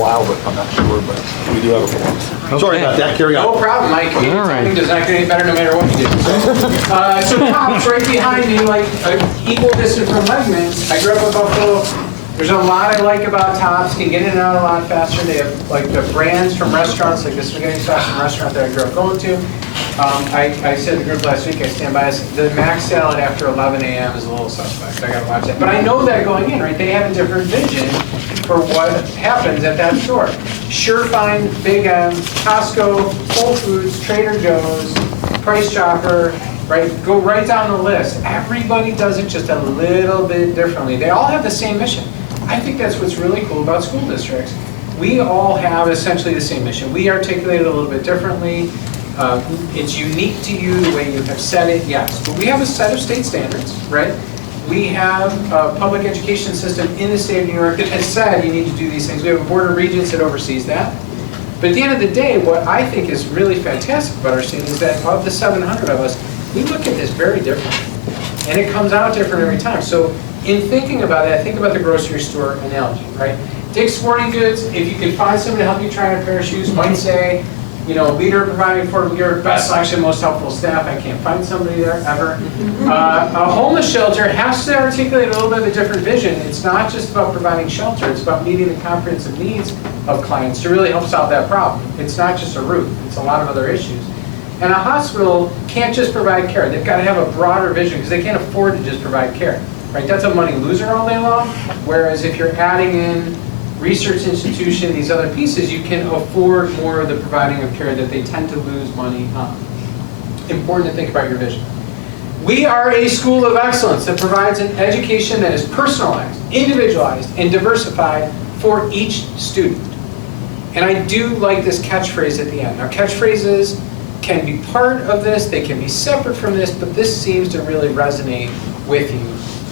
while, but I'm not sure, but we do have a forum. Sorry about that, carry on. No problem, Mike. Your timing does not get any better no matter what you do. So Tops, right behind me, like equal distance from Wegmans. I grew up in Buffalo. There's a lot I like about Tops. Can get in and out a lot faster. They have like the brands from restaurants, like the spaghetti sauce from restaurant that I grew up going to. I said to the group last week, I stand by us, the mac salad after 11 a.m. is a little suspect. I gotta watch that. But I know that going in, right? They have a different vision for what happens at that store. Surefine, Big M, Costco, Whole Foods, Trader Joe's, Price Chopper, right? Go right down the list. Everybody does it just a little bit differently. They all have the same mission. I think that's what's really cool about school districts. We all have essentially the same mission. We articulate it a little bit differently. It's unique to you the way you have said it, yes. But we have a set of state standards, right? We have a public education system in the state of New York that has said you need to do these things. We have a board of regents that oversees that. But at the end of the day, what I think is really fantastic about our state is that of the 700 of us, we look at this very differently. And it comes out different every time. So in thinking about it, I think about the grocery store analogy, right? Dick's Sporting Goods, if you can find someone to help you try on a pair of shoes, might say, you know, leader providing for your best selection, most helpful staff. I can't find somebody there ever. A homeless shelter has to articulate a little bit of a different vision. It's not just about providing shelter. It's about meeting the comprehensive needs of clients to really help solve that problem. It's not just a roof. It's a lot of other issues. And a hospital can't just provide care. They've got to have a broader vision because they can't afford to just provide care. Right? That's a money loser all day long. Whereas if you're adding in research institution, these other pieces, you can afford more of the providing of care that they tend to lose money on. Important to think about your vision. We are a school of excellence that provides an education that is personalized, individualized, and diversified for each student. And I do like this catchphrase at the end. Now, catchphrases can be part of this, they can be separate from this, but this seems to really resonate with you.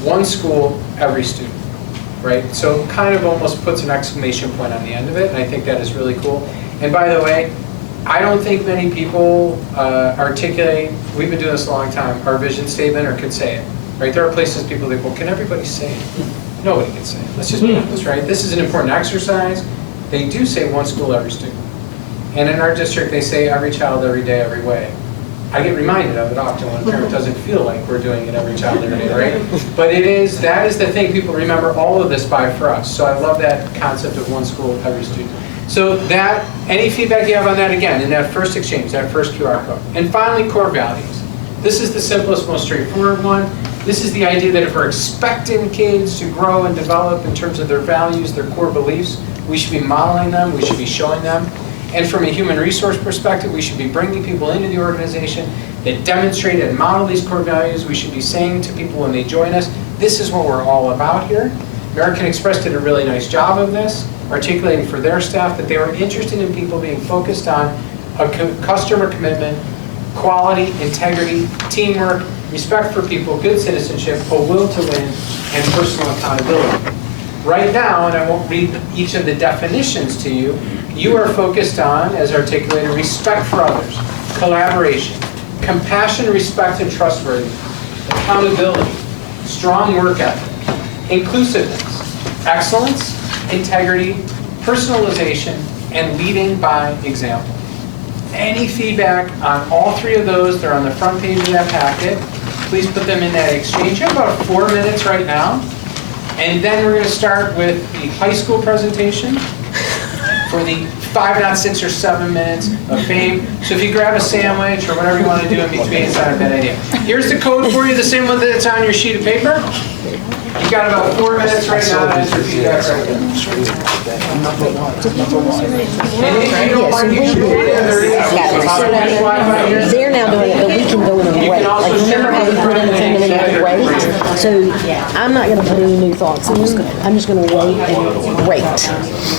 One school, every student. Right? So it kind of almost puts an exclamation point on the end of it, and I think that is really cool. And by the way, I don't think many people articulate, we've been doing this a long time, our vision statement or could say it. Right? There are places people think, well, can everybody say it? Nobody can say it. Let's just be honest, right? This is an important exercise. They do say one school, every student. And in our district, they say every child, every day, every way. I get reminded of it often when a parent doesn't feel like we're doing it every child every day, right? But that is the thing people remember all of this by for us. So I love that concept of one school, every student. So that, any feedback you have on that, again, in that first exchange, that first QR code. And finally, core values. This is the simplest, most straightforward one. This is the idea that if we're expecting kids to grow and develop in terms of their values, their core beliefs, we should be modeling them, we should be showing them. And from a human resource perspective, we should be bringing people into the organization that demonstrate and model these core values. We should be saying to people when they join us, this is what we're all about here. American Express did a really nice job of this, articulating for their staff that they were interested in people being focused on a customer commitment, quality, integrity, teamwork, respect for people, good citizenship, a will to win, and personal accountability. Right now, and I won't read each of the definitions to you, you are focused on, as articulated, respect for others, collaboration, compassion, respect, and trustworthiness, accountability, strong work ethic, inclusiveness, excellence, integrity, personalization, and leading by example. Any feedback on all three of those, they're on the front page of that packet. Please put them in that exchange. You have about 4 minutes right now. And then we're going to start with the high school presentation for the 5, not 6 or 7 minutes of fame. So if you grab a sandwich or whatever you want to do in between, it's not a bad idea. Here's the code for you, the same one that's on your sheet of paper. You've got about 4 minutes right now to enter feedback right there. And if you don't mind, you should be they're now doing it, but we can go in and wait. Like, remember how we put in the 10-minute wait? So I'm not going to put any new thoughts in. I'm just going to wait and rate.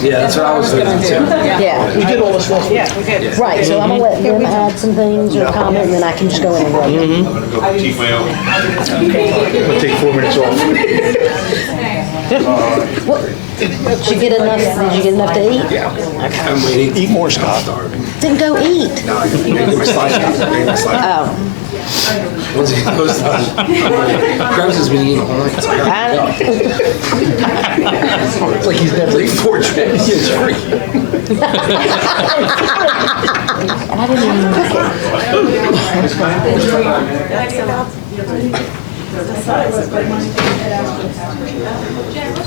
Yeah, that's what I was thinking too. Yeah. We did all this last week. Yeah, we did. Right, so I'm going to let them add some things or comment, and then I can just go in and wait. I'm gonna go keep my own. We'll take 4 minutes off. What? Did you get enough to eat? Yeah. I'm waiting. Eat more, Scott. Then go eat. No, I gotta get my slice. Oh. Once he goes down, grabs his meat. It's like he's never eaten pork. It's free. I didn't even look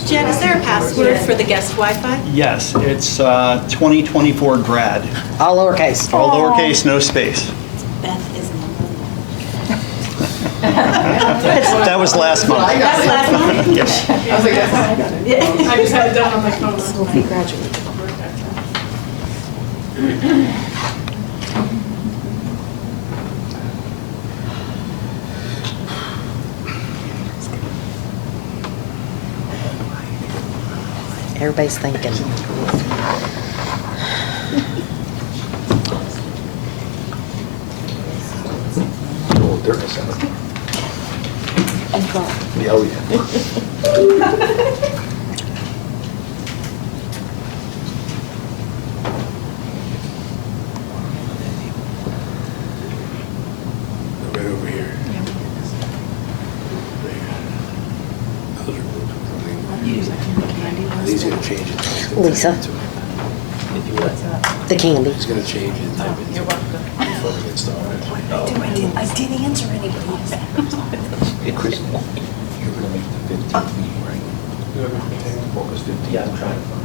Jen, is there a password for the guest Wi-Fi? Yes, it's 2024 grad. all lowercase. All lowercase, no space. Beth is That was last month. That's last month? Yes. I just had it done on my phone. Sophie graduated. Everybody's thinking. A little dirt in the center. Yeah, oh yeah. Right over here. He's gonna change it. Lisa. The candy. He's gonna change it. You're welcome. Before we get started. I didn't answer anybody. Hey, Chris, you're gonna make the 15th meeting, right? August 15th. Yeah, I'm trying to find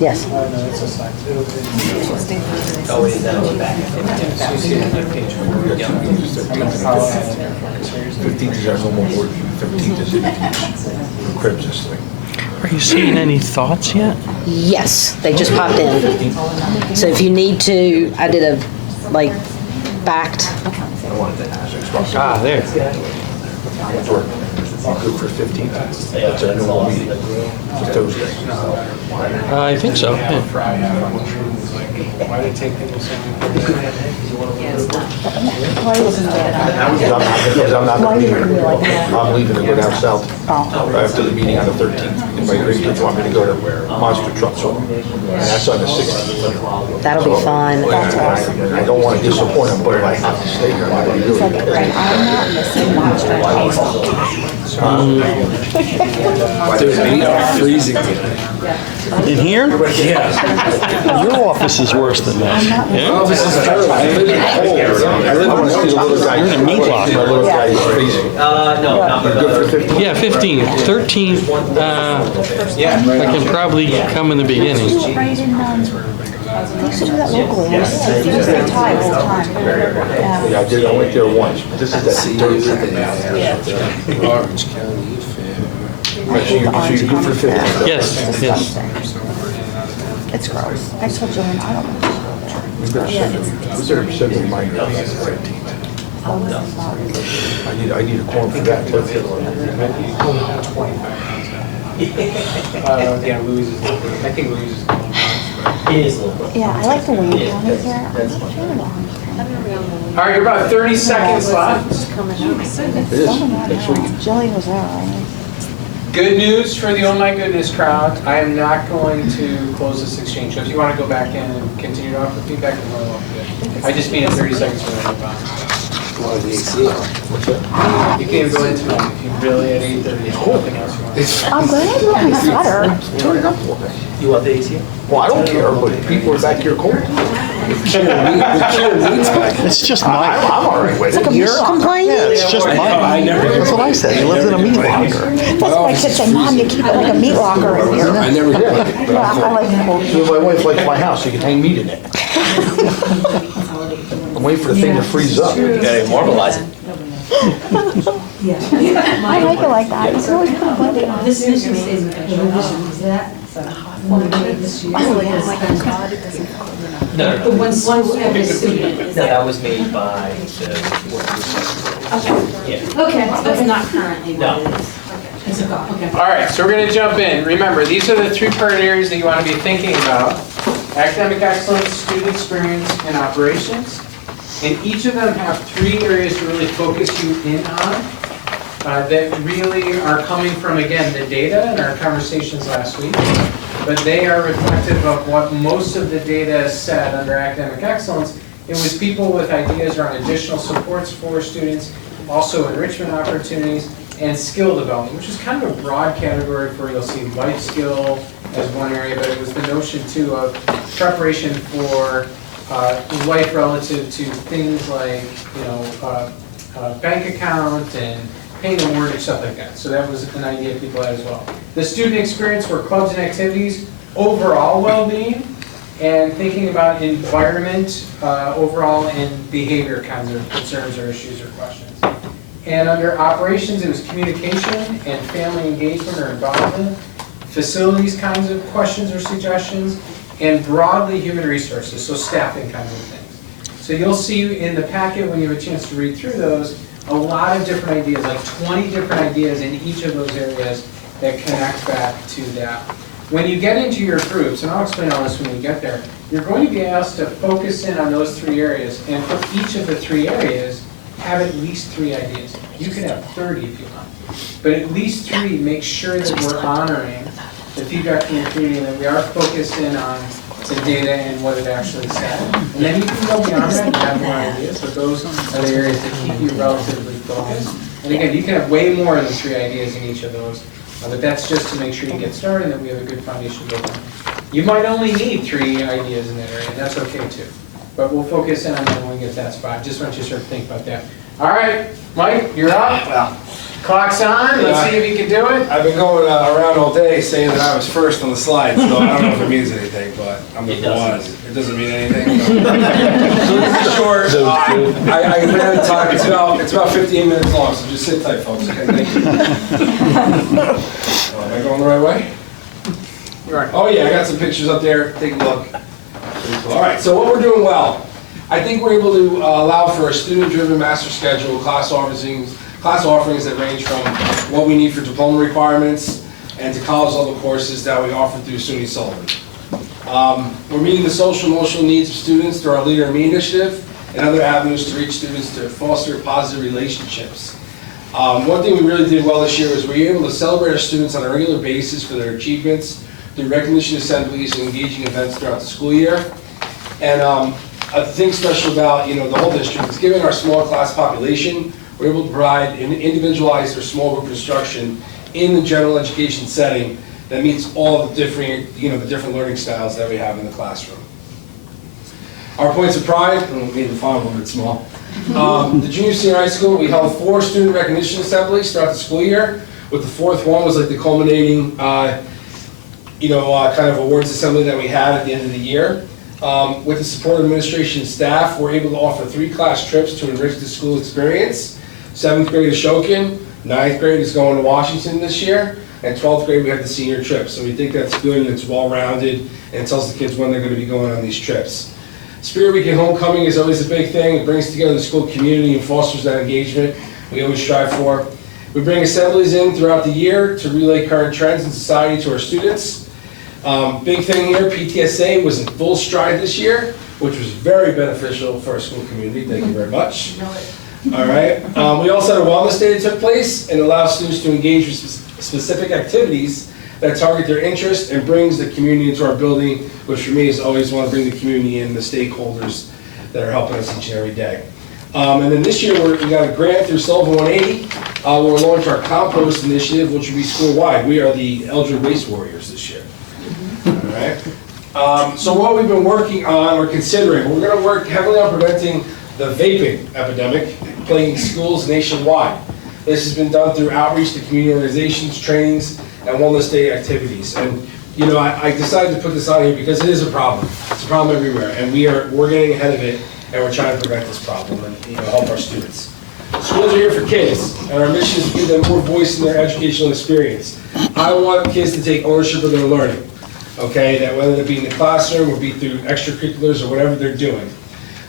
Yes. No, it's a sign. Oh, is that on the back? So you see it on that page. it. 15th is our normal board meeting, 13th is interviews. Cribs this thing. Are you seeing any thoughts yet? Yes, they just popped in. So if you need to, I did a, like, backed. Ah, there. Good for 15th. That's our normal meeting. It's Thursday. I think so. Yeah. Why did it take people so long? Because I'm not gonna be here. I'm leaving to go down south after the meeting on the 13th. And my grandkids want me to go to Monster Truck Show. And that's on the 16th. That'll be fun. I don't want to disappoint them, but if I have to stay here, I'm gonna be really pissed. There's freezing today. In here? Yeah. Your office is worse than that. Yeah? This is terrible. I live in cold. I want to see the little guy. You're in a meat locker. My little guy is freezing. No, not for Good for 15. Yeah, 15. 13, I can probably come in the beginning. They used to do that locally. I used to use their tie all the time. Yeah, I did. I went there once. But this is that dirty thing. Orange County Fair. Right, so you're good for 15. Yes, yes. It's gross. I told Jillian, I don't know. We better send them. I was there 7 minor on the 13th. I need a quorum for that too. Yeah, Louise is, I think Louise is going on. It is a little bit. Yeah, I like the Wayne County fair. I'm not sure about Orange County. All right, you're about 30 seconds left. It is next week. Jillian was there, right? Good news for the oh my goodness crowd. I am not going to close this exchange. So if you want to go back in and continue to offer feedback, I'm more than welcome to. I just mean in 30 seconds for the move What's that? on. You can even go into it if you really at 8:30. There's nothing else you want. I'm glad I brought my sweater. Turn it up a little bit. You want the AC? Well, I don't care, but people are back here cold. It's just mine. I'm all right with it. You're complaining? Yeah, it's just mine. That's what I said. He lives in a meat locker. That's why I kept saying, Mom, you keep it like a meat locker in here. I never did. Yeah, I like cold. So my wife likes my house, so you can hang meat in it. I'm waiting for the thing to freeze up. You gotta immortalize it. I like it like that. You can always put a blanket on. This is is that Oh, No, no, the one every student. no, that was made by the. Yeah. Okay, so it's not currently No. what it is. It's a go, okay. All right, so we're going to jump in. Remember, these are the 3-part areas that you want to be thinking about. Academic excellence, student experience, and operations. And each of them have 3 areas to really focus you in on that really are coming from, again, the data and our conversations last week. but they are reflective of what most of the data said under academic excellence. It was people with ideas around additional supports for students, also enrichment opportunities, and skill development, which is kind of a broad category for, you'll see life skill as one area, but it was the notion too of preparation for life relative to things like, bank account and paying a mortgage, stuff like that. So that was an idea people had as well. The student experience were clubs and activities, overall well-being, and thinking about environment overall and behavior kinds of concerns or issues or questions. And under operations, it was communication and family engagement or involvement, facilities kinds of questions or suggestions, and broadly human resources, so staffing kinds of things. So you'll see in the packet when you have a chance to read through those, a lot of different ideas, like 20 different ideas in each of those areas that connect back to that. When you get into your groups, and I'll explain all this when we get there, you're going to be asked to focus in on those 3 areas, and for each of the 3 areas, have at least 3 ideas. You can have 30 if you want, but at least 3, make sure that we're honoring the feedback from the community and that we are focused in on the data and what it actually said. And then you can go beyond that and have more ideas, but those are the areas that keep you relatively focused. And again, you can have way more than 3 ideas in each of those, but that's just to make sure you get started and that we have a good foundation to build on. You might only need 3 ideas in that area, and that's okay too. But we'll focus in on that when we get to that spot. Just want you to sort of think about that. All right, Mike, you're up. Well, Clock's on. Let's see if you can do it. I've been going around all day saying that I was first on the slide, so I don't know if it means anything, but I'm the one. It doesn't mean anything. So this is short. I ran the time. It's about 15 minutes long, so just sit tight, folks. Okay, thank you. Am I going the right way? Oh yeah, I got some pictures up there. Take a look. All right, so what we're doing well. I think we're able to allow for a student-driven master schedule, class offerings that range from what we need for diploma requirements and to college-level courses that we offer through SUNY Sullivan. We're meeting the social and emotional needs of students through our Leader in Me initiative and other avenues to reach students to foster positive relationships. One thing we really did well this year was we were able to celebrate our students on a regular basis for their achievements through recognition assemblies and engaging events throughout the school year. And a thing special about the whole district is given our small class population, we're able to provide an individualized or small group instruction in the general education setting that meets all the different learning styles that we have in the classroom. Our points of pride, I don't mean the font a little bit small. The junior senior high school, we held 4 student recognition assemblies throughout the school year, with the 4th one was like the culminating kind of awards assembly that we had at the end of the year. With the support of administration and staff, we're able to offer 3 class trips to enrich the school experience. 7th grade is Shokin, 9th grade is going to Washington this year, and 12th grade we have the senior trip. So we think that's good and it's well-rounded and it tells the kids when they're going to be going on these trips. Spirit Week and Homecoming is always a big thing. It brings together the school community and fosters that engagement we always strive for. We bring assemblies in throughout the year to relay current trends in society to our students. Big thing here, PTSA was in full stride this year, which was very beneficial for our school community. Thank you very much. All right. We also had a wellness day that took place and allows students to engage with specific activities that target their interest and brings the community into our building, which for me is always want to bring the community in, the stakeholders that are helping us each and every day. And then this year we got a grant through Sullivan 180. We'll launch our compost initiative, which will be school-wide. We are the Eldred Waste Warriors this year. All right. So what we've been working on or considering, we're going to work heavily on preventing the vaping epidemic plaguing schools nationwide. This has been done through outreach to community organizations, trainings, and wellness day activities. And I decided to put this on here because it is a problem. It's a problem everywhere, and we're getting ahead of it, and we're trying to prevent this problem and help our students. Schools are here for kids, and our mission is to give them more voice in their educational experience. I want kids to take ownership of their learning. Okay, that whether it be in the classroom or be through extracurriculars or whatever they're doing.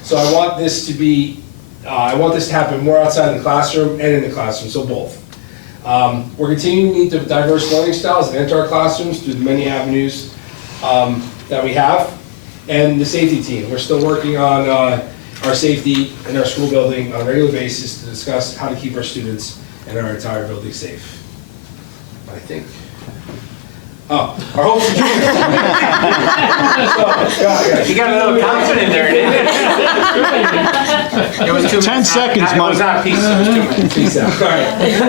So I want this to happen more outside the classroom and in the classroom, so both. We're continuing to meet the diverse learning styles that enter our classrooms through the many avenues that we have. And the safety team, we're still working on our safety in our school building on a regular basis to discuss how to keep our students and our entire building safe, I think. Oh, our hopes and dreams. You got a little confident there, didn't it? It was 10 seconds, It was Mike. not peace, it was 2 minutes. Peace out. All right.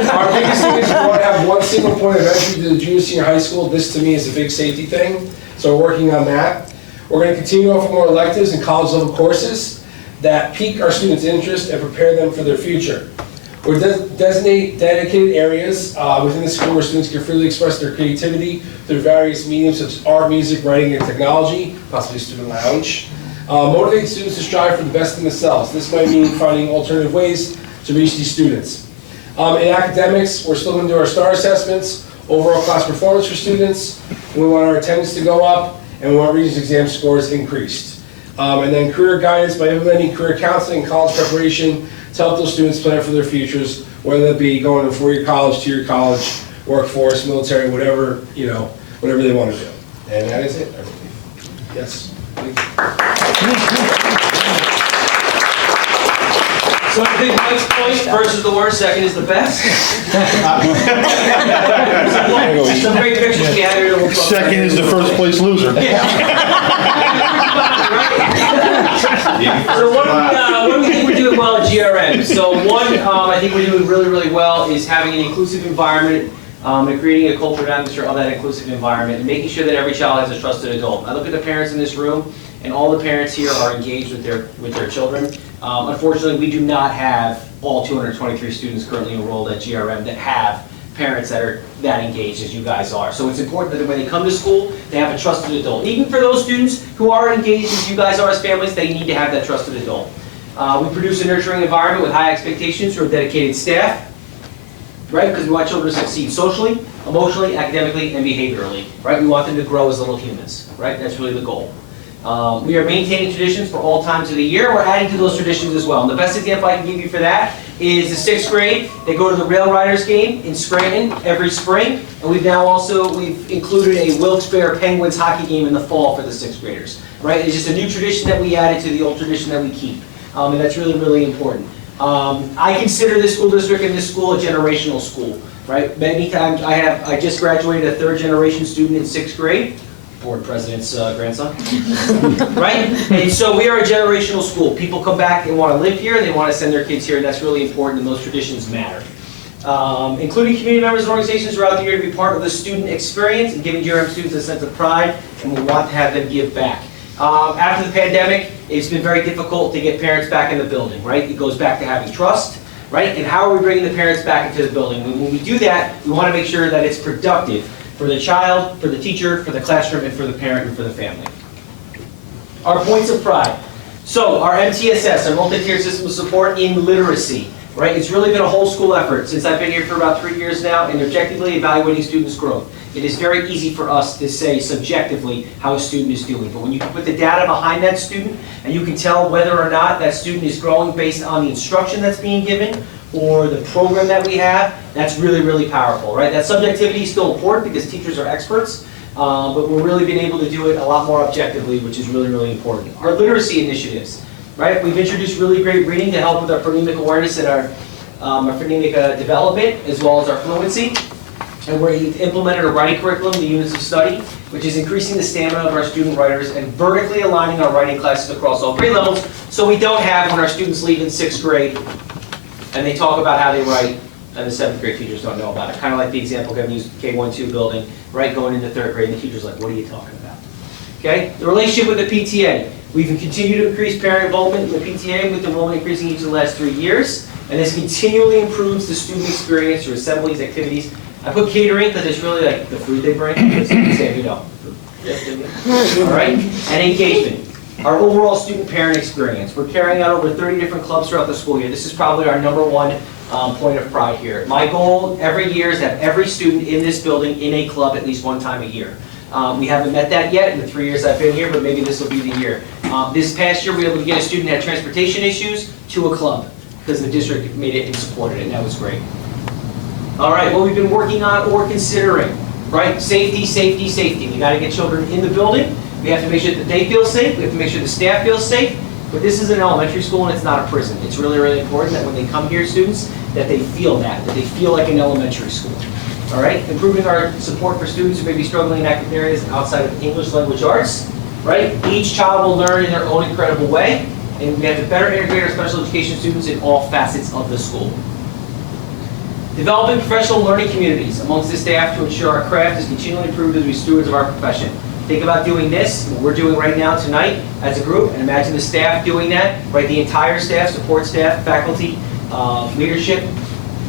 Our biggest thing is we want to have one single point of entry to the junior senior high school. This to me is a big safety thing, so we're working on that. We're going to continue to offer more electives and college level courses that pique our students' interest and prepare them for their future. We're designate dedicated areas within the school where students can freely express their creativity through various mediums such as art, music, writing, and technology, possibly student lounge. Motivate students to strive for the best in themselves. This might mean finding alternative ways to reach these students. In academics, we're still going to do our STAR assessments, overall class performance for students. We want our attendance to go up, and we want Regents exam scores increased. And then career guidance by implementing career counseling and college preparation to help those students plan for their futures, whether that be going to a four-year college, two-year college, workforce, military, whatever, whatever they want to do. And that is it, I believe. Yes, please. So I think Mike's point, first is the worst, second is the best. Some great pictures we have here. Second is the first place loser. So what do we think we're doing well at GRM? So one, I think we're doing really, really well is having an inclusive environment and creating a culture and atmosphere of that inclusive environment and making sure that every child has a trusted adult. I look at the parents in this room, and all the parents here are engaged with their children. Unfortunately, we do not have all 223 students currently enrolled at GRM that have parents that are that engaged as you guys are. So it's important that when they come to school, they have a trusted adult. Even for those students who are engaged as you guys are as families, they need to have that trusted adult. We produce a nurturing environment with high expectations for a dedicated staff, right? Because we want children to succeed socially, emotionally, academically, and behaviorally, right? We want them to grow as little humans, right? That's really the goal. We are maintaining traditions for all times of the year. We're adding to those traditions as well. And the best example I can give you for that is the 6th grade. They go to the Rail Riders game in Scranton every spring. And we've included a Wilkes-Barre Penguins hockey game in the fall for the 6th graders. Right? It's just a new tradition that we added to the old tradition that we keep. And that's really, really important. I consider this school district and this school a generational school. Right? Many times I just graduated a 3rd generation student in 6th grade. Board president's grandson, right? And so we are a generational school. People come back and want to live here, and they want to send their kids here, and that's really important, and those traditions matter. Including community members and organizations throughout the year to be part of the student experience and giving GRM students a sense of pride, and we want to have them give back. After the pandemic, it's been very difficult to get parents back in the building, right? It goes back to having trust, right? And how are we bringing the parents back into the building? When we do that, we want to make sure that it's productive for the child, for the teacher, for the classroom, and for the parent, and for the family. Our points of pride. So our MTSS, our multi-tiered system of support in literacy, right? It's really been a whole school effort since I've been here for about 3 years now, and objectively evaluating students' growth. It is very easy for us to say subjectively how a student is doing, but when you can put the data behind that student, and you can tell whether or not that student is growing based on the instruction that's being given, or the program that we have, that's really, really powerful, right? That subjectivity is still important because teachers are experts, but we're really being able to do it a lot more objectively, which is really, really important. Our literacy initiatives, right? We've introduced really great reading to help with our phonemic awareness and our phonemic development, as well as our fluency. And we've implemented a writing curriculum, the units of study, which is increasing the stamina of our student writers and vertically aligning our writing classes across all grade levels, so we don't have, when our students leave in 6th grade, and they talk about how they write, and the 7th grade teachers don't know about it. Kind of like the example Kevin used, K-1-2 building, right, going into 3rd grade, and the teacher's like, what are you talking about? Okay, the relationship with the PTA. We've continued to increase parent involvement in the PTA, with enrollment increasing each of the last 3 years, and this continually improves the student experience through assemblies, activities. I put catering because it's really like the food they bring, it's say, all right, and engagement. Our overall student-parent experience. We're carrying out over 30 different clubs throughout the school year. This is probably our #1 point of pride here. My goal every year is to have every student in this building in a club at least one time a year. We haven't met that yet in the 3 years I've been here, but maybe this will be the year. This past year, we were able to get a student who had transportation issues to a club because the district made it and supported it, and that was great. All right, what we've been working on or considering, right? Safety, safety, safety. We got to get children in the building. We have to make sure that they feel safe. We have to make sure the staff feels safe. But this is an elementary school and it's not a prison. It's really, really important that when they come here, students, that they feel that they feel like an elementary school. All right? Improving our support for students who may be struggling in academic areas outside of English language arts. Right? Each child will learn in their own incredible way, and we have to better integrate our special education students in all facets of the school. Developing professional learning communities amongst the staff to ensure our craft is continually improved as we stewards of our profession. Think about doing this, what we're doing right now tonight as a group, and imagine the staff doing that, right? The entire staff, support staff, faculty, leadership,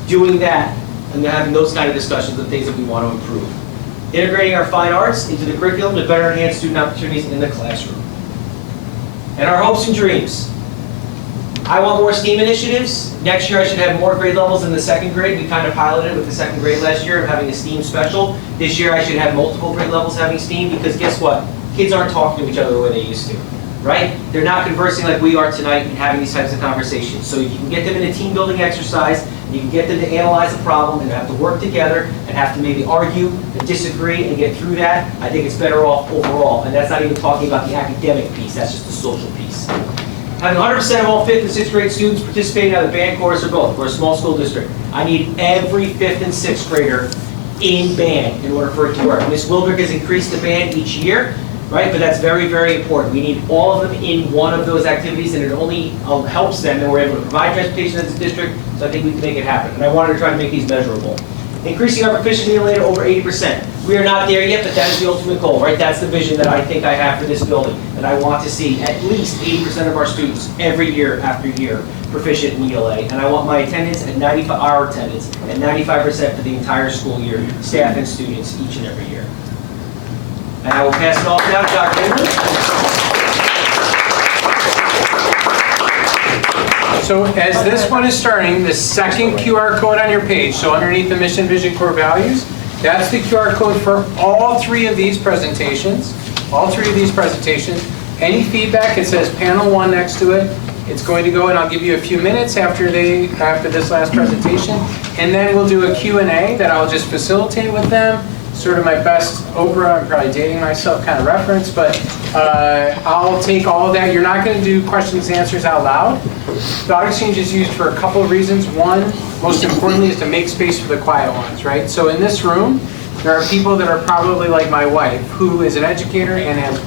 doing that, and having those kind of discussions of things that we want to improve. Integrating our fine arts into the curriculum to better enhance student opportunities in the classroom. And our hopes and dreams. I want more STEAM initiatives. Next year I should have more grade levels in the second grade. We kind of piloted with the second grade last year of having a STEAM special. This year I should have multiple grade levels having STEAM because guess what? Kids aren't talking to each other the way they used to, right? They're not conversing like we are tonight and having these types of conversations. So you can get them in a team building exercise, you can get them to analyze a problem and have to work together and have to maybe argue and disagree and get through that. I think it's better off overall. And that's not even talking about the academic piece, that's just the social piece. Having 100% of all 5th and 6th grade students participating in either band, chorus, or both. We're a small school district. I need every 5th and 6th grader in band in order for it to work. Ms. Wilberg has increased the band each year, right? But that's very, very important. We need all of them in one of those activities, and it only helps them, and we're able to provide transportation as a district, so I think we can make it happen. And I wanted to try to make these measurable. Increasing our proficiency rate to over 80%. We are not there yet, but that is the ultimate goal, right? That's the vision that I think I have for this building, that I want to see at least 80% of our students every year after year proficient in ELA. And I want my attendance at 95, our attendance at 95% for the entire school year, staff and students each and every year. And I will pass it off now to Dr. Eldred. So as this one is starting, the second QR code on your page, so underneath the mission, vision, core values, that's the QR code for all three of these presentations. All three of these presentations. Any feedback, it says panel 1 next to it. It's going to go, and I'll give you a few minutes after this last presentation, and then we'll do a Q&A that I'll just facilitate with them. Sort of my best Oprah, I'm probably dating myself kind of reference, but I'll take all of that. You're not going to do questions and answers out loud. Thought exchange is used for a couple of reasons. One, most importantly, is to make space for the quiet ones, right? So in this room, there are people that are probably like my wife, who is an educator and has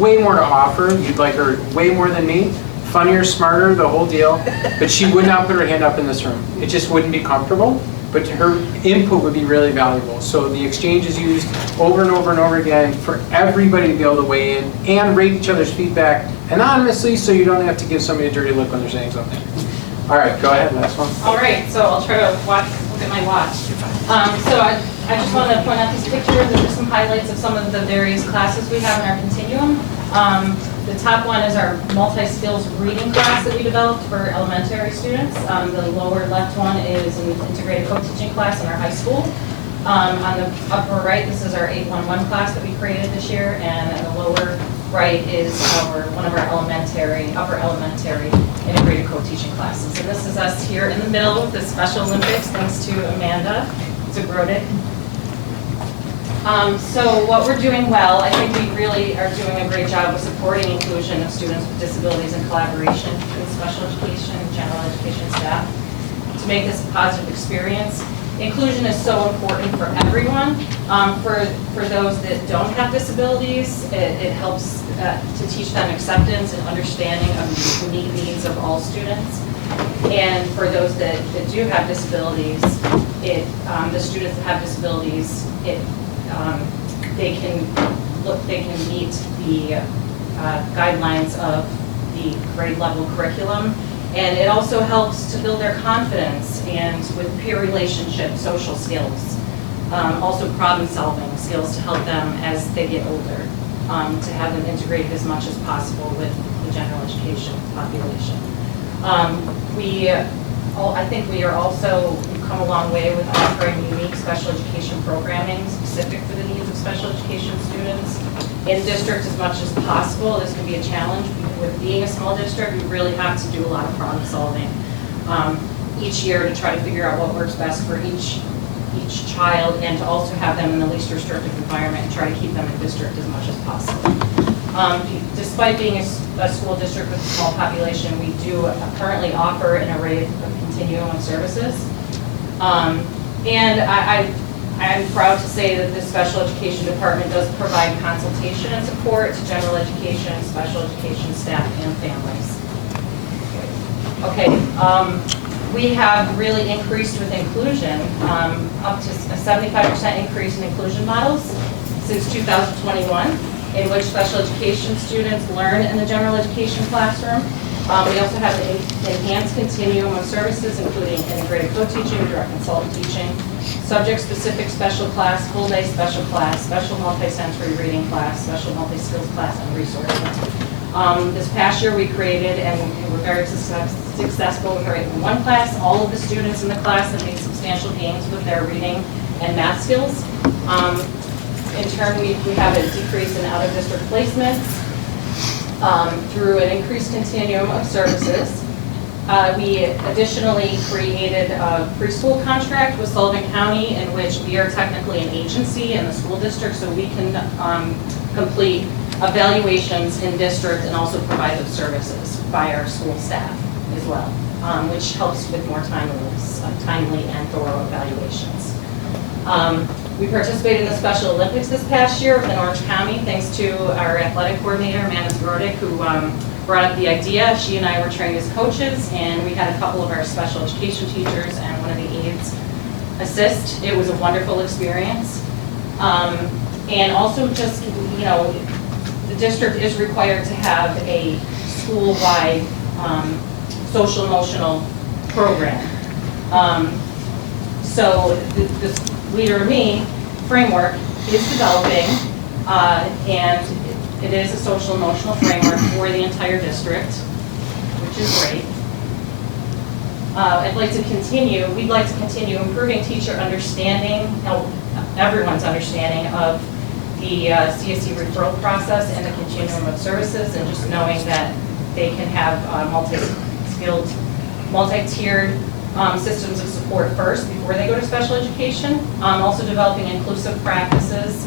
way more to offer. You'd like her way more than me. Funnier, smarter, the whole deal. But she would not put her hand up in this room. It just wouldn't be comfortable. But her input would be really valuable. So the exchange is used over and over and over again for everybody to be able to weigh in and rate each other's feedback anonymously, so you don't have to give somebody a dirty look when they're saying something. All right, go ahead, last one. All right, so I'll try to look at my watch. So I just want to point out these pictures. These are some highlights of some of the various classes we have in our continuum. The top one is our multi-skills reading class that we developed for elementary students. The lower left one is an integrated co-teaching class in our high school. On the upper right, this is our 811 class that we created this year, and in the lower right is one of our upper elementary integrated co-teaching classes. So this is us here in the middle with the Special Olympics, thanks to Amanda Zagrodik. So what we're doing well, I think we really are doing a great job of supporting inclusion of students with disabilities and collaboration with special education, general education staff to make this a positive experience. Inclusion is so important for everyone. For those that don't have disabilities, it helps to teach them acceptance and understanding of the unique needs of all students. And for those that do have disabilities, the students that have disabilities, they can meet the guidelines of the grade level curriculum, and it also helps to build their confidence and with peer relationships, social skills, also problem solving skills to help them as they get older, to have them integrated as much as possible with the general education population. I think we are also come a long way with offering unique special education programming specific for the needs of special education students in district as much as possible. This can be a challenge. With being a small district, we really have to do a lot of problem solving each year to try to figure out what works best for each child, and to also have them in the least restrictive environment and try to keep them in district as much as possible. Despite being a school district with a small population, we do currently offer an array of continuum of services. And I'm proud to say that the special education department does provide consultation and support to general education, special education staff, and families. Okay, we have really increased with inclusion, up to a 75% increase in inclusion models since 2021, in which special education students learn in the general education classroom. We also have the enhanced continuum of services, including integrated co-teaching, direct consultant teaching, subject-specific special class, full-day special class, special multi-sensory reading class, special multi-skills class, and resources. This past year, we created, and we're very successful with our 8-1 class. All of the students in the class have made substantial gains with their reading and math skills. In turn, we have a decrease in out-of-district placements through an increased continuum of services. We additionally created a preschool contract with Sullivan County, in which we are technically an agency in the school district, so we can complete evaluations in district and also provide those services by our school staff as well, which helps with more timely and thorough evaluations. We participated in the Special Olympics this past year in Orange County, thanks to our athletic coordinator, Amanda Zgordik, who brought up the idea. She and I were trained as coaches, and we had a couple of our special education teachers and one of the aides assist. It was a wonderful experience. And also just, you know, the district is required to have a school-wide social emotional program. So this Leader of Me framework is developing, and it is a social emotional framework for the entire district, which is great. We'd like to continue improving teacher understanding, everyone's understanding of the CSE referral process and the continuum of services, and just knowing that they can have multi-skilled, multi-tiered systems of support first before they go to special education. Also developing inclusive practices,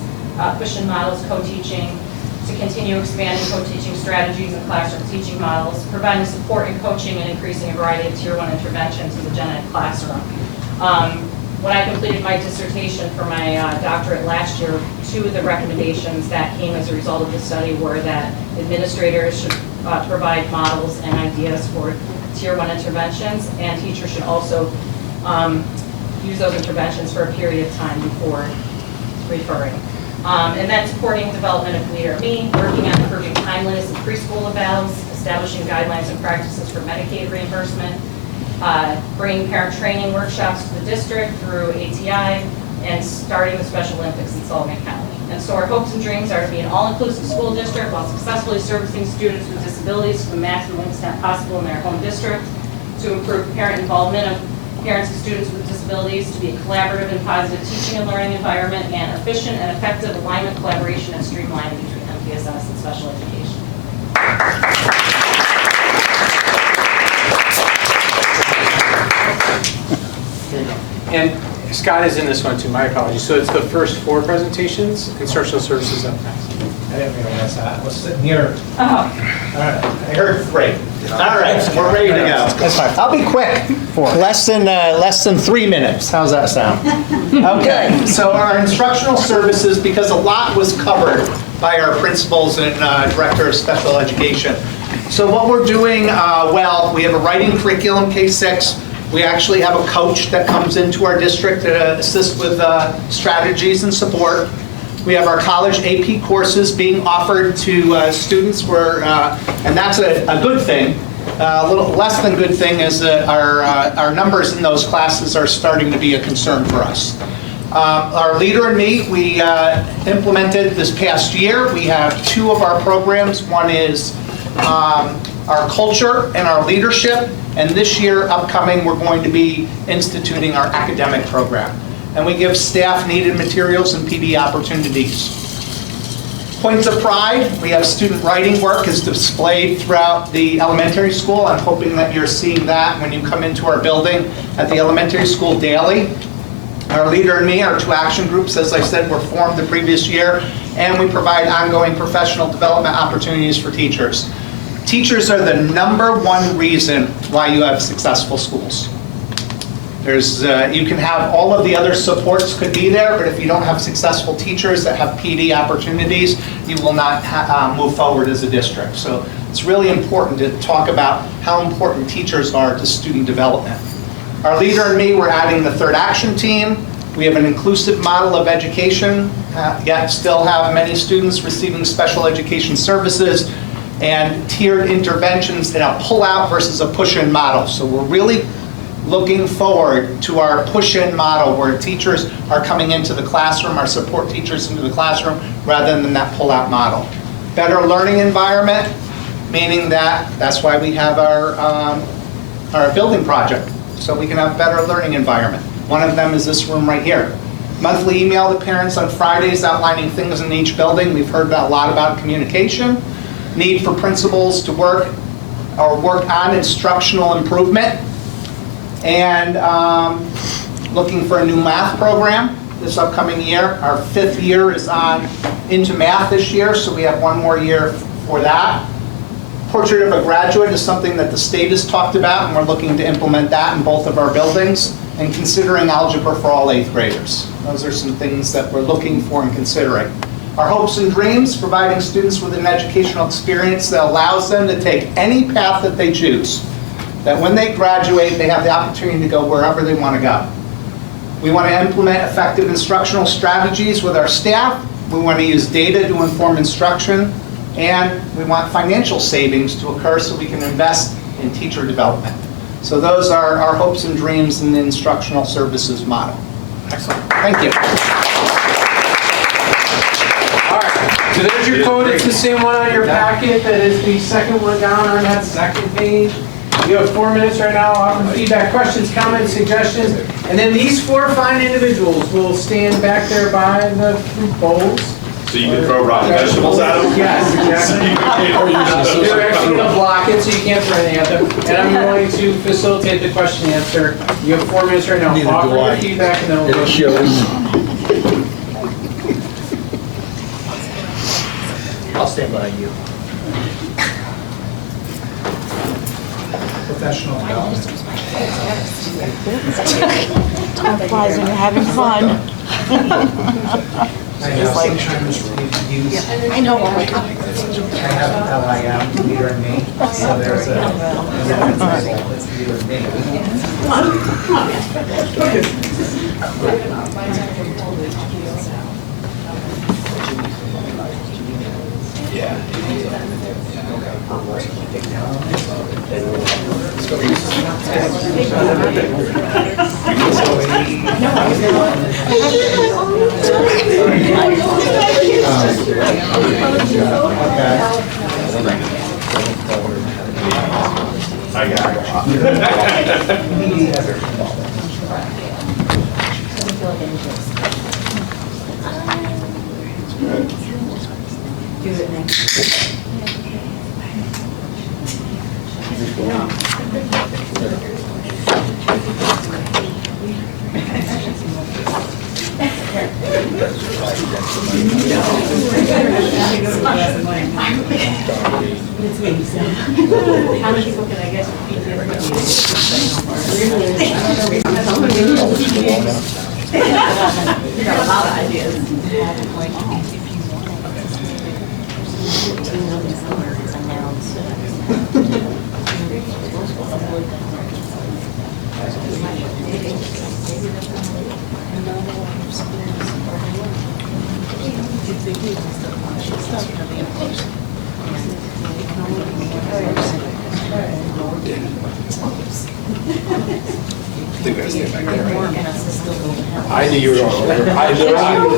push-in models, co-teaching, to continue expanding co-teaching strategies and classroom teaching models, providing support and coaching and increasing a variety of Tier 1 interventions in the gen ed classroom. When I completed my dissertation for my doctorate last year, 2 of the recommendations that came as a result of the study were that administrators should provide models and ideas for Tier 1 interventions, and teachers should also use those interventions for a period of time before referring. And then supporting development of Leader Me, working on improving timeliness in preschool evals, establishing guidelines and practices for Medicaid reimbursement, bringing parent training workshops to the district through ATI, and starting the Special Olympics in Sullivan County. And so our hopes and dreams are to be an all-inclusive school district while successfully servicing students with disabilities to the maximum extent possible in their home district, to improve parent involvement of parents and students with disabilities, to be a collaborative and positive teaching and learning environment, and efficient and effective alignment, collaboration, and streamlining between MTSS and special education. And Scott is in this one too, my apologies. So it's the first 4 presentations, instructional services up next. I didn't realize that. I was sitting here. Oh. All right. I heard 3. All right, we're ready to go. That's fine. I'll be quick. Less than 3 minutes. How's that sound? Okay. So our instructional services, because a lot was covered by our principals and director of special education. So what we're doing, well, we have a writing curriculum, K-6. We actually have a coach that comes into our district to assist with strategies and support. We have our college AP courses being offered to students, and that's a good thing. A little less than good thing is that our numbers in those classes are starting to be a concern for us. Our Leader in Me, we implemented this past year. We have 2 of our programs. One is our culture and our leadership. And this year, upcoming, we're going to be instituting our academic program. And we give staff needed materials and PD opportunities. Points of pride, we have student writing work is displayed throughout the elementary school. I'm hoping that you're seeing that when you come into our building at the elementary school daily. Our Leader and Me, our 2 action groups, as I said, were formed the previous year, and we provide ongoing professional development opportunities for teachers. Teachers are the #1 reason why you have successful schools. You can have all of the other supports could be there, but if you don't have successful teachers that have PD opportunities, you will not move forward as a district. So it's really important to talk about how important teachers are to student development. Our Leader and Me, we're adding the 3rd action team. We have an inclusive model of education, yet still have many students receiving special education services and tiered interventions in a pull-out versus a push-in model. So we're really looking forward to our push-in model where teachers are coming into the classroom, our support teachers into the classroom, rather than that pull-out model. Better learning environment, meaning that's why we have our building project, so we can have better learning environment. One of them is this room right here. Monthly email to parents on Fridays outlining things in each building. We've heard a lot about communication, need for principals to work on instructional improvement, and looking for a new math program this upcoming year. Our 5th year is into math this year, so we have 1 more year for that. Portrait of a Graduate is something that the state has talked about, and we're looking to implement that in both of our buildings, and considering algebra for all 8th graders. Those are some things that we're looking for and considering. Our hopes and dreams, providing students with an educational experience that allows them to take any path that they choose. That when they graduate, they have the opportunity to go wherever they want to go. We want to implement effective instructional strategies with our staff. We want to use data to inform instruction. And we want financial savings to occur so we can invest in teacher development. So those are our hopes and dreams in the instructional services model. Excellent. Thank you. All right, so there's your code. It's the same one on your packet. That is the second one down on that second page. You have 4 minutes right now. Offer feedback, questions, comments, suggestions. And then these 4 fine individuals will stand back there by the fruit bowls. So you can throw rotten vegetables at them? Yes, exactly. They're actually going to block it, so you can't throw anything at them. And I'm going to facilitate the question and answer. You have 4 minutes right now. Offer your feedback, and then we'll go. I'll stand by you. Professional development. Time flies when you're having fun. I know sometimes we use. I know, oh my God. I have LIM, Leader and Me, so there's a title that's Leader and How many people can I get? You got a lot of ideas. I knew you were going over.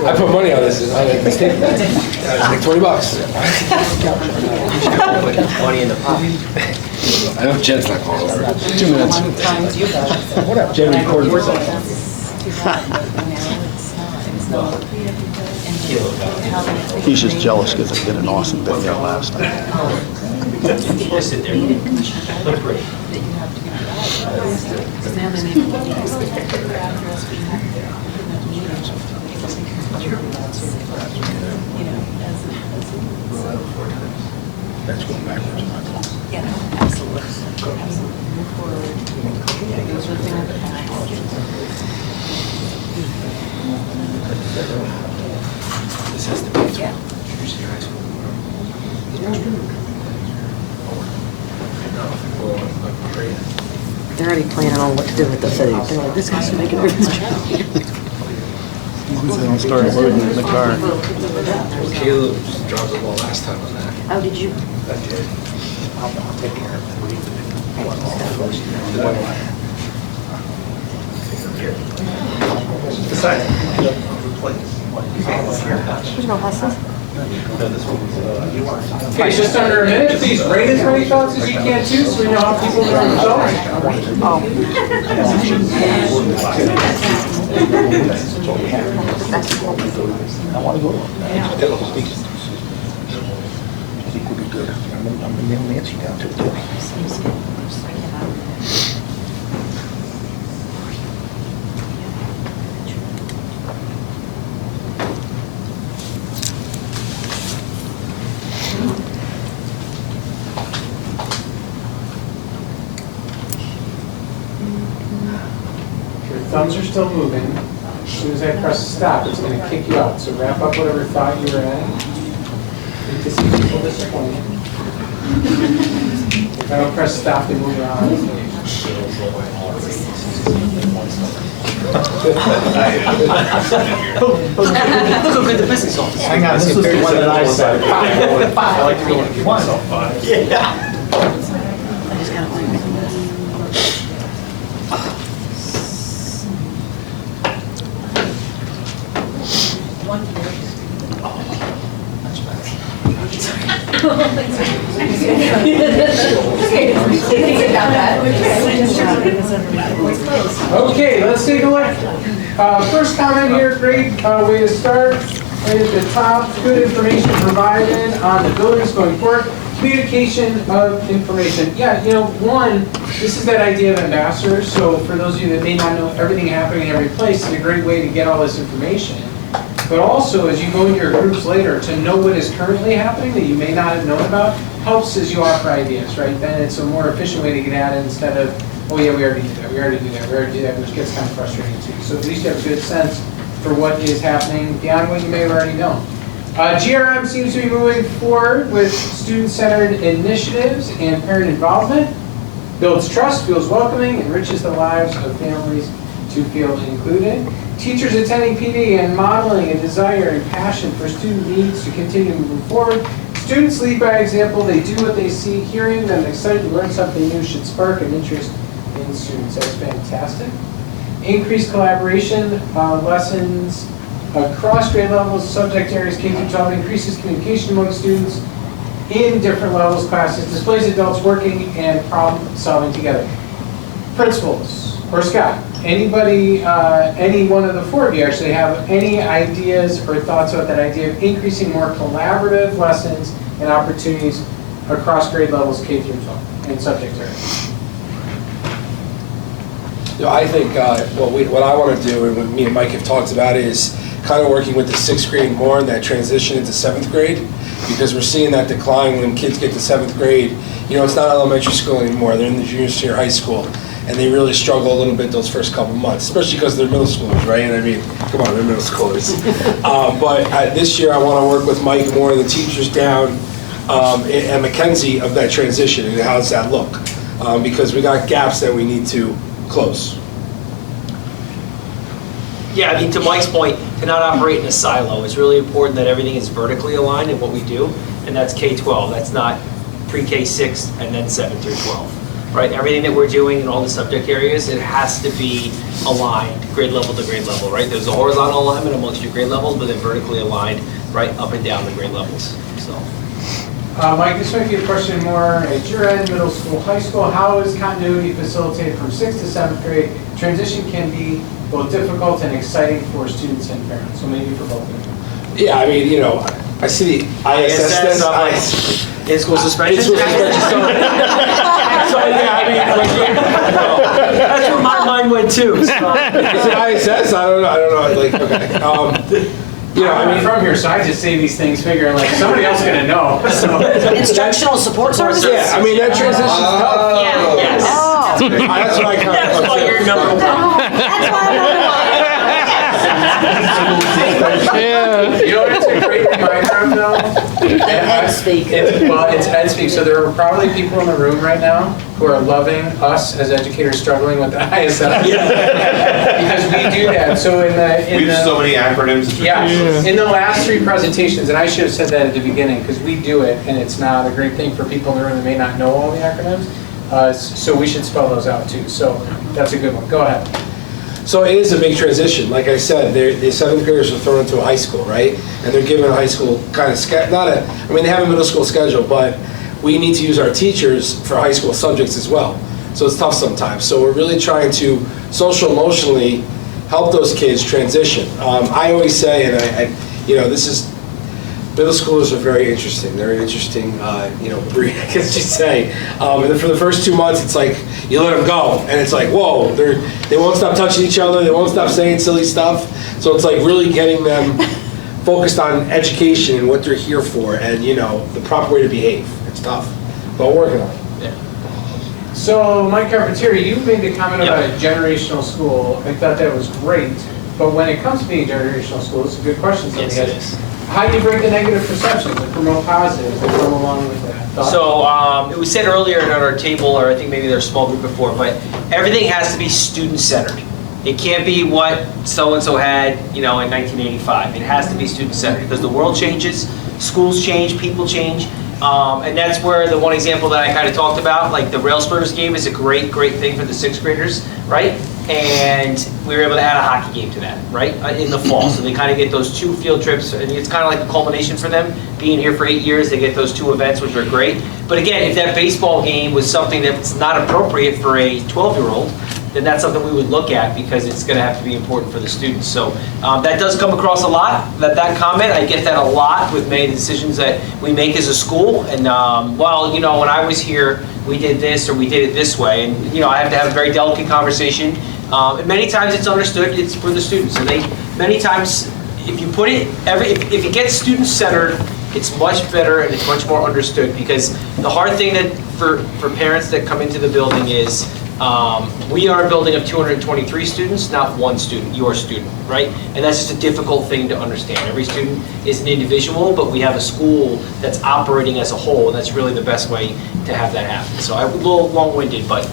I put money on this. It's like $20. Money in the pot. I know Jed's not going over. 2 minutes. Whatever. Jed recorded himself. He's just jealous because I did an awesome video last night. Just sit there. Look great. They're already planning on what to do with the food. They're like, this guy's making everything. They don't start loading in the car. Caleb dropped the ball last time on that. Oh, did you? I did. I'll take care of it. Besides, Who's gonna pass this? Okay, just under a minute, please rate as many thoughts as you can too, so we know how people are results. I want to go. I tell them, speak. I think we'll be good. I'm gonna nail Nancy down to it. Your thumbs are still moving. As soon as I press stop, it's going to kick you out. So wrap up whatever thought you were in. Hate to see people disappointed. If I don't press stop, they move around. Look how good the business office. Hang on, this was the one that I said. I like to go with one. Yeah. I just gotta find it. Okay, let's take a look. First comment here, great way to start. Right at the top, good information provided on the buildings going forward. Communication of information. Yeah, you know, one, this is that idea of ambassadors. So for those of you that may not know everything happening in every place, it's a great way to get all this information. But also, as you go into your groups later, to know what is currently happening that you may not have known about, helps as you offer ideas, right? Then it's a more efficient way to get at it instead of, oh yeah, we already do that, we already do that, we already do that, which gets kind of frustrating too. So at least you have a good sense for what is happening beyond what you may have already known. GRM seems to be moving forward with student-centered initiatives and parent involvement. Builds trust, feels welcoming, enriches the lives of families to feel included. Teachers attending PD and modeling a desire and passion for student needs to continue moving forward. Students lead by example. They do what they see. Hearing them excited to learn something new should spark an interest in students. That's fantastic. Increased collaboration, lessons across grade levels, subject areas, K-12, increases communication among students in different levels, classes, displays adults working and problem solving together. Principals, or Scott, anybody, any one of the four of you actually have any ideas or thoughts about that idea of increasing more collaborative lessons and opportunities across grade levels, K through 12, and subject areas? You know, I think what I want to do, and what me and Mike have talked about, is kind of working with the 6th grade more in that transition into 7th grade, because we're seeing that decline when kids get to 7th grade. You know, it's not elementary school anymore. They're in the junior senior high school, and they really struggle a little bit those first couple months, especially because they're middle schoolers, right? And I mean, come on, they're middle schoolers. But this year I want to work with Mike more and the teachers down and Mackenzie of that transition, and how does that look? Because we got gaps that we need to close. Yeah, I mean, to Mike's point, to not operate in a silo, it's really important that everything is vertically aligned in what we do, and that's K-12. That's not pre-K 6 and then 7 through 12, right? Everything that we're doing in all the subject areas, it has to be aligned grade level to grade level, right? There's a horizontal alignment amongst your grade levels, but then vertically aligned right up and down the grade levels, so. Mike, this might be a question more at your end, middle school, high school. How is continuity facilitated from 6th to 7th grade? Transition can be both difficult and exciting for students and parents, so maybe for both of you. Yeah, I mean, you know, I see the ISS. In-school suspension? So, yeah, I mean, That's where my mind went too. So. Is it ISS? I don't know. Like, okay. You know, I'm from here, so I just say these things figuring like somebody else gonna know. So. Instructional support services? Yeah, I mean, that transition's tough. Yeah, yes. Oh. That's what I kind of. That's why you're number one. That's why I'm number one. You know what it's a great reminder of though? Ed speak. It's Ed speak. So there are probably people in the room right now who are loving us as educators struggling with the ISL. Because we do that. So We have so many acronyms. yeah, in the last 3 presentations, and I should have said that at the beginning, because we do it, and it's not a great thing for people in the room that may not know all the acronyms. So we should spell those out too. So that's a good one. Go ahead. So it is a big transition. Like I said, the 7th graders are thrown into a high school, right? And they're given a high school kind of, they have a middle school schedule, but we need to use our teachers for high school subjects as well. So it's tough sometimes. So we're really trying to social emotionally help those kids transition. I always say, and this is, middle schoolers are very interesting. They're an interesting, breed, I guess you'd say. And then for the first 2 months, it's like, you let them go. And it's like, whoa, they won't stop touching each other. They won't stop saying silly stuff. So it's like really getting them focused on education and what they're here for and, the proper way to behave. It's tough, but we're working on it. So Mike Carpentier, you made the comment about a generational school. I thought that was great. But when it comes to being a generational school, it's a good question. Yes, it is. How do you break the negative perceptions and promote positives that come along with that? Thought? So it was said earlier at our table, or I think maybe there's a small group before, but everything has to be student-centered. It can't be what so-and-so had, in 1985. It has to be student-centered because the world changes, schools change, people change. And that's where the one example that I kind of talked about, like the Railspurs game is a great thing for the 6th graders, right? And we were able to add a hockey game to that, right, in the fall. So they kind of get those 2 field trips, and it's kind of like the culmination for them. Being here for 8 years, they get those 2 events, which are great. But again, if that baseball game was something that's not appropriate for a 12-year-old, then that's something we would look at because it's going to have to be important for the students. So that does come across a lot, that comment. I get that a lot with many of the decisions that we make as a school. And when I was here, we did this or we did it this way. And, I have to have a very delicate conversation. And many times it's understood, it's for the students. And many times, if you put it, if it gets student-centered, it's much better and it's much more understood because the hard thing that for parents that come into the building is we are a building of 223 students, not 1 student, your student, right? And that's just a difficult thing to understand. Every student is an individual, but we have a school that's operating as a whole, and that's really the best way to have that happen. So I'm a little long-winded, but.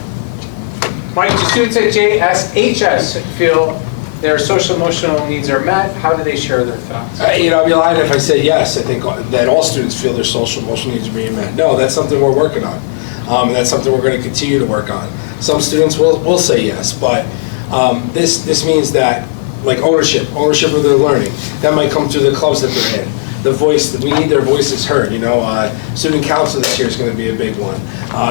Mike, do students at JSHS feel their social emotional needs are met? How do they share their thoughts? I'd be lying if I said yes. I think that all students feel their social emotional needs are being met. No, that's something we're working on. And that's something we're going to continue to work on. Some students will say yes, but this means that, like ownership of their learning, that might come through the clubs that they're in. The voice, we need their voices heard. Student council this year is going to be a big one.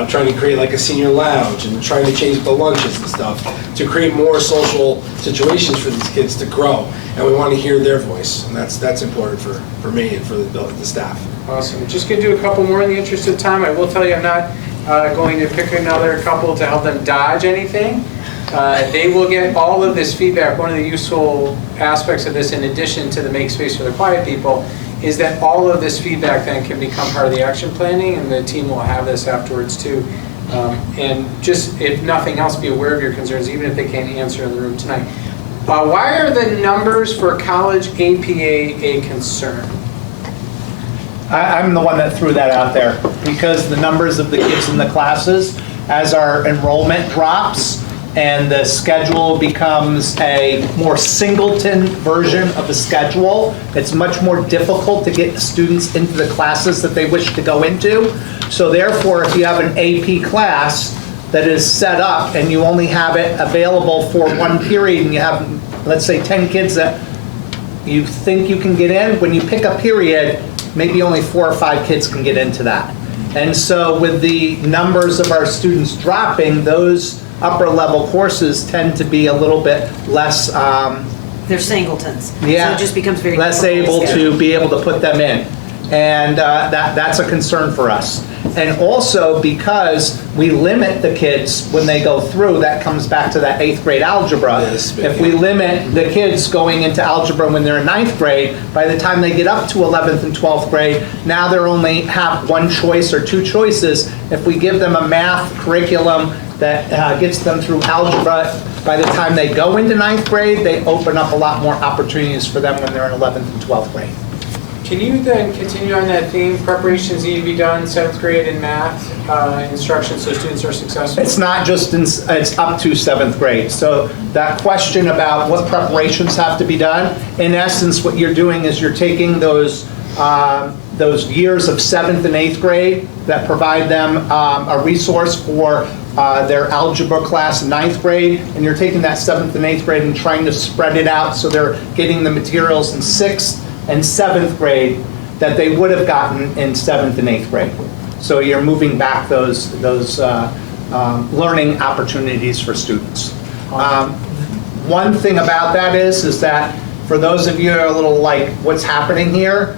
Trying to create like a senior lounge and trying to change the lunches and stuff to create more social situations for these kids to grow. And we want to hear their voice, and that's important for me and for the staff. Awesome. Just going to do a couple more in the interest of time. I will tell you I'm not going to pick another couple to help them dodge anything. They will get all of this feedback. One of the useful aspects of this, in addition to the make space for the quiet people, is that all of this feedback then can become part of the action planning, and the team will have this afterwards too. And just, if nothing else, be aware of your concerns, even if they can't answer in the room tonight. Why are the numbers for college APA a concern? I'm the one that threw that out there because the numbers of the kids in the classes, as our enrollment drops and the schedule becomes a more singleton version of the schedule, it's much more difficult to get students into the classes that they wish to go into. So therefore, if you have an AP class that is set up and you only have it available for 1 period and you have, let's say, 10 kids that you think you can get in, when you pick a period, maybe only 4 or 5 kids can get into that. And so with the numbers of our students dropping, those upper level courses tend to be a little bit less, They're singletons. yeah, So it just becomes very less difficult. able to be able to put them in. And that's a concern for us. And also because we limit the kids when they go through, that comes back to that 8th grade algebra. Yes, if we limit the kids going into algebra when they're in 9th grade, by the time they get up to 11th and 12th grade, now they're only have 1 choice or 2 choices. If we give them a math curriculum that gets them through algebra by the time they go into 9th grade, they open up a lot more opportunities for them when they're in 11th and 12th grade. Can you then continue on that theme, preparations need to be done, 7th grade in math instruction so students are successful? It's not just, it's up to 7th grade. So that question about what preparations have to be done, in essence, what you're doing is you're taking those years of 7th and 8th grade that provide them a resource for their algebra class in 9th grade, and you're taking that 7th and 8th grade and trying to spread it out so they're getting the materials in 6th and 7th grade that they would have gotten in 7th and 8th grade. So you're moving back those learning opportunities for students. One thing about that is that for those of you who are a little like, what's happening here?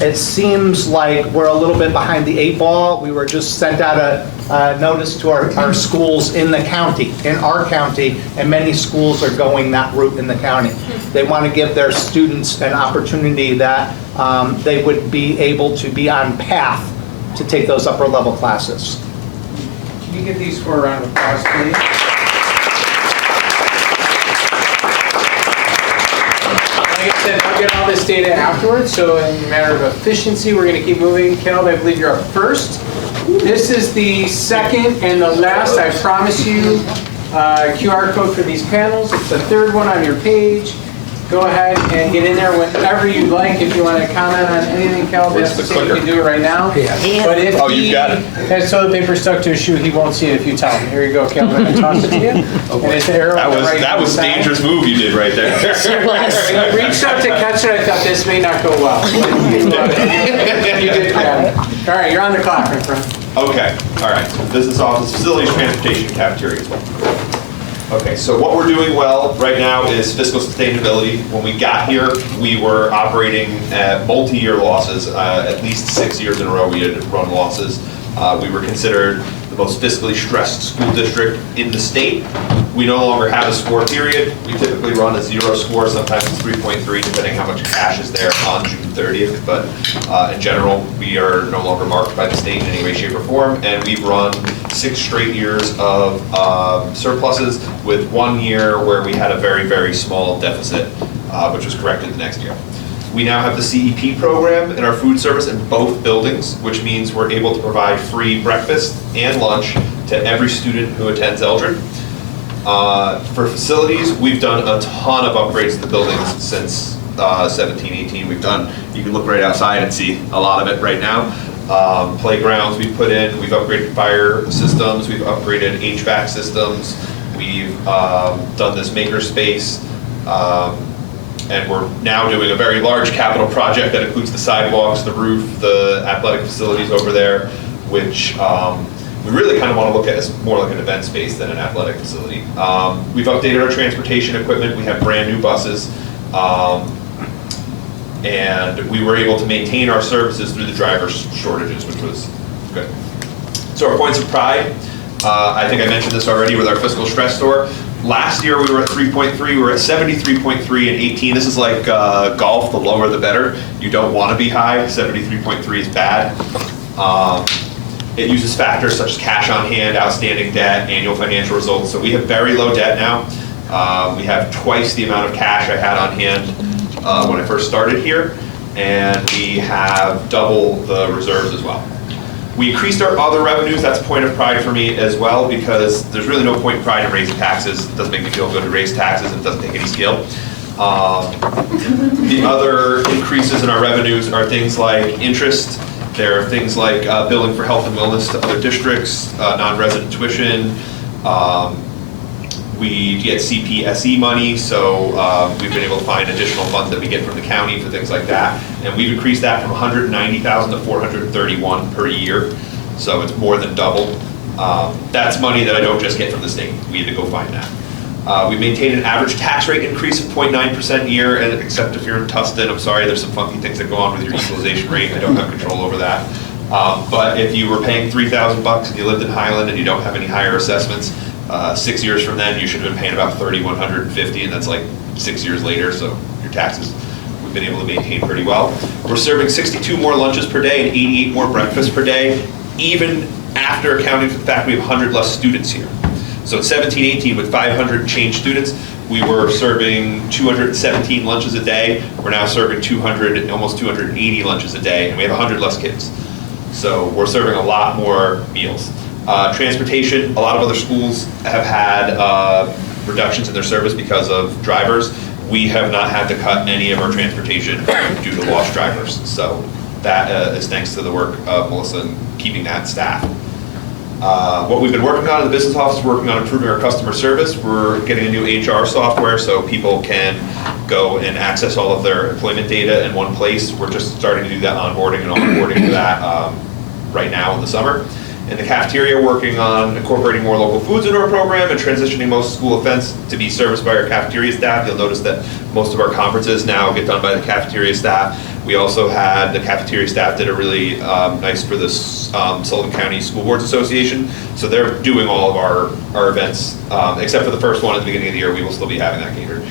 It seems like we're a little bit behind the 8 ball. We were just sent out a notice to our schools in the county, in our county, and many schools are going that route in the county. They want to give their students an opportunity that they would be able to be on path to take those upper level classes. Can you give these for a round of applause, please? Like I said, I'll get all this data afterwards, so in a matter of efficiency, we're going to keep moving. Caleb, I believe you're up first. This is the second and the last, I promise you, QR code for these panels. It's the third one on your page. Go ahead and get in there whenever you'd like. If you want to comment on anything Caleb has to say, you can do it right now. But if he has toilet paper stuck to his shoe, he won't see it if you tell him. Here you go, Caleb. I'm going to toss it to you. And it's the arrow on the right That was a dangerous move you did right there. I reached out to catch it. I thought this may not go well. You did grab it. All right, you're on the clock, my friend. Okay, all right. So business office, facilities, transportation, cafeteria as well. Okay, so what we're doing well right now is fiscal sustainability. When we got here, we were operating at multi-year losses. At least 6 years in a row we had run losses. We were considered the most fiscally stressed school district in the state. We no longer have a score period. We typically run a 0 score, sometimes it's 3.3, depending how much cash is there on June 30th. But in general, we are no longer marked by the state in any way, shape, or form. And we've run 6 straight years of surpluses, with 1 year where we had a very, very small deficit, which was corrected the next year. We now have the CEP program in our food service in both buildings, which means we're able to provide free breakfast and lunch to every student who attends Eldred. For facilities, we've done a ton of upgrades to the buildings since 17-18. We've done, you can look right outside and see a lot of it right now. Playgrounds we've put in, we've upgraded fire systems, we've upgraded HVAC systems, we've done this maker space, and we're now doing a very large capital project that includes the sidewalks, the roof, the athletic facilities over there, which we really kind of want to look at as more like an event space than an athletic facility. We've updated our transportation equipment. We have brand new buses. And we were able to maintain our services through the driver shortages, which was good. So our points of pride, I think I mentioned this already with our fiscal stress score. Last year we were at 3.3, we were at 73.3 in 18. This is like golf, the lower the better. You don't want to be high, 73.3 is bad. It uses factors such as cash on hand, outstanding debt, annual financial results. So we have very low debt now. We have twice the amount of cash I had on hand when I first started here, and we have double the reserves as well. We increased our other revenues. That's a point of pride for me as well, because there's really no point in pride in raising taxes. It doesn't make me feel good to raise taxes, and it doesn't take any skill. The other increases in our revenues are things like interest. There are things like billing for health and wellness to other districts, non-resident tuition. We get CPSE money, so we've been able to find additional funds that we get from the county for things like that. And we've increased that from $190,000 to $431,000 per year. So it's more than double. That's money that I don't just get from the state. We had to go find that. We maintain an average tax rate increase of 0.9% a year, and except if you're in Tustin, I'm sorry, there's some funky things that go on with your equalization rate. I don't have control over that. But if you were paying $3,000 and you lived in Highland and you don't have any higher assessments, 6 years from then, you should have been paying about $3,150, and that's like 6 years later, so your taxes, we've been able to maintain pretty well. We're serving 62 more lunches per day and 88 more breakfasts per day, even after accounting for the fact we have 100 less students here. So 17-18 with 500 and change students, we were serving 217 lunches a day. We're now serving 200, almost 280 lunches a day, and we have 100 less kids. So we're serving a lot more meals. Transportation, a lot of other schools have had reductions in their service because of drivers. We have not had to cut any of our transportation due to lost drivers. So that is thanks to the work of Melissa in keeping that staff. What we've been working on in the business office is working on improving our customer service. We're getting a new HR software so people can go and access all of their employment data in one place. We're just starting to do that onboarding and offboarding for that right now in the summer. In the cafeteria, working on incorporating more local foods into our program and transitioning most school events to be serviced by our cafeteria staff. You'll notice that most of our conferences now get done by the cafeteria staff. We also had the cafeteria staff did a really nice for the Sullivan County School Boards Association. So they're doing all of our events, except for the first one at the beginning of the year. We will still be having that catered.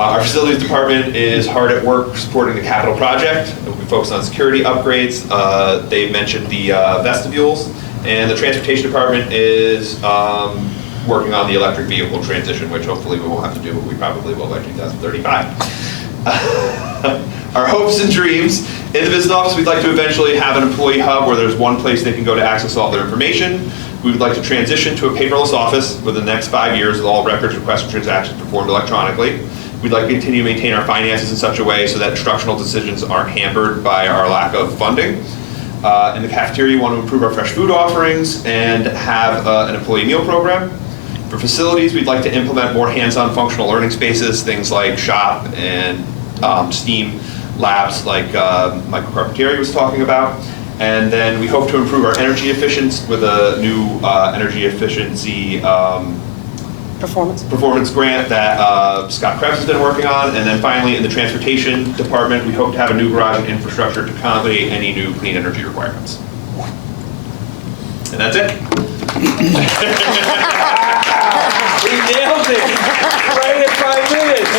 Our facilities department is hard at work supporting the capital project. We focus on security upgrades. They mentioned the vestibules. And the transportation department is working on the electric vehicle transition, which hopefully we won't have to do, but we probably will by 2035. Our hopes and dreams. In the business office, we'd like to eventually have an employee hub where there's one place they can go to access all their information. We would like to transition to a paperless office within the next 5 years with all records, requests, and transactions performed electronically. We'd like to continue to maintain our finances in such a way so that instructional decisions aren't hampered by our lack of funding. In the cafeteria, we want to improve our fresh food offerings and have an employee meal program. For facilities, we'd like to implement more hands-on functional learning spaces, things like shop and STEAM labs like Michael Carpentieri was talking about. And then we hope to improve our energy efficiency with a new energy efficiency performance grant that Scott Krebs has been working on. And then finally, in the transportation department, we hope to have a new garage and infrastructure to accommodate any new clean energy requirements. And that's it. We nailed it. Right at 5 minutes.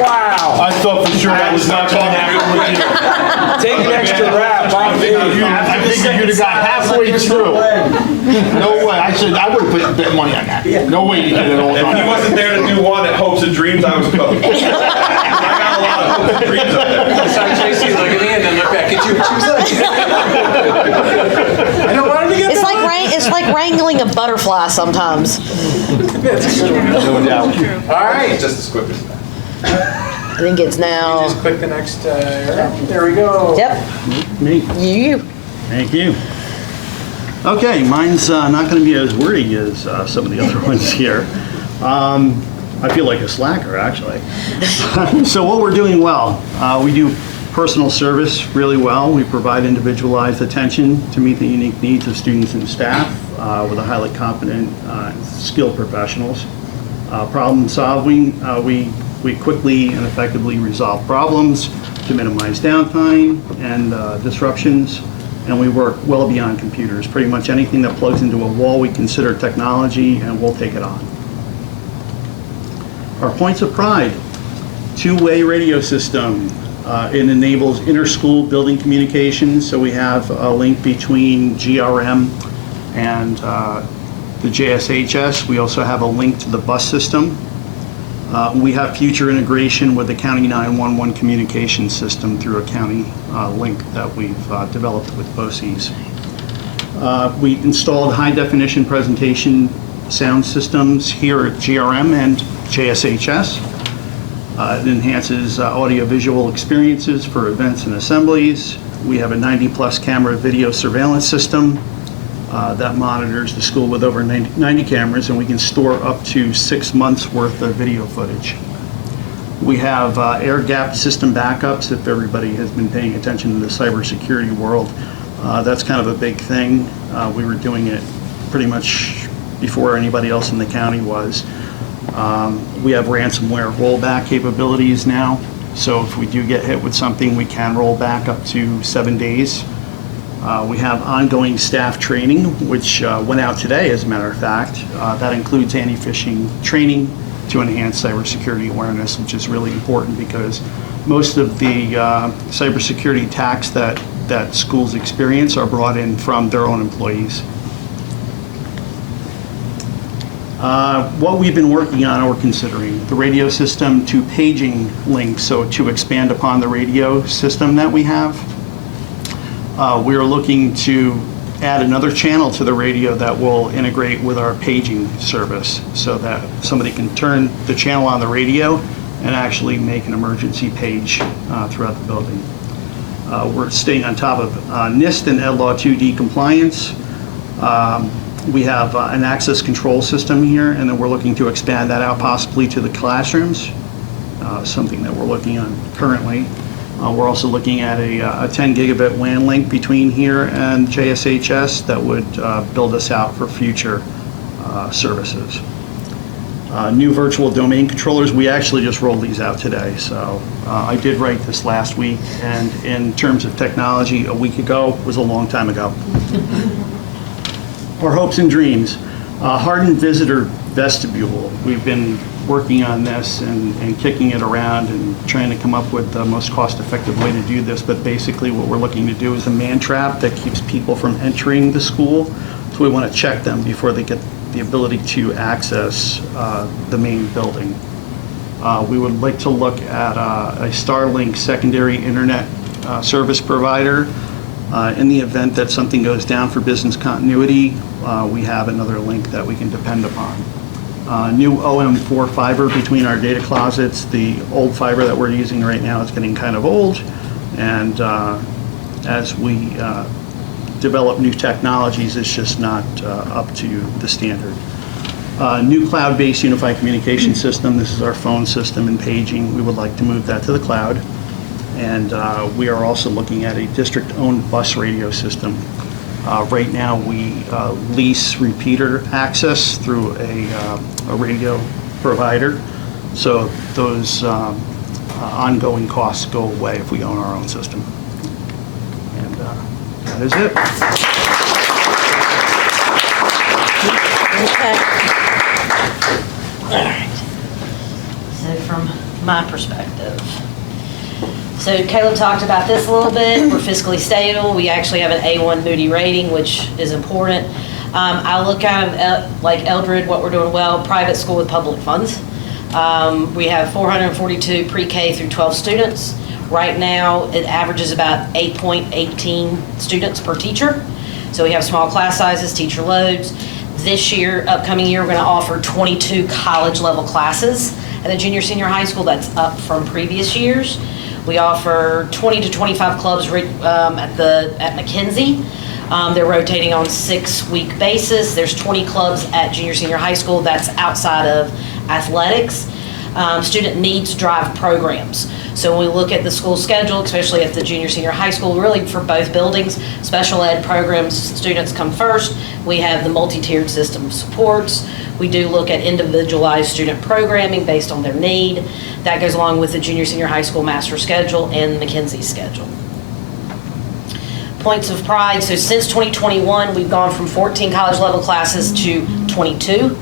Wow. I thought for sure that was not going to happen. Take an extra wrap. I figured you'd have got halfway through. No way. I would have put money on that. No way you did it all. If he wasn't there to do one at Hopes and Dreams, I was cooked. I got a lot of hopes and dreams up there. I saw JC look at me and then look back at you. I don't want him to get It's like wrangling a butterfly sometimes. No doubt. All right. Just as quick as that. I think it's now. Just click the next area. There we go. Yep. Me. You. Thank you. Okay, mine's not going to be as wordy as some of the other ones here. I feel like a slacker, actually. So what we're doing well, we do personal service really well. We provide individualized attention to meet the unique needs of students and staff with a highly competent, skilled professionals. Problem solving, we quickly and effectively resolve problems to minimize downtime and disruptions, and we work well beyond computers. Pretty much anything that plugs into a wall we consider technology, and we'll take it on. Our points of pride: two-way radio system. It enables inter-school building communications, so we have a link between GRM and the JSHS. We also have a link to the bus system. We have future integration with the County 911 communication system through a county link that we've developed with BOCES. We installed high-definition presentation sound systems here at GRM and JSHS. It enhances audio-visual experiences for events and assemblies. We have a 90-plus camera video surveillance system that monitors the school with over 90 cameras, and we can store up to 6 months worth of video footage. We have air-gapped system backups. If everybody has been paying attention to the cybersecurity world, that's kind of a big thing. We were doing it pretty much before anybody else in the county was. We have ransomware rollback capabilities now, so if we do get hit with something, we can roll back up to 7 days. We have ongoing staff training, which went out today, as a matter of fact. That includes anti-phishing training to enhance cybersecurity awareness, which is really important because most of the cybersecurity attacks that schools experience are brought in from their own employees. What we've been working on or considering, the radio system to paging links, so to expand upon the radio system that we have. We're looking to add another channel to the radio that will integrate with our paging service so that somebody can turn the channel on the radio and actually make an emergency page throughout the building. We're staying on top of NIST and EdLaw 2D compliance. We have an access control system here, and then we're looking to expand that out possibly to the classrooms, something that we're looking on currently. We're also looking at a 10 gigabit WAN link between here and JSHS that would build us out for future services. New virtual domain controllers, we actually just rolled these out today. So I did write this last week, and in terms of technology, a week ago was a long time ago. Our hopes and dreams. Hardened visitor vestibule. We've been working on this and kicking it around and trying to come up with the most cost-effective way to do this, but basically what we're looking to do is a man trap that keeps people from entering the school. So we want to check them before they get the ability to access the main building. We would like to look at a Starlink secondary internet service provider. In the event that something goes down for business continuity, we have another link that we can depend upon. New OM4 fiber between our data closets. The old fiber that we're using right now is getting kind of old, and as we develop new technologies, it's just not up to the standard. New cloud-based unified communication system. This is our phone system and paging. We would like to move that to the cloud. And we are also looking at a district-owned bus radio system. Right now, we lease repeater access through a radio provider. So those ongoing costs go away if we own our own system. And that is it. Okay. All right. So from my perspective, so Caleb talked about this a little bit. We're fiscally stable. We actually have an A1 Moody rating, which is important. I look at like Eldred, what we're doing well, private school with public funds. We have 442 pre-K through 12 students. Right now, it averages about 8.18 students per teacher. So we have small class sizes, teacher loads. This year, upcoming year, we're going to offer 22 college level classes at the junior senior high school. That's up from previous years. We offer 20 to 25 clubs at McKenzie. They're rotating on 6-week basis. There's 20 clubs at junior senior high school. That's outside of athletics. Student needs drive programs. So when we look at the school schedule, especially at the junior senior high school, really for both buildings, special ed programs, students come first. We have the multi-tiered system of supports. We do look at individualized student programming based on their need. That goes along with the junior senior high school master schedule and McKenzie's schedule. Points of pride. So since 2021, we've gone from 14 college level classes to 22.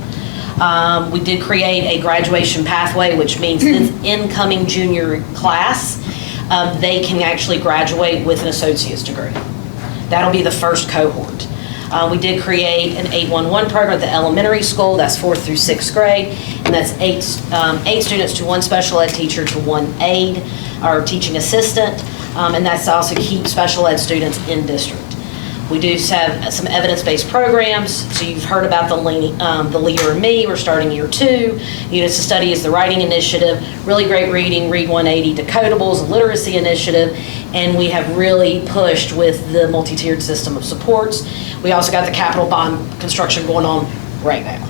We did create a graduation pathway, which means this incoming junior class, they can actually graduate with an associate's degree. That'll be the first cohort. We did create an 811 program at the elementary school. That's 4th through 6th grade, and that's eight students to 1 special ed teacher to 1 aide or teaching assistant, and that's also keep special ed students in district. We do have some evidence-based programs. So you've heard about the Leader in Me. We're starting year 2. Units to Study is the writing initiative. Really great reading, Read 180, Decodables, literacy initiative. And we have really pushed with the multi-tiered system of supports. We also got the capital bond construction going on right now.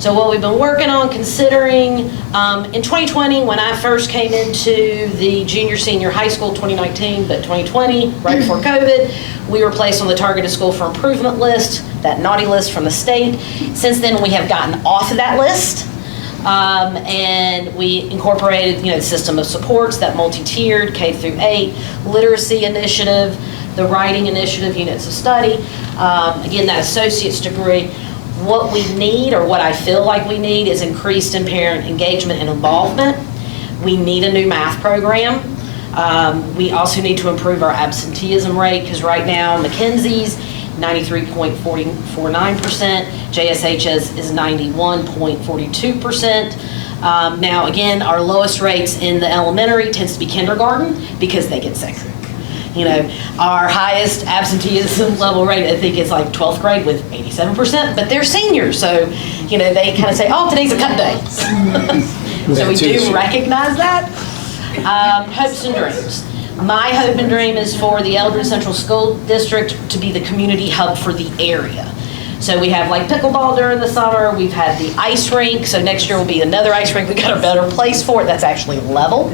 So what we've been working on, considering, in 2020, when I first came into the junior senior high school, 2019, but 2020, right before COVID, we were placed on the targeted school for improvement list, that naughty list from the state. Since then, we have gotten off of that list. And we incorporated, the system of supports, that multi-tiered K through 8, literacy initiative, the writing initiative, units of study, again, that associate's degree. What we need, or what I feel like we need, is increased in parent engagement and involvement. We need a new math program. We also need to improve our absenteeism rate, because right now McKenzie's 93.49%. JSH is 91.42%. Now, again, our lowest rates in the elementary tends to be kindergarten because they get sick. You know, our highest absenteeism level rate, I think, is like 12th grade with 87%, but they're seniors, so, you know, they kind of say, oh, today's a cut day. So we do recognize that. Hopes and dreams. My hope and dream is for the Eldred Central School District to be the community hub for the area. So we have like pickleball during the summer, we've had the ice rink, so next year will be another ice rink. We got a better place for it that's actually level.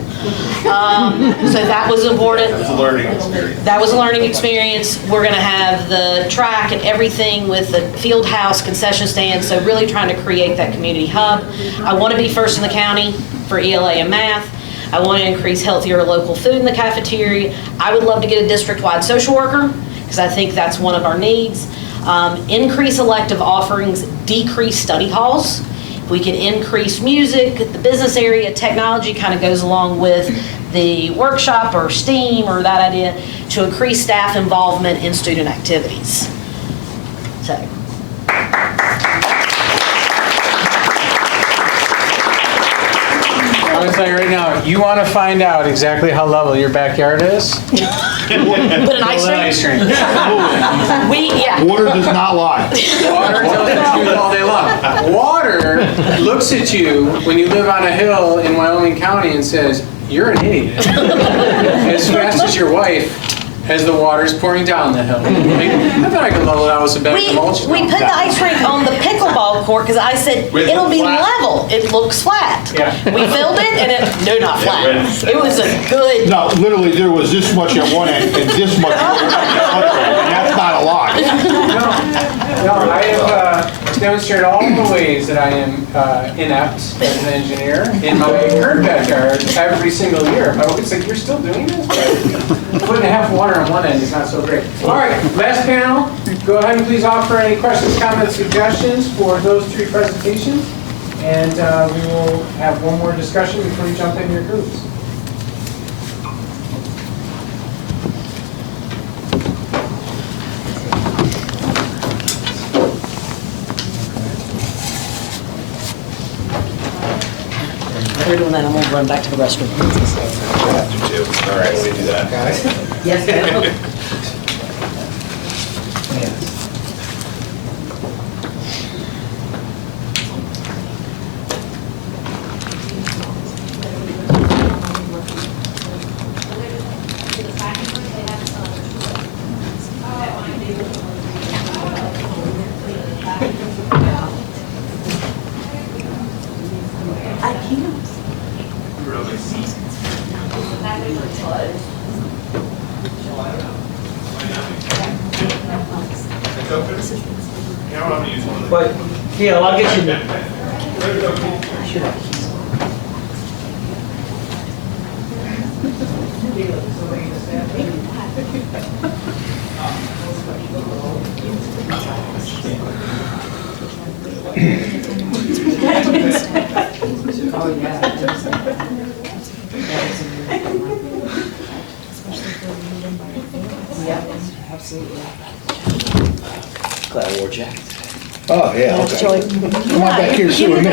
So that was important. It's a learning experience. That was a learning experience. We're gonna have the track and everything with the field house, concession stand, so really trying to create that community hub. I wanna be first in the county for ELA and math. I wanna increase healthier local food in the cafeteria. I would love to get a district-wide social worker, because I think that's one of our needs. Increase elective offerings, decrease study halls. If we can increase music, the business area, technology kind of goes along with the workshop or STEAM or that idea to increase staff involvement in student activities. So. I'm gonna tell you right now, you wanna find out exactly how level your backyard is? Put an ice rink? Water does not lie. Water tells the truth all day long. Water looks at you when you live on a hill in Wyoming County and says, you're an idiot. As fast as your wife, as the water's pouring down the hill. Like, I thought I could level it out with some better mulch. We put the ice rink on the pickleball court because I said it'll be level. It looks flat. Yeah. We filled it and not flat. It was a good. No, literally, there was this much at one end and this much at the other end, and that's not a lie. No, I have demonstrated all the ways that I am inept as an engineer in my current backyard every single year. My wife's like, you're still doing this? But putting half water on one end is not so great. All right, last panel. Go ahead and please offer any questions, comments, suggestions for those three presentations. And we will have one more discussion before you jump into your groups. We're doing that. I'm gonna run back to the restroom. All right, let me do that. Yes, ma'am. But, yeah, I'll get you. Glad I wore a jacket. Oh, yeah, okay. Come on back here and sit with me.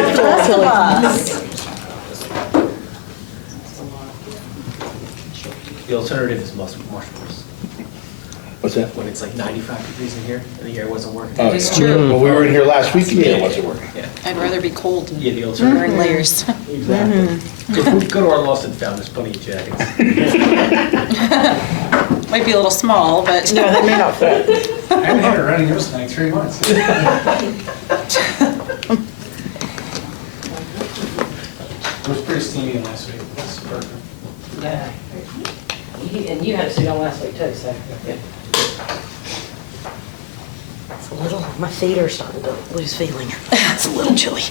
The alternative is marshmallows. What's that? When it's like 95 degrees in here and the air wasn't working. Oh, it's true. Well, we were in here last week and it wasn't working. Yeah. I'd rather be cold Yeah, the and alternative. wearing layers. Exactly. Go to our Lost and Found, there's plenty of jackets. Might be a little small, but. No, they may not fit. I haven't had a running nose in like 3 months. It was pretty steamy last week. That's perfect. Yeah. And you had a suit on last week too, so. Yeah. It's a little, my feet are starting to lose feeling. It's a little chilly.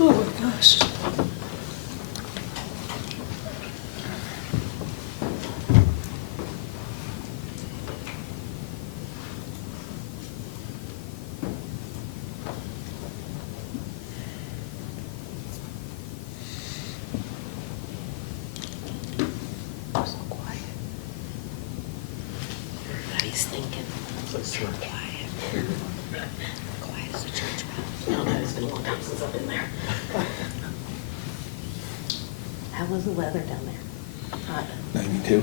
Oh my gosh. So quiet. It's been a long time since I've been there. How was the weather down there? Hot. 92.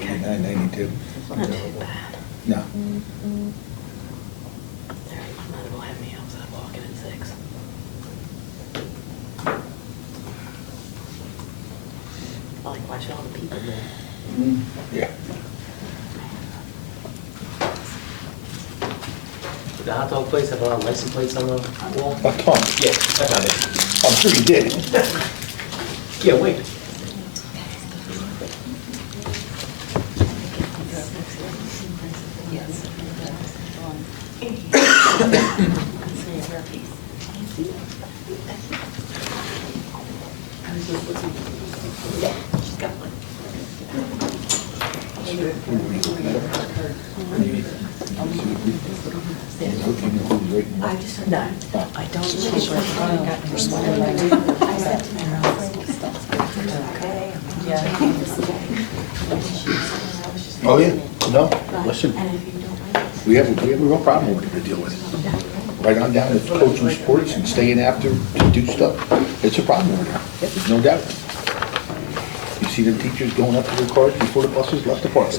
89, 92. Not too bad. No. Might as well have me outside walking at 6. I like watching all the people there. Yeah. Did the hot dog place have license plates on the wall? Oh, Tom, Yeah, I found it. I'm sure you did. Yeah, wait. No, I don't. Oh, yeah, no, listen, we have a real problem with it to deal with. Right on down to coaching sports and staying after to do stuff, it's a problem over there, there's no doubt. You see the teachers going up to their cars before the buses left the park. I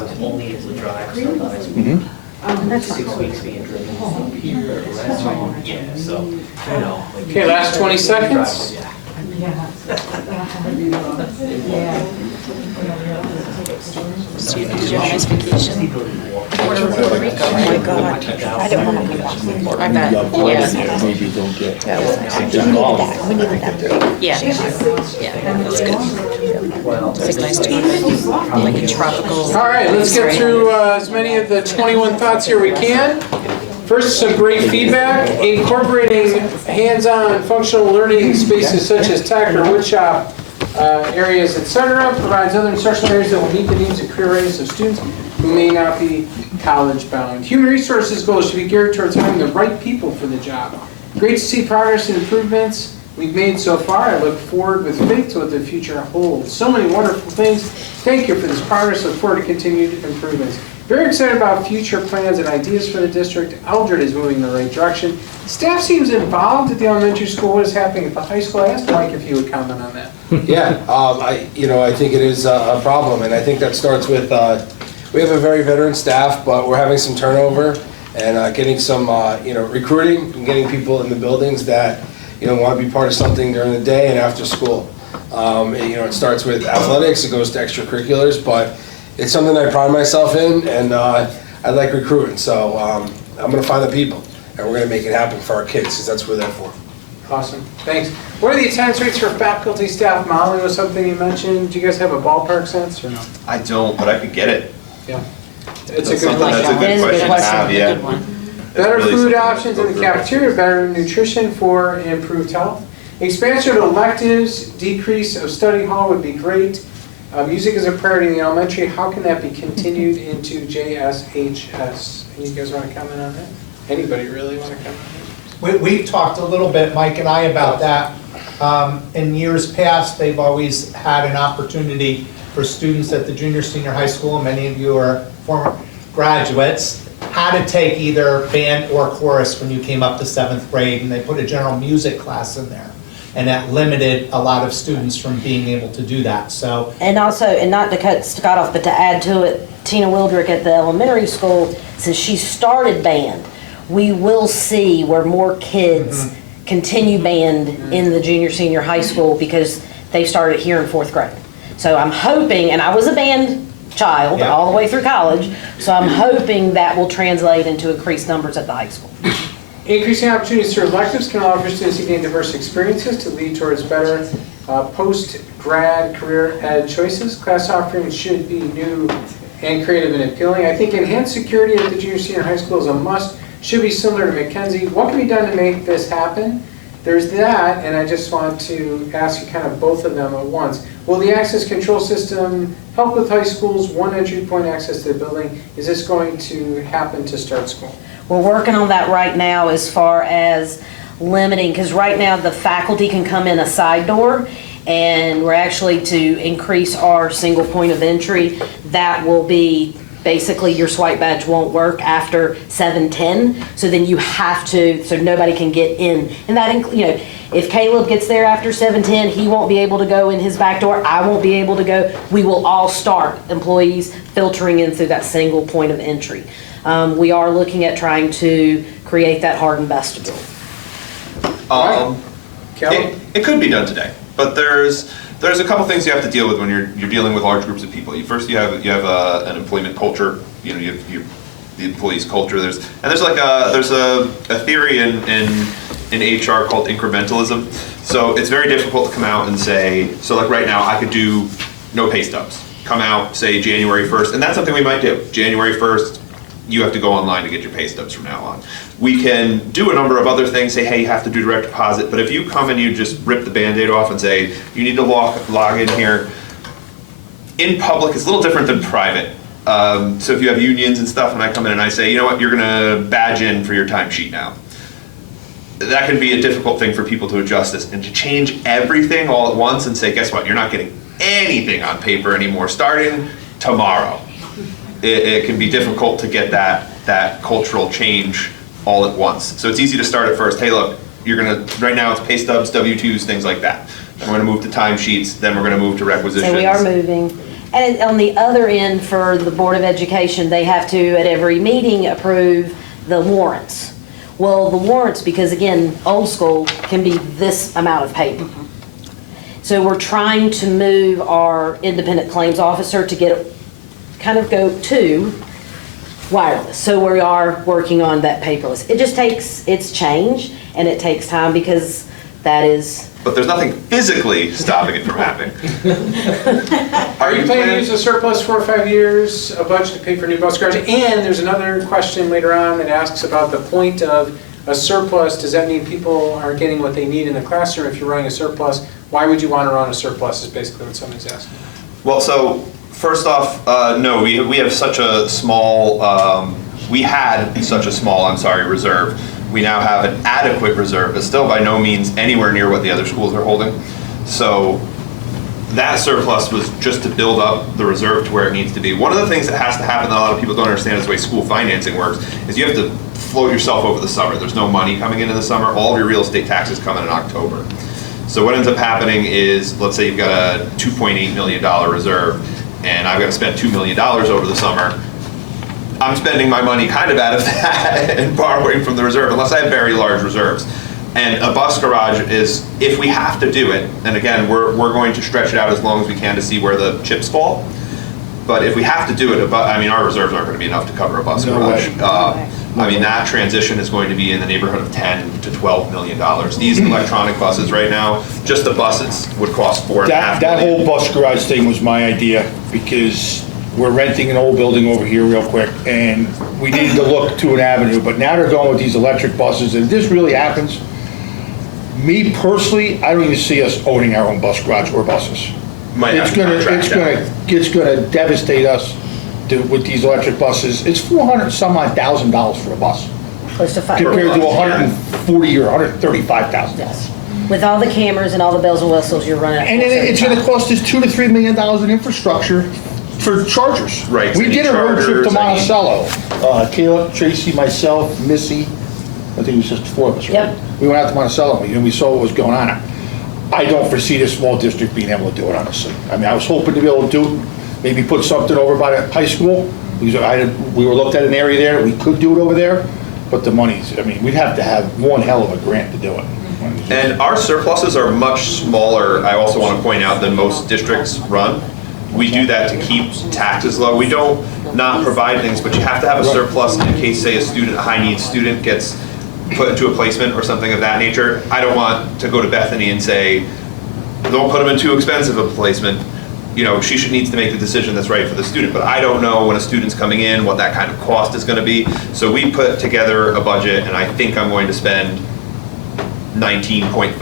was only able to drive sometimes. Mhm. 6 weeks being driven here, yeah, so, you know. Okay, last 20 seconds. Students on nice vacation. Oh my God, I don't want to go back. I bet. Yeah. Maybe don't get. That was nice. We needed that. Yeah. Yeah, that's good. It's nice to go like a tropical. All right, let's get through as many of the 21 thoughts here we can. First, some great feedback. Incorporating hands-on functional learning spaces such as tech or woodshop areas, etc., provides other instructional areas that will meet the needs and career readiness of students who may not be college-bound. Human resources goals should be geared towards having the right people for the job. Great to see progress and improvements we've made so far. I look forward with faith to what the future holds. So many wonderful things. Thank you for this progress. Look forward to continued improvements. Very excited about future plans and ideas for the district. Eldred is moving in the right direction. Staff seems involved at the elementary school. What is happening at the high school? I asked Mike if he would comment on that. Yeah, I think it is a problem, and I think that starts with, we have a very veteran staff, but we're having some turnover and getting some, recruiting and getting people in the buildings that, want to be part of something during the day and after school. It starts with athletics, it goes to extracurriculars, but it's something I pride myself in, and I like recruiting, so I'm going to find the people, and we're going to make it happen for our kids, because that's what we're there for. Awesome, thanks. What are the attendance rates for faculty, staff? Molly was something you mentioned. Do you guys have a ballpark sense or no? I don't, but I could get it. Yeah. It's a That's good something question. that's a good question to have, yeah. Better That's really food something options to in go the through. cafeteria, better nutrition for improved health. Expansion of electives, decrease of study hall would be great. Music is a priority in the elementary. How can that be continued into JSHS? Any of you guys want to comment on that? Anybody really want to comment on that? We've talked a little bit, Mike and I, about that. In years past, they've always had an opportunity for students at the junior, senior high school, and many of you are former graduates, how to take either band or chorus when you came up to 7th grade, and they put a general music class in there. And that limited a lot of students from being able to do that, so. And also, and not to cut Scott off, but to add to it, Tina Wildrick at the elementary school, since she started band, we will see where more kids continue band in the junior, senior high school because they started here in 4th grade. So I'm hoping, and I was a band child all the way through college, so I'm hoping that will translate into increased numbers at the high school. Increasing opportunities through electives can allow for students to gain diverse experiences to lead towards better post-grad career ed choices. Class offerings should be new and creative and appealing. I think enhanced security at the junior, senior high school is a must. Should be similar to Mackenzie. What can be done to make this happen? There's that, and I just want to ask you kind of both of them at once. Will the access control system help with high schools, one entry point access to the building? Is this going to happen to start school? We're working on that right now as far as limiting, because right now the faculty can come in a side door, And we're actually to increase our single point of entry. That will be, basically your swipe badge won't work after 7:10. So then you have to, so nobody can get in. And that, if Caleb gets there after 7:10, he won't be able to go in his back door. I won't be able to go. We will all start employees filtering in through that single point of entry. We are looking at trying to create that hardened vestibule. It could be done today, but there's a couple things you have to deal with when you're dealing with large groups of people. First, you have an employment culture. You have the employee's culture. There's a theory in HR called incrementalism. So it's very difficult to come out and say, so like right now, I could do no pay stubs. Come out, say January 1st, and that's something we might do. January 1st, you have to go online to get your pay stubs from now on. We can do a number of other things, say, hey, you have to do direct deposit, but if you come and you just rip the Band-Aid off and say, you need to log in here, in public, it's a little different than private. So if you have unions and stuff, and I come in and I say, you know what, you're gonna badge in for your timesheet now. That can be a difficult thing for people to adjust this, and to change everything all at once and say, guess what, you're not getting anything on paper anymore starting tomorrow. It can be difficult to get that cultural change all at once. So it's easy to start at first. Hey, look, right now it's pay stubs, W-2s, things like that. Then we're gonna move to timesheets, then we're gonna move to requisitions. So we are moving. And on the other end, for the Board of Education, they have to, at every meeting, approve the warrants. Well, the warrants, because again, old school, can be this amount of paper. So we're trying to move our independent claims officer to go to wireless. So we are working on that paperless. It just it's change, and it takes time because that is. But there's nothing physically stopping it from happening. Are you planning to use a surplus 4 or 5 years, a budget to pay for new bus garage? And there's another question later on that asks about the point of a surplus. Does that mean people aren't getting what they need in the classroom if you're running a surplus? Why would you want to run a surplus is basically what somebody's asking. Well, so first off, no, we have such a small, we had such a small, reserve. We now have an adequate reserve, but still by no means anywhere near what the other schools are holding. So that surplus was just to build up the reserve to where it needs to be. One of the things that has to happen that a lot of people don't understand is the way school financing works, is you have to float yourself over the summer. There's no money coming in the summer. All of your real estate taxes come in October. So what ends up happening is, let's say you've got a $2.8 million reserve, and I've got to spend $2 million over the summer. I'm spending my money kind of out of that and borrowing from the reserve, unless I have very large reserves. And a bus garage is, if we have to do it, and again, we're going to stretch it out as long as we can to see where the chips fall. But if we have to do it, our reserves aren't going to be enough to cover a bus garage. That transition is going to be in the neighborhood of $10 to $12 million. These electronic buses right now, just the buses would cost $4.5 million. That whole bus garage thing was my idea, because we're renting an old building over here real quick, and we needed to look to an avenue, but now they're going with these electric buses, and if this really happens, me personally, I don't even see us owning our own bus garage or buses. It's gonna devastate us with these electric buses. It's $400,000 for a bus. Close to $5. Compared to $140,000 or $135,000. Yes. With all the cameras and all the bells and whistles, you're running. And it's gonna cost us $2 to $3 million in infrastructure for chargers. Right. We did a road trip to Monticello. Caleb, Tracy, myself, Missy, I think it was just the four of us, right? Yep. We went out to Monticello and we saw what was going on. I don't foresee this small district being able to do it, honestly. I was hoping to be able to do it, maybe put something over by the high school. We were looked at an area there, we could do it over there, but the money's, we'd have to have one hell of a grant to do it. And our surpluses are much smaller, I also want to point out, than most districts run. We do that to keep taxes low. We don't not provide things, but you have to have a surplus in case, say, a high-needs student gets put into a placement or something of that nature. I don't want to go to Bethany and say, don't put them in too expensive a placement. She needs to make the decision that's right for the student, but I don't know when a student's coming in what that kind of cost is going to be. So we put together a budget, and I think I'm going to spend 19.5.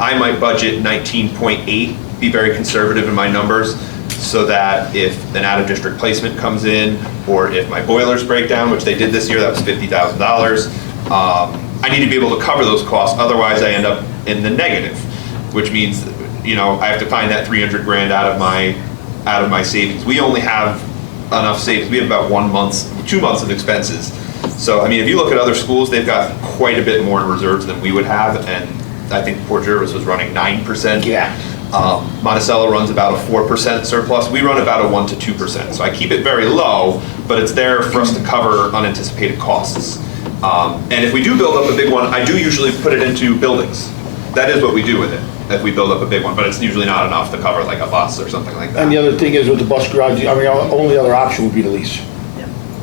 I might budget 19.8, be very conservative in my numbers, so that if an out-of-district placement comes in, or if my boilers break down, which they did this year, that was $50,000, I need to be able to cover those costs, otherwise I end up in the negative, which means you know, I have to find that 300 grand out of my savings. We only have enough savings. We have about 2 months of expenses. So, I mean, if you look at other schools, they've got quite a bit more in reserves than we would have, and I think Port Jervis was running 9%. Yeah. Monticello runs about a 4% surplus. We run about a 1 to 2%. So I keep it very low, but it's there for us to cover unanticipated costs. And if we do build up a big one, I do usually put it into buildings. That is what we do with it, if we build up a big one, but it's usually not enough to cover like a bus or something like that. And the other thing is with the bus garage, I mean, only other option would be the lease.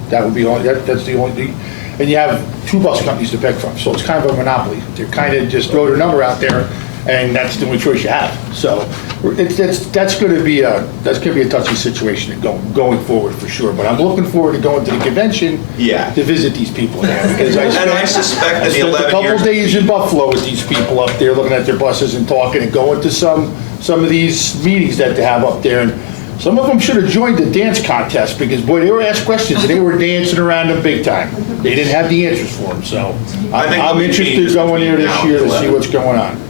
That would be, that's the only thing. And you have 2 bus companies to pick from, so it's kind of a monopoly. They're kind of just throw their number out there, and that's the only choice you have. So that's going to be a touchy situation going forward for sure. But I'm looking forward to going to the convention to visit these people again, because I suspect that the 11 a couple years days in Buffalo with these people up there, looking at their buses and talking and going to some of these meetings that they have up there. And some of them should have joined the dance contest, because boy, they were asked questions and they were dancing around them big time. They didn't have the answers for them. So I'm interested in going there this year to see what's going on.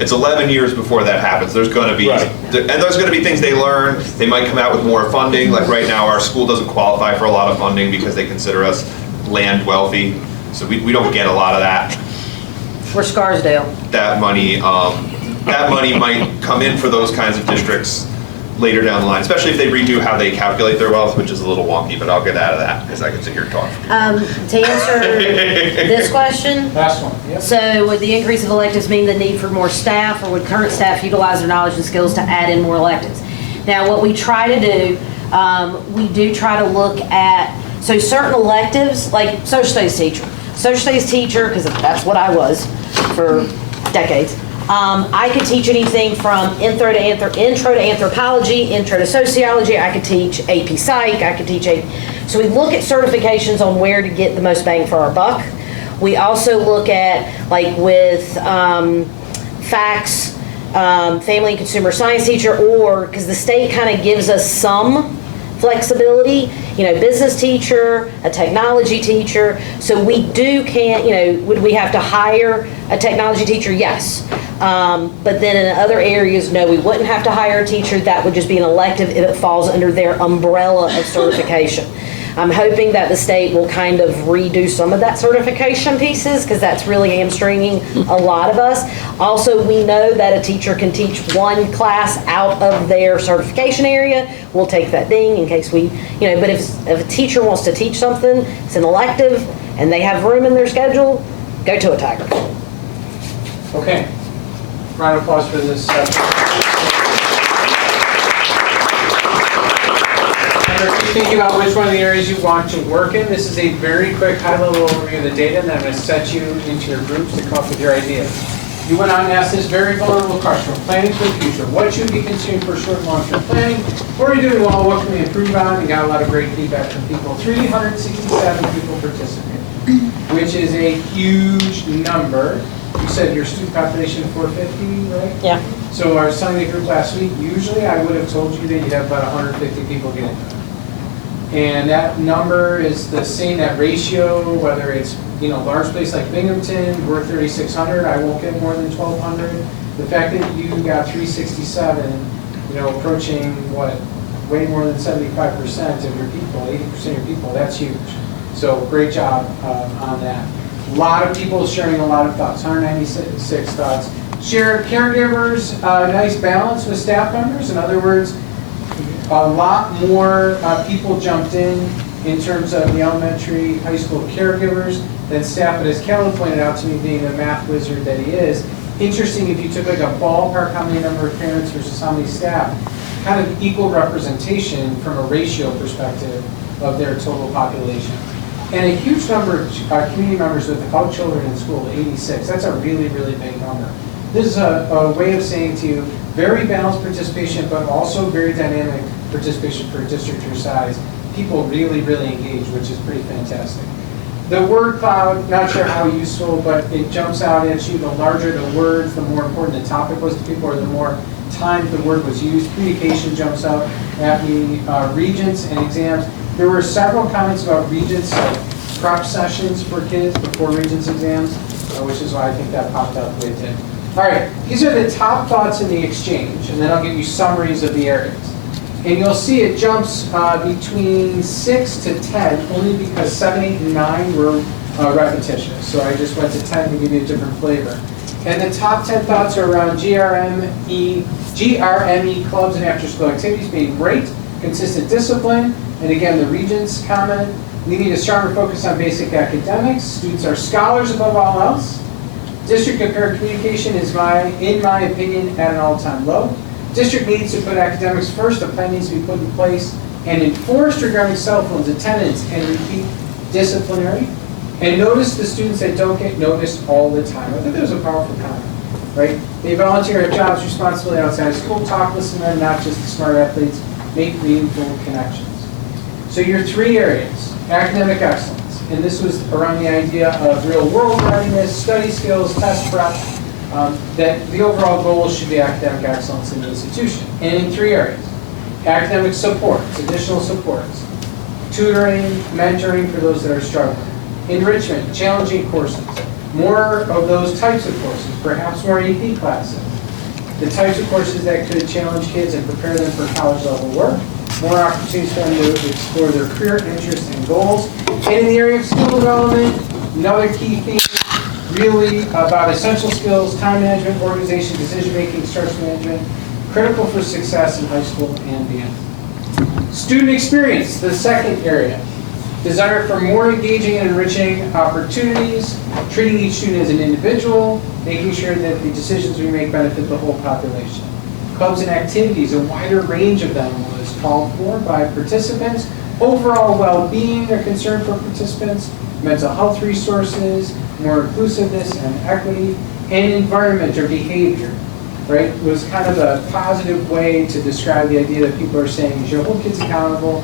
It's 11 years before that happens. There's going to be, and there's going to be things they learn. They might come out with more funding. Like right now, our school doesn't qualify for a lot of funding because they consider us land wealthy. So we don't get a lot of that. We're Scarsdale. That money might come in for those kinds of districts later down the line, especially if they redo how they calculate their wealth, which is a little wonky, but I'll get out of that because I can sit here and talk. To answer this question, Last one. Yep. so would the increase of electives mean the need for more staff, or would current staff utilize their knowledge and skills to add in more electives? Now, what we try to do, we do try to look at, so certain electives, like social studies teacher, because that's what I was for decades. I could teach anything from intro to anthropology, intro to sociology. I could teach AP Psych. I could teach So we look at certifications on where to get the most bang for our buck. We also look at, like with FACS, family and consumer science teacher, or because the state kind of gives us some flexibility, business teacher, a technology teacher. So we would we have to hire a technology teacher? Yes. But then in other areas, no, we wouldn't have to hire a teacher. That would just be an elective if it falls under their umbrella of certification. I'm hoping that the state will kind of redo some of that certification pieces, because that's really hamstringing a lot of us. Also, we know that a teacher can teach one class out of their certification area. We'll take that ding in case we, but if a teacher wants to teach something, it's an elective, and they have room in their schedule, go to a Tiger. Okay. Round of applause for this. If you think about which one of the areas you want to work in, this is a very quick high-level overview of the data, and then I'm going to set you into your groups to come up with your ideas. You went on and asked this very vulnerable question: planning for the future. What should we be considering for short and long-term planning? What are we doing well? What can we improve on? And got a lot of great feedback from people. 367 people participated, which is a huge number. You said your student population of 450, right? Yeah. So I was telling the group last week, usually I would have told you that you'd have about 150 people get into it. And that number is the same, that ratio, whether it's, large place like Binghamton, we're 3,600, I won't get more than 1,200. The fact that you got 367, approaching way more than 75% of your people, 80% of your people, that's huge. So great job on that. A lot of people sharing a lot of thoughts, 196 thoughts. Shared caregivers, nice balance with staff members. In other words, a lot more people jumped in terms of the elementary, high school caregivers than staff. But as Caleb pointed out to me, being the math wizard that he is, interesting if you took like a ballpark, how many number of parents versus how many staff, kind of equal representation from a ratio perspective of their total population. And a huge number of community members without children in school, 86. That's a really, really big number. This is a way of saying to you, very balanced participation, but also very dynamic participation for a district your size. People really, really engaged, which is pretty fantastic. The word cloud, not sure how useful, but it jumps out at you. The larger the words, the more important the topic was to people, or the more time the word was used. Communication jumps out at me. Regents and exams. There were several comments about regents, like prep sessions for kids before regents exams, which is why I think that popped up with it. All right, these are the top thoughts in the exchange, and then I'll give you summaries of the areas. And you'll see it jumps between 6 to 10, only because 7, 8, and 9 were repetitious. So I just went to 10 to give you a different flavor. And the top 10 thoughts are around GRME clubs and after-school activities being great, consistent discipline, and again, the Regents comment, we need a stronger focus on basic academics. Students are scholars above all else. District and parent communication is, in my opinion, at an all-time low. District needs to put academics first. A plan needs to be put in place and enforced regarding cell phones, attendance, and repeat disciplinary. And notice the students that don't get noticed all the time. I think that was a powerful comment, right? They volunteer at jobs, responsibility outside of school, talk, listen to them, not just the smart athletes, make meaningful connections. So your 3 areas, academic excellence, and this was around the idea of real-world readiness, study skills, test prep, that the overall goal should be academic excellence in the institution. And in 3 areas, academic supports, additional supports, tutoring, mentoring for those that are struggling, enrichment, challenging courses, more of those types of courses, perhaps more AP classes, the types of courses that could challenge kids and prepare them for college level work, more opportunities for them to explore their career interests and goals. And in the area of skill development, another key theme, really about essential skills, time management, organization, decision-making, stress management, critical for success in high school and beyond. Student experience, the second area. Desire for more engaging and enriching opportunities, treating each student as an individual, making sure that the decisions we make benefit the whole population. Clubs and activities, a wider range of them was called for by participants. Overall well-being, a concern for participants, mental health resources, more inclusiveness and equity, and environment or behavior, right? It was kind of a positive way to describe the idea that people are saying is you hold kids accountable.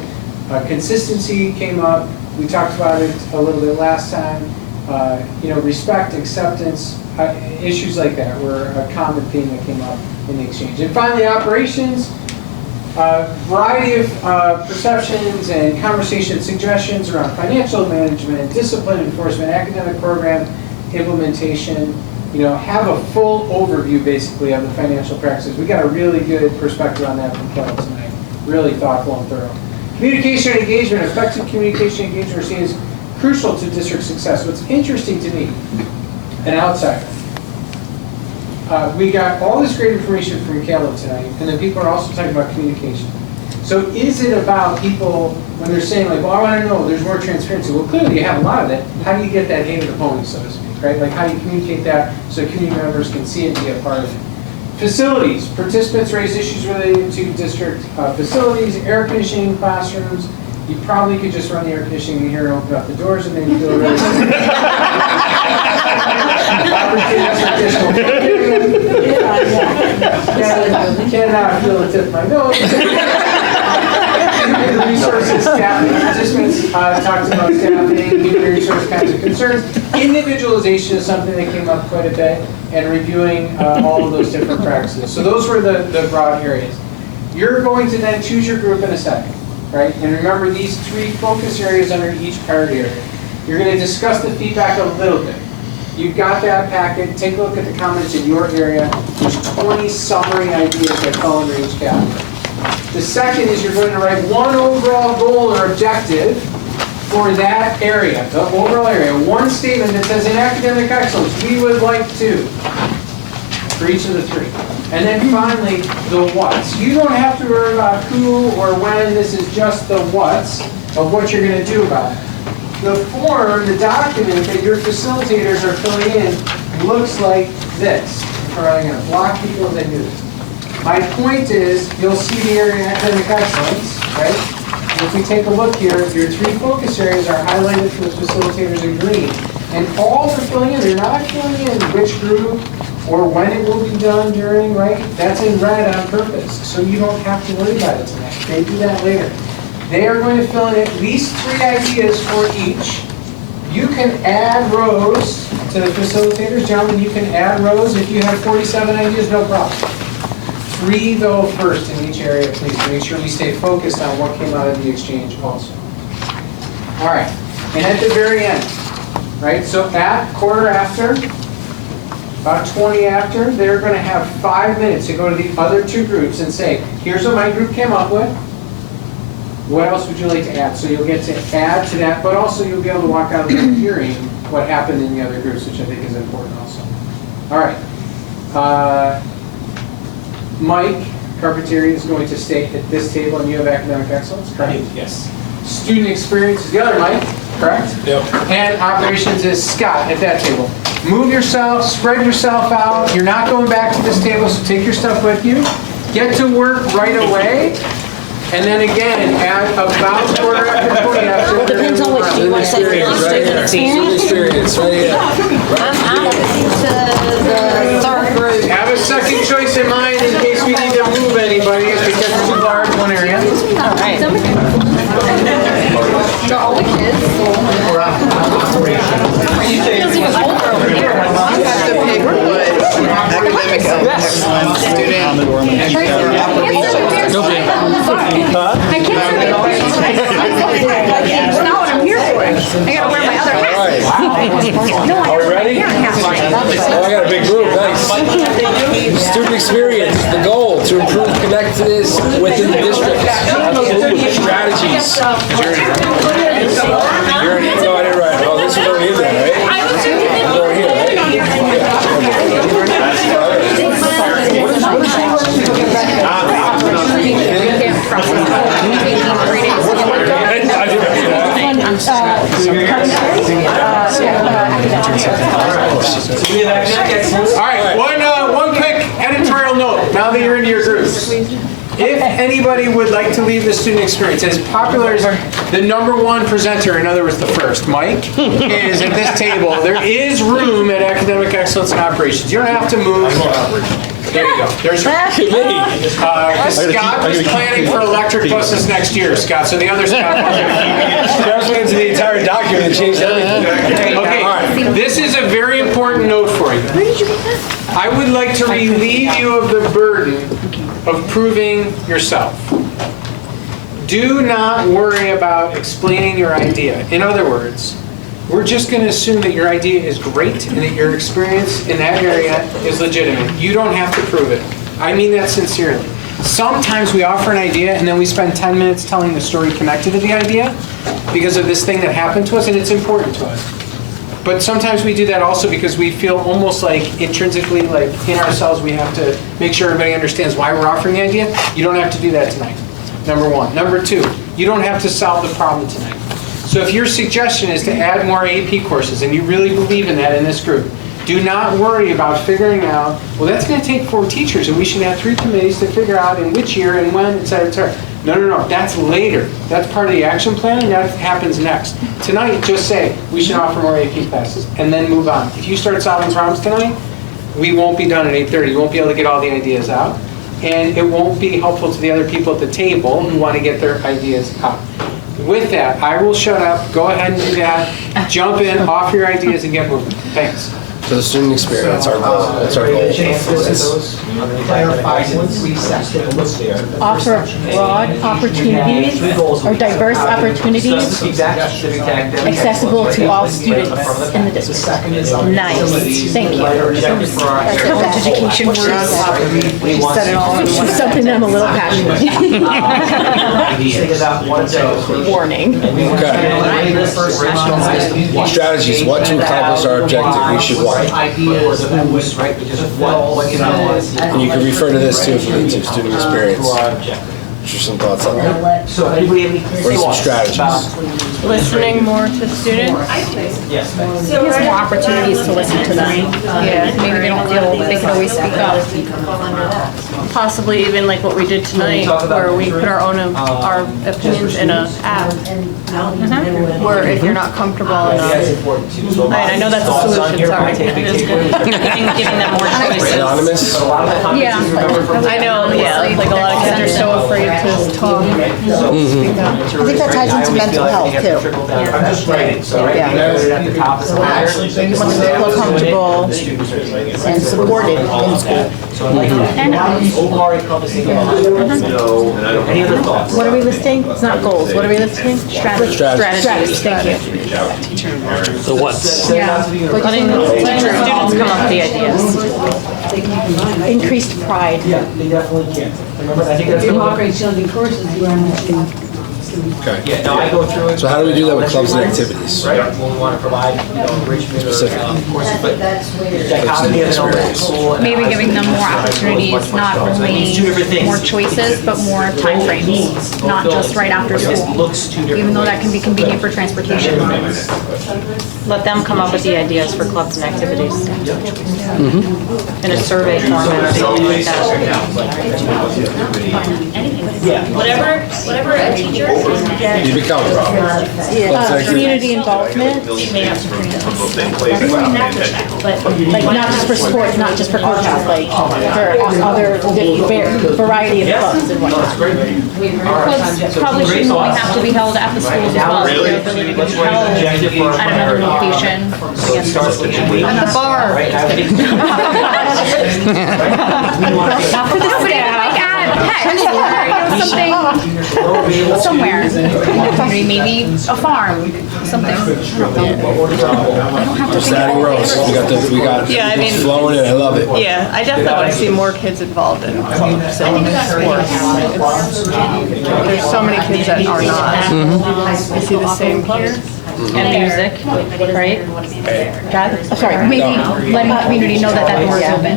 Consistency came up. We talked about it a little bit last time. Respect, acceptance, issues like that were a common theme that came up in the exchange. And finally, operations. Variety of perceptions and conversation suggestions around financial management, discipline enforcement, academic program implementation. Have a full overview basically of the financial practices. We got a really good perspective on that from Kelly tonight. Really thoughtful and thorough. Communication and engagement, effective communication and engagement are seen as crucial to district success. What's interesting to me, an outsider, we got all this great information from Caleb tonight, and then people are also talking about communication. So is it about people, when they're saying like, well, I want to know, there's more transparency. Well, clearly you have a lot of it. How do you get that hate of the pony, so to speak, right? Like how do you communicate that so community members can see it and be a part of it? Facilities. Participants raised issues related to district facilities, air conditioning, classrooms. You probably could just run the air conditioning in here and open up the doors and then you feel really Cannot feel the tip of my nose. Human resources, staffing, participants talked about staffing, human resource kinds of concerns. Individualization is something that came up quite a bit, and reviewing all of those different practices. So those were the broad areas. You're going to then choose your group in a second, right? And remember these 3 focus areas under each priority area. You're going to discuss the feedback a little bit. You've got that packet. Take a look at the comments in your area. There's 20 summary ideas that fall under each category. The second is you're going to write one overall goal or objective for that area, the overall area. One statement that says in academic excellence, we would like to, for each of the 3. And then finally, the what's. You don't have to worry about who or when. This is just the what's of what you're going to do about it. The form, the document that your facilitators are filling in looks like this. I'm probably going to block people as I do this. My point is, you'll see the area of academic excellence, right? And if we take a look here, your 3 focus areas are highlighted for the facilitators in green. And all they're filling in, they're not filling in which group or when it will be done during, right? That's in red on purpose, so you don't have to worry about it tonight. They do that later. They are going to fill in at least 3 ideas for each. You can add rows to the facilitators. Gentlemen, you can add rows. If you have 47 ideas, no problem. 3 though first in each area, please, to make sure we stay focused on what came out of the exchange also. All right, and at the very end, right, so at quarter after, about 20 after, they're going to have 5 minutes to go to the other two groups and say, here's what my group came up with. What else would you like to add? So you'll get to add to that, but also you'll be able to walk out of there hearing what happened in the other groups, which I think is important also. All right. Mike Carpentieri is going to stay at this table, and you have academic excellence, correct? Yes. Student experience is the other Mike, correct? Yep. And operations is Scott at that table. Move yourself, spread yourself out. You're not going back to this table, so take your stuff with you. Get to work right away. And then again, at about 20 after. Well, depends on what you want to say. Student Experience, right here. I'm to the third group. Have a second choice in mind in case we need to move anybody, because it's too large one area. All right. So all the kids. Feels even older over here. You have to pick what academic excellence student I can't It's not what I'm here for. I gotta wear my other hat. No, Are we ready? I have Oh, I got a big group, nice. Student experience, the goal to improve connectedness within the district. Strategies. Journey. No, I didn't write. Oh, this is already in there, right? It's already here, right? All right, one quick editorial note, now that you're into your groups. If anybody would like to leave the student experience, as popular as the #1 presenter, in other words, the first, Mike, is at this table, there is room at Academic Excellence and Operations. You don't have to move. There you go. There's Scott was planning for electric buses next year, Scott, so the other Scott wasn't. Scott went into the entire document and changed everything. Okay, this is a very important note for you. I would like to relieve you of the burden of proving yourself. Do not worry about explaining your idea. In other words, we're just going to assume that your idea is great and that your experience in that area is legitimate. You don't have to prove it. I mean that sincerely. Sometimes we offer an idea and then we spend 10 minutes telling the story connected to the idea because of this thing that happened to us, and it's important to us. But sometimes we do that also because we feel almost like intrinsically, like in ourselves, we have to make sure everybody understands why we're offering the idea. You don't have to do that tonight, #1. #2, you don't have to solve the problem tonight. So if your suggestion is to add more AP courses, and you really believe in that in this group, do not worry about figuring out, well, that's going to take 4 teachers, and we should have 3 committees to figure out in which year and when, et cetera, et cetera. No, that's later. That's part of the action plan, and that happens next. Tonight, just say, we should offer more AP classes, and then move on. If you start solving problems tonight, we won't be done at 8:30. You won't be able to get all the ideas out, and it won't be helpful to the other people at the table who want to get their ideas out. With that, I will shut up. Go ahead and do that. Jump in, offer your ideas, and get moving. Thanks. So the student experience, our goal. That's our goal. Offer broad opportunities or diverse opportunities accessible to all students in the district. Nice, thank you. Education words. She said it all in one. Something that I'm a little passionate about. Warning. Okay. Strategies, what to accomplish our objective, we should want. Ideas of who's right, because of what you know. And you can refer to this too if you need to, student experience. Just some thoughts on that. So anybody have any What are some strategies? Listening more to students. Yes. Gives more opportunities to listen to them. Yeah, maybe they don't feel they can always speak up. Possibly even like what we did tonight, where we put our own our opinions in a app. Where if you're not comfortable enough, I know that's a solution. Sorry, giving them more choices. Anonymous? Yeah, I know. Yeah, like a lot of kids are so afraid to talk. I think that ties into mental health too. I'm just writing, so right, Yeah. you put it at the top of the letter. Want them to feel comfortable and supported in school. So like, overall encompassing of any other thoughts? What are we listing? It's not goals. What are we listing? Strategies. Strategies, thank you. The what's? Yeah. Letting students come up with the ideas. Increased pride. Yeah, they definitely can. Remember, I think that's. Okay. Yeah, no, I go through it. So how do we do that with clubs and activities? Right, when we want to provide, enrichment or courses, but dichotomy of an open school. and Maybe high giving them school more is opportunities, not So it means two different only things. more choices, but more timeframes, not just right after school. Looks two different. Even though that can be convenient for transportation. Let them come up with the ideas for clubs and activities. In a survey format or something like that. Whatever a teacher can get. You become. Community involvement, like not just for sports, not just for coaches, like for other variety of clubs and whatnot. Clubs probably shouldn't only have to be held at the schools as well. Their ability to be held at another location. And the bar. Not for the staff. Somewhere in the community, maybe a farm, something. Saturday roast. We got Yeah, I mean- flowing in. I love it. Yeah, I definitely want to see more kids involved in clubs and sports. There's so many kids that are not. I see the same here. And music, right? Sorry, maybe letting the community know that door is open.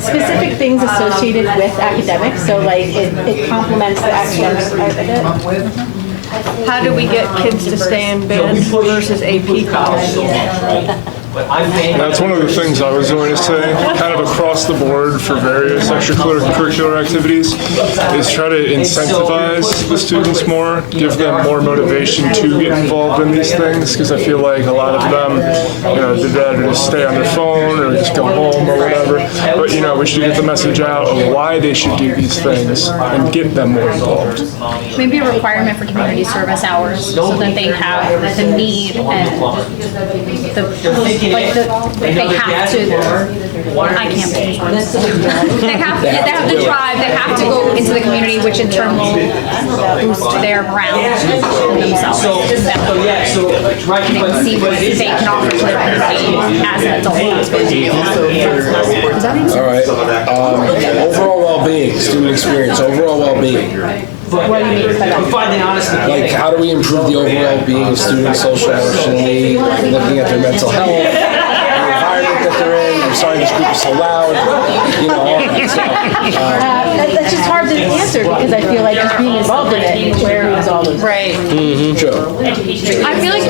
Specific things associated with academics, so like it complements the academic part of it. How do we get kids to stay in band versus AP class? That's one of the things I was going to say, kind of across the board for various extracurricular activities, is try to incentivize the students more, give them more motivation to get involved in these things, because I feel like a lot of them, they'd rather just stay on their phone or just go home or whatever. But, we should get the message out of why they should do these things and get them more involved. Maybe a requirement for community service hours so that they have the need and they have to, I can't change words. They have the drive, they have to go into the community, which in turn will boost their morale and themselves. So They can see what they can offer to their community as an adult. All right. Overall well-being, student experience, overall well-being. What do you mean by that? Finding honesty. Like, how do we improve the overall being of students, social, emotionally, looking at their mental health, the environment that they're in? I'm sorry this group is so loud. All that stuff. That's just hard to answer because I feel like just being involved in it, where is all this? Right. Sure. I feel like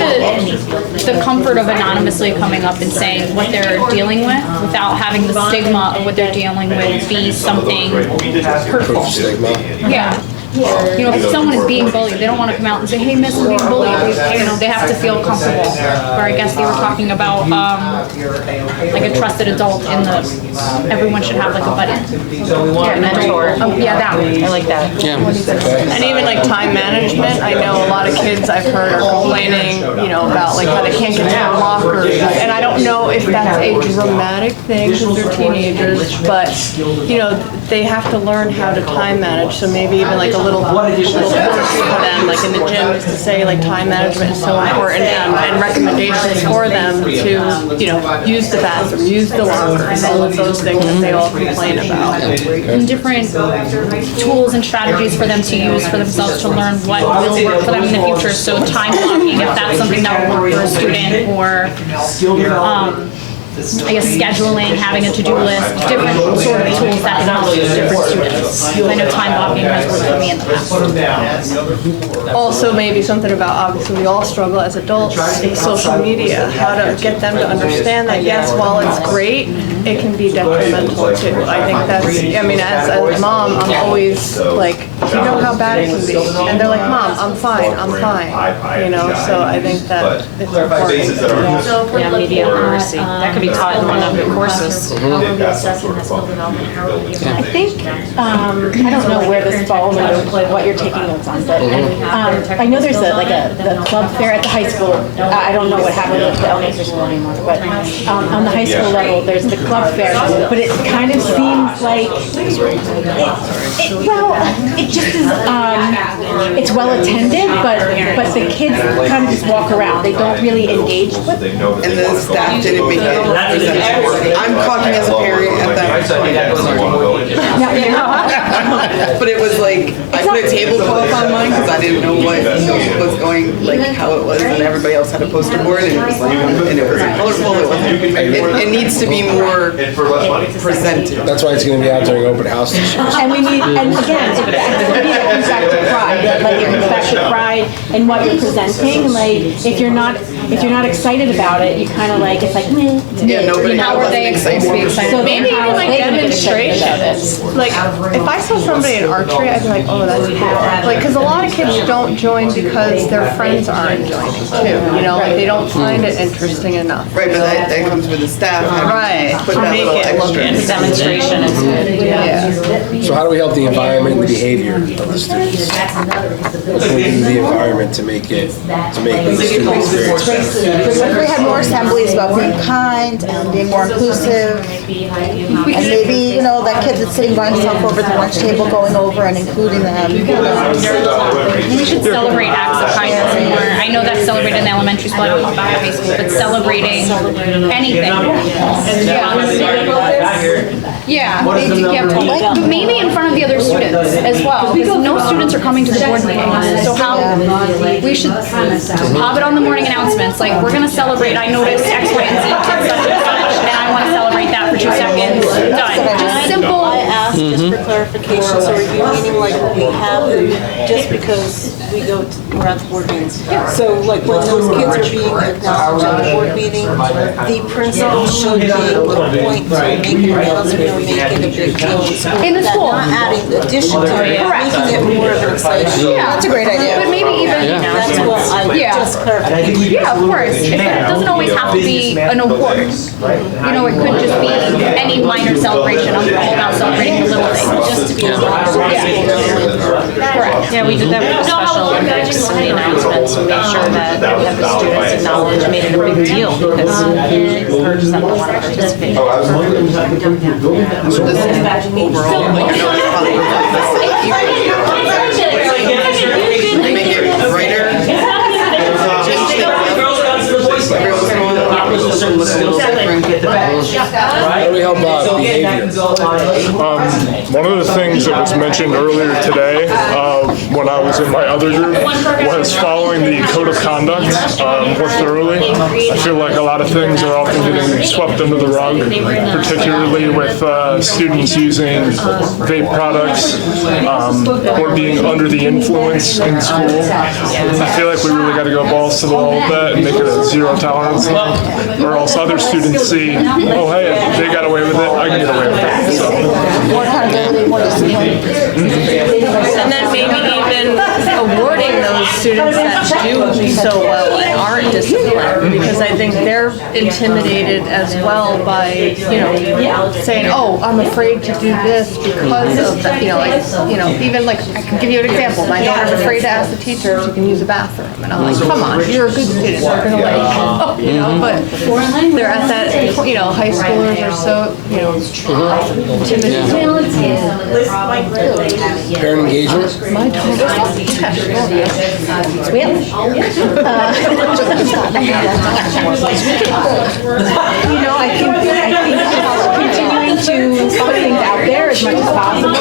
the comfort of anonymously coming up and saying what they're dealing with without having the stigma of what they're dealing with be something hurtful. Yeah. If someone is being bullied, they don't want to come out and say, "Hey, miss, I'm being bullied." They have to feel comfortable. Or I guess they were talking about like a trusted adult in the. Everyone should have like a buddy. Yeah, mentor. Yeah, that one. I like that. Yeah. And even like time management, I know a lot of kids I've heard are complaining, about like how they can't get to their lockers. And I don't know if that's a dramatic thing because they're teenagers, but they have to learn how to time manage. So maybe even like a little course for them, like in the gym, is to say like time management is so important and recommendations for them to, use the bathroom, use the lockers, all of those things that they all complain about. And different tools and strategies for them to use for themselves to learn what will work for them in the future. So time blocking, if that's something that will work for a student, or I guess scheduling, having a to-do list, different sort of tools that can help different students. I know time blocking has worked for me in the past. Also maybe something about, obviously we all struggle as adults, social media, how to get them to understand that yes, while it's great, it can be detrimental too. I think that's, as a mom, I'm always like, you know how bad it can be. And they're like, Mom, I'm fine. So I think that it's important. Yeah, media literacy. That could be be taught in one of the courses. I think, I don't know where this falls or what you're taking notes on, but I know there's the club fair at the high school. I don't know what happened with the elementary school anymore, but on the high school level, there's the club fair. But it kind of seems like, it just is, it's well attended, but the kids kind of just walk around. They don't really engage with it. And the staff didn't make it. I'm talking as a parent at that. But it was like, I put a tablecloth on mine because I didn't know what was going, like how it was, and everybody else had a poster board, and it was like, and it wasn't colorful. It needs to be more presented. That's why it's going to be out during open house this year. And we need, and again, it comes back to pride, like it comes back to pride and what you're presenting. Like if you're not excited about it, you kind of like, it's like, meh, Yeah, nobody. How are they supposed to be excited? So Maybe how even are like they gonna get excited about demonstrations. Like if I saw somebody in archery, I'd be like, oh, that's cool. Like, because a lot of kids don't join because their friends aren't joining too. You know, like they don't find it interesting enough. Right, but that comes with the staff. Right. Put that Make little it look extra. The demonstration is good. Yeah. So how do we help the environment and the behavior of the students? What can we do to the environment to make the student experience better? What if we had more assemblies about being kind and being more inclusive? And maybe, you know, that kid that's sitting by himself over the lunch table going over and including them. We should celebrate acts of kindness more. I know that's celebrated in the elementary school, I don't know about the high school, but celebrating anything. Yeah, but maybe in front of the other students as well, because no students are coming to the board meetings. So how, we should pop it on the morning announcements, like, we're gonna celebrate, I noticed X, Y, and Z did such and such, and I wanna celebrate that for 2 seconds, done. Just simple. I asked just for clarification, so are you meaning like we have, just because we're at the board meetings? So like when those kids are being acknowledged at the board meeting, the principal should be able to point to make an announcement or make it a big deal In the school. Not adding addition to it, Correct. making it more of an exciting. Yeah, that's a great idea. But maybe even, That's what I just clarified. yeah, of course. It doesn't always have to be an award. You know, it could just be any minor celebration. I'm all about celebrating the little things. Just to be involved. Correct. Yeah, we did that with the Special Olympics and the announcements, and made sure that we have the students acknowledged, made it a big deal because kids encouraged them to want to participate. So this is overall, like I know it's make it brighter. How do we help behavior? One of the things that was mentioned earlier today, when I was in my other group, was following the code of conduct more thoroughly. I feel like a lot of things are often getting swept under the rug, particularly with students using vape products or being under the influence in school. I feel like we really got to go balls to the wall with that and make it a zero tolerance zone, or else other students see, oh hey, they got away with it, I can get away with it. So. More accountability, more discipline. And then maybe even awarding those students that do so well and aren't disciplined, because I think they're intimidated as well by, you know, saying, oh, I'm afraid to do this because of that, even like, I can give you an example. My daughter's afraid to ask the teacher if she can use a bathroom, and I'm like, come on, you're a good student, we're gonna let you go, you know, but they're at that, you know, high schoolers are so, you know, intimidated. Parent engagement? My I think continuing to put things out there as much as possible.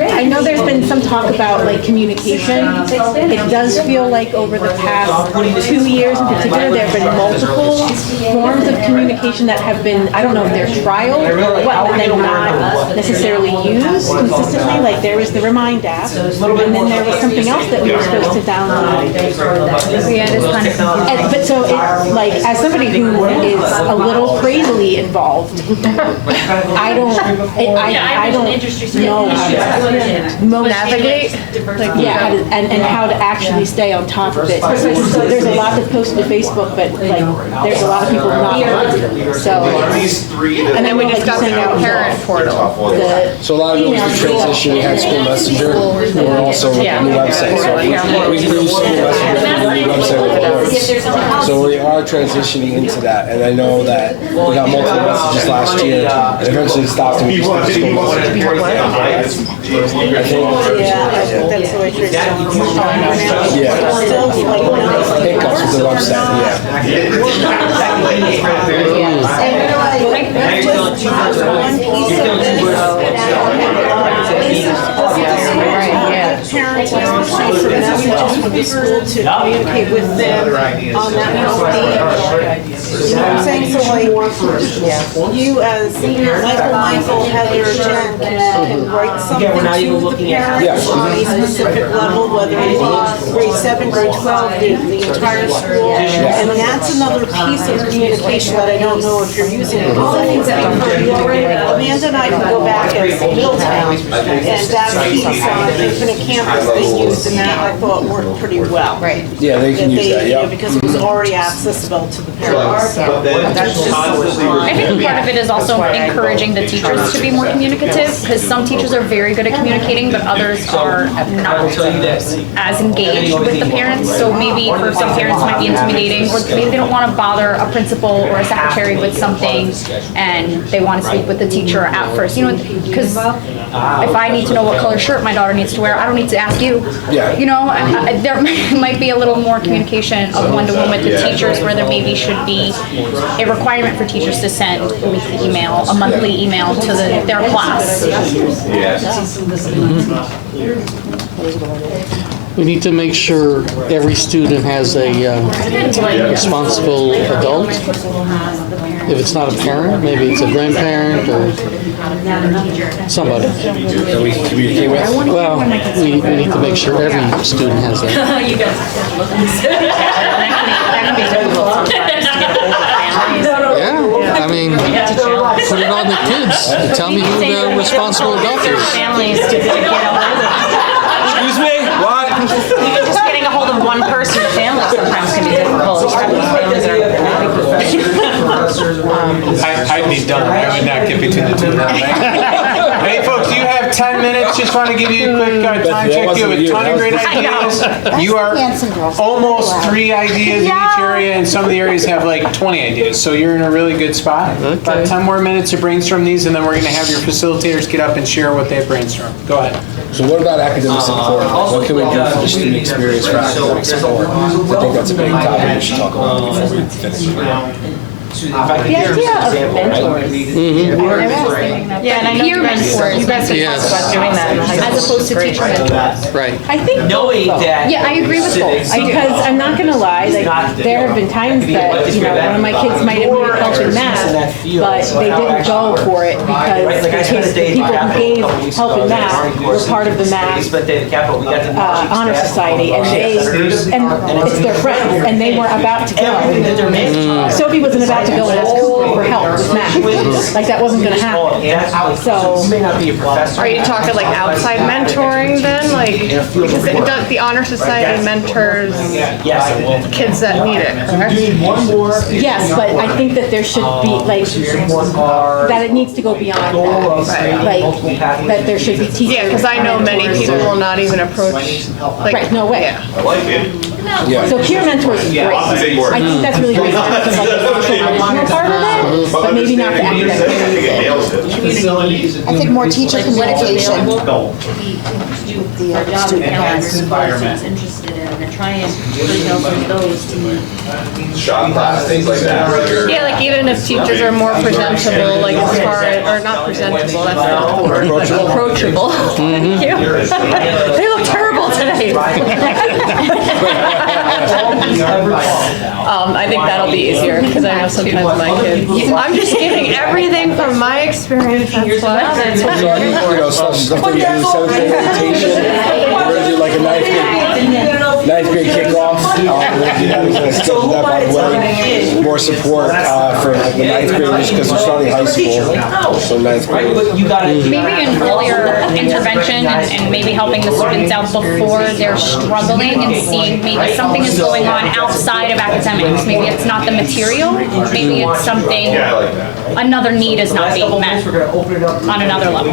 I know there's been some talk about like communication. It does feel like over the past 2 years in particular, there have been multiple forms of communication that have been, I don't know if they're trial or what, but they're not necessarily used consistently. Like there was the Remind app, and then there was something else that we were supposed to download. Yeah, it is kind of confusing. But so, like, as somebody who is a little crazily involved, I don't know how to navigate, yeah, and how to actually stay on top of it. There's a lot that's posted to Facebook, but like there's a lot of people not on it. So and then we discussed the parent portal. So a lot of it was the transition. We had School Messenger. We're also with the new website. So we grew School Messenger and the new website reports. So we are transitioning into that. And I know that we got multiple messages last year, and eventually it stopped and we just did School Messenger. Yeah, I think that's the way it's Hiccups with the website, parents are also for messages from the school to communicate with them on that page. You know what I'm saying? So like, you as Michael, Heather, Jen can write something to the parents on a specific level, whether it be grade 7, grade 12, the entire school. And that's another piece of communication that I don't know if you're using. All the things that I've heard you already, Amanda and I can go back as Middletown, and that piece on Infinite Campus they used, and that I thought worked pretty well. Right. Yeah, they can use that, yeah. Because it was already accessible to the parents. So that's just I think part of it is also encouraging the teachers to be more communicative, because some teachers are very good at communicating, but others are not as engaged with the parents. So maybe for some parents it might be intimidating, or maybe they don't want to bother a principal or a secretary with something, and they want to speak with the teacher at first. You know, because if I need to know what color shirt my daughter needs to wear, I don't need to ask you. Yeah. You know, there might be a little more communication of one-to-one with the teachers, where there maybe should be a requirement for teachers to send a weekly email, a monthly email to their class. We need to make sure every student has a responsible adult. If it's not a parent, maybe it's a grandparent or somebody. That we can communicate with? Well, we need to make sure every student has that. You guys Yeah, I mean, put it on the kids. Tell me who the responsible adult is. families to get a hold of. Excuse me? What? Even just getting a hold of one person, the family sometimes can be difficult. I'd be done. I would not get between the two of them. Hey, folks, you have 10 minutes. Just want to give you a quick time check. You have a ton of great ideas. You are almost 3 ideas in each area, and some of the areas have like 20 ideas. So you're in a really good spot. About 10 more minutes to brainstorm these, and then we're going to have your facilitators get up and share what they've brainstormed. Go ahead. So what about academic support? What can we do for the student experience for academic support? I think that's a big topic we should talk about before we finish. The idea of mentors. Yeah, and I know you guys have talked about doing that as opposed to teacher mentors. Right. I think Knowing that. yeah, I agree with both. Because I'm not gonna lie, like there have been times that one of my kids might have needed help in math, but they didn't go for it because the people who gave help in math were part of the math honor society, and it's their friends, and they weren't about to go. Sophie wasn't about to go and ask Cooper for help with math. Like that wasn't gonna happen. So Are you talking like outside mentoring then? Like, because the Honor Society mentors kids that need it, correct? yes, but I think that there should be like that it needs to go beyond that. Like that there should be teachers. Yeah, because I know many people will not even approach. Like, right, no way. Yeah. I like it. Yeah. So peer mentors is great. I think that's really great. Like the social emotional part of it, but maybe not the academic. I think more teacher communication. To do our job and parents environment interested in, and try and bring those to Shop class, things like that. Yeah, like even if teachers are more presentable, like as far as, or not presentable, that's not the word, but approachable. Thank you. They look terrible today. I think that'll be easier because I know sometimes my kids. I'm just giving everything from my experience. That's why. So I think, stuff that we do, 7th grade orientation, we're gonna do like a 9th grade kickoff. Schedule that, by the way, more support for like the ninth graders because they're starting high school. So ninth graders. Maybe an earlier intervention and maybe helping the students out before they're struggling and seeing maybe something is going on outside of academics. Maybe it's not the material, maybe it's something, another need is not being met on another level.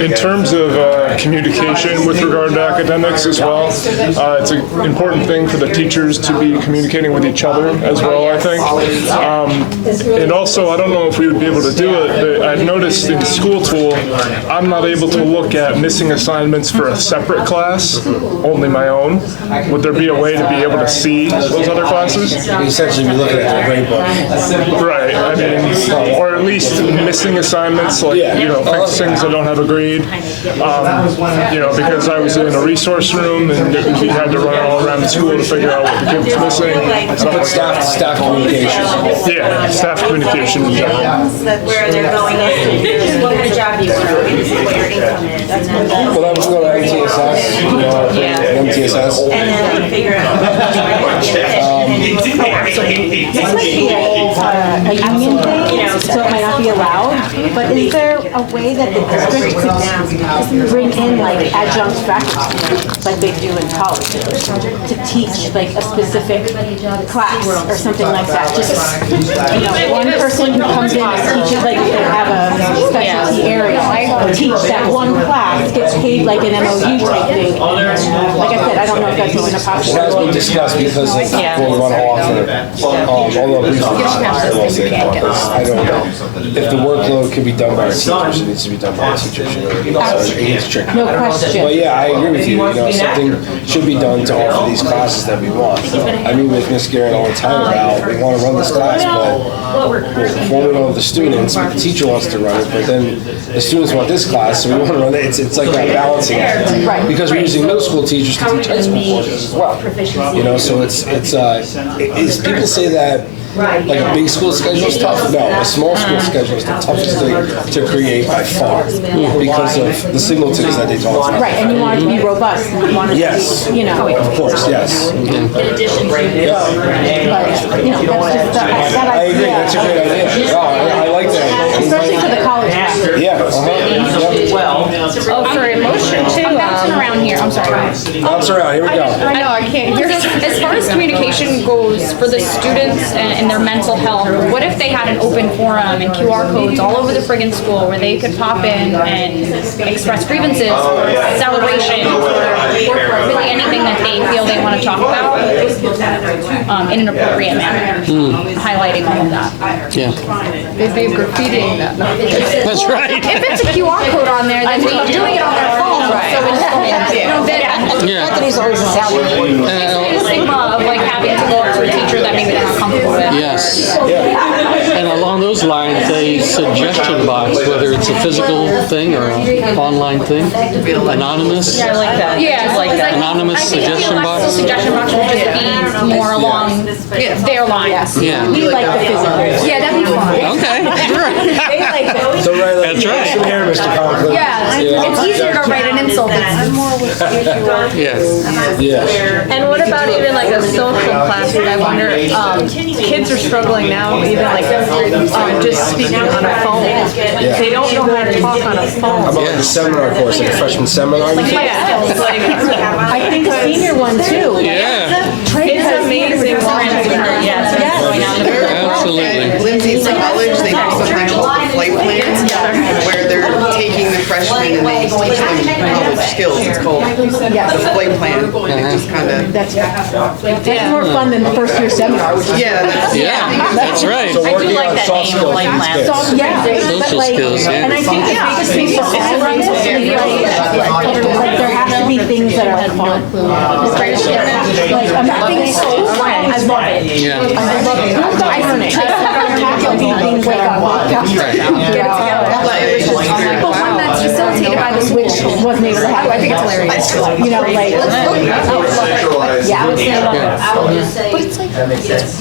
In terms of communication with regard to academics as well, it's an important thing for the teachers to be communicating with each other as well, I think. And also, I don't know if we would be able to do it, but I've noticed in School Tool, I'm not able to look at missing assignments for a separate class, only my own. Would there be a way to be able to see those other classes? Essentially, be looking at the grade book. Right, I mean, or at least missing assignments, like, you know, things that don't have a grade. You know, because I was in a resource room and we had to run all around the school to figure out what the kid was missing. So put staff communication. Yeah, staff communication in general. Where they're going in, what kind of job you want, this is what your income is. And then Well, I was going to MTSS, you know, MTSS. And then figure out. This might be a union thing, so it might not be allowed, but is there a way that the district could bring in like adjunct faculty, like they do in college, to teach like a specific class or something like that? Just, you know, one person who comes in and teaches, like if they have a specialty area, teach that one class, gets paid like an MOU type thing. Like I said, I don't know if that's even a It has possibility. been discussed because of what we want to offer. Although briefly, I will say that because I don't know. If the workload can be done by the teachers, it needs to be done by the teachers. You know, it's tricky. No question. But yeah, I agree with you. You know, something should be done to offer these classes that we want. I meet with Miss Guerin all the time about we want to run this class, but before we know the students, the teacher wants to run it, but then the students want this class, so we want to run it. It's like that balancing act. Right. Because we're using middle school teachers to teach high school courses as well. You know, so it's people say that like a big school schedule is tough. No, a small school schedule is the toughest thing to create by far because of the singletons that they talk about. Right, and you want it to be robust. And you want it to Yes. be, you know. Of course, yes. In addition to. But, you know, that's just that I agree. idea. That's a great idea. No, I like that. Especially for the college class. Yeah. Oh, for emotion too. I'm bouncing around here, I'm sorry. Bounce around. Here we go. I know, I can't hear. As far as communication goes for the students and their mental health, what if they had an open forum and QR codes all over the friggin' school where they could pop in and express grievances, celebrations, or really anything that they feel they want to talk about in an appropriate manner, highlighting all of that. Yeah. They'd be graffitiing that. That's right. If it's a QR code on there, then they're doing it on their phone, so it's, you know, Yeah. Anthony's always a salad. the stigma of like having to go up to a teacher that maybe they're not comfortable with. Yes. And along those lines, a suggestion box, whether it's a physical thing or an online thing, anonymous. Yeah, I like that. Yeah, I like that. Anonymous I think the suggestion Alexa box? suggestion box would just be more along their lines. Yeah. We like the physical. Yeah, that'd be fun. Okay. They like that. So right, like, That's right. Some hair, Mr. Conklin. Yeah, it's easier to write an insult. Yes. Yeah. And what about even like a social class? I wonder, kids are struggling now, even like just speaking on a phone. They don't know how to talk on a How phone. about like a seminar course, like a freshman seminar? You think? Yeah, it's like, I think a senior one too. Yeah. it's amazing. Absolutely. Lindsay's college, they do something called the flight plan, where they're taking the freshmen and they teach them college skills. It's called the flight plan. And it just kind of. That's more fun than the first year seminar, which is Yeah, that's right. So working on soft skills. Social skills, yeah. And I think the biggest thing for all of this is like there has to be things that are fun. Like I'm not thinking so fun. I love it. Yeah. I love it. I have to be things that are fun. But one that's facilitated by the school. Which wasn't able to happen. I think it's hilarious. You know, like But it's like,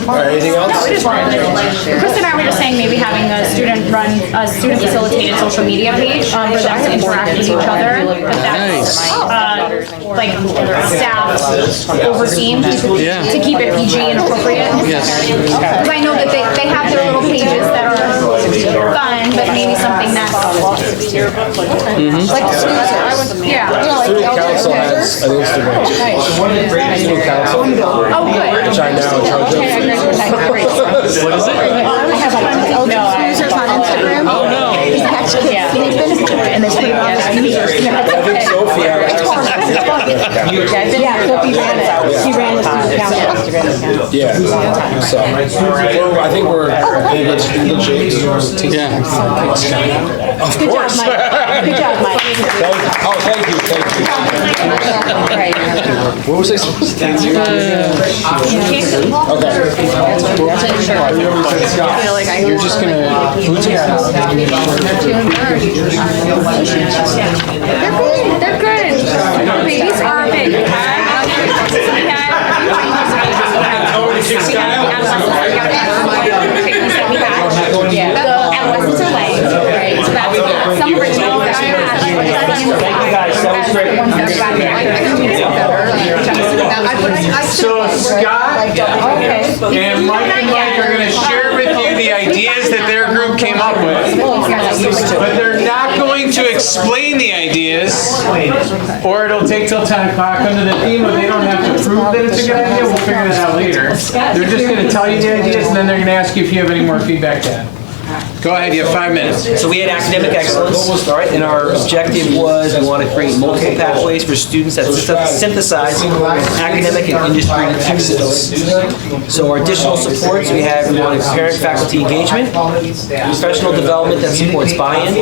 All right, anything else? no, it is fun. Chris and I were just saying maybe having a student facilitated social media page for them to interact with each other. But that's, Nice. like staff overseeing to keep it PG and appropriate. Yes. Because I know that they have their little pages that are fun, but maybe something that's Like the snoozer. yeah. You know, like Student Eldred council has snoozers. an Instagram. Student council, Oh, good. which I now charge Okay, I agree with that. Great. What is it? I have like Eldred snoozers on Instagram. Oh, no. They catch kids sleeping and they put it on the snoozers. I think Sophie had It's horrible. It's funny. Yeah, Sophie ran it. She ran the student council Instagram account. Yeah, so, I think we're in good shape. Yeah. Of Good job, course. Mike. Good job, Mike. Thank you. What was I supposed to do? Okay. You're just gonna food They're good. Babies are big. Adolescents are late. So that's some original. Thank you guys, that was great. So Scott and Mike are going to share with you the ideas that their group came up with. But they're not going to explain the ideas, or it'll take till 10 o'clock under the theme of they don't have to prove that it's a good idea. We'll figure that out later. They're just going to tell you the ideas, and then they're going to ask you if you have any more feedback to add. Go ahead, you have 5 minutes. So we had academic excellence, and our objective was we want to create multiple pathways for students that synthesize academic and industry excellence. So our additional supports, we wanted parent-faculty engagement, professional development that supports buy-in,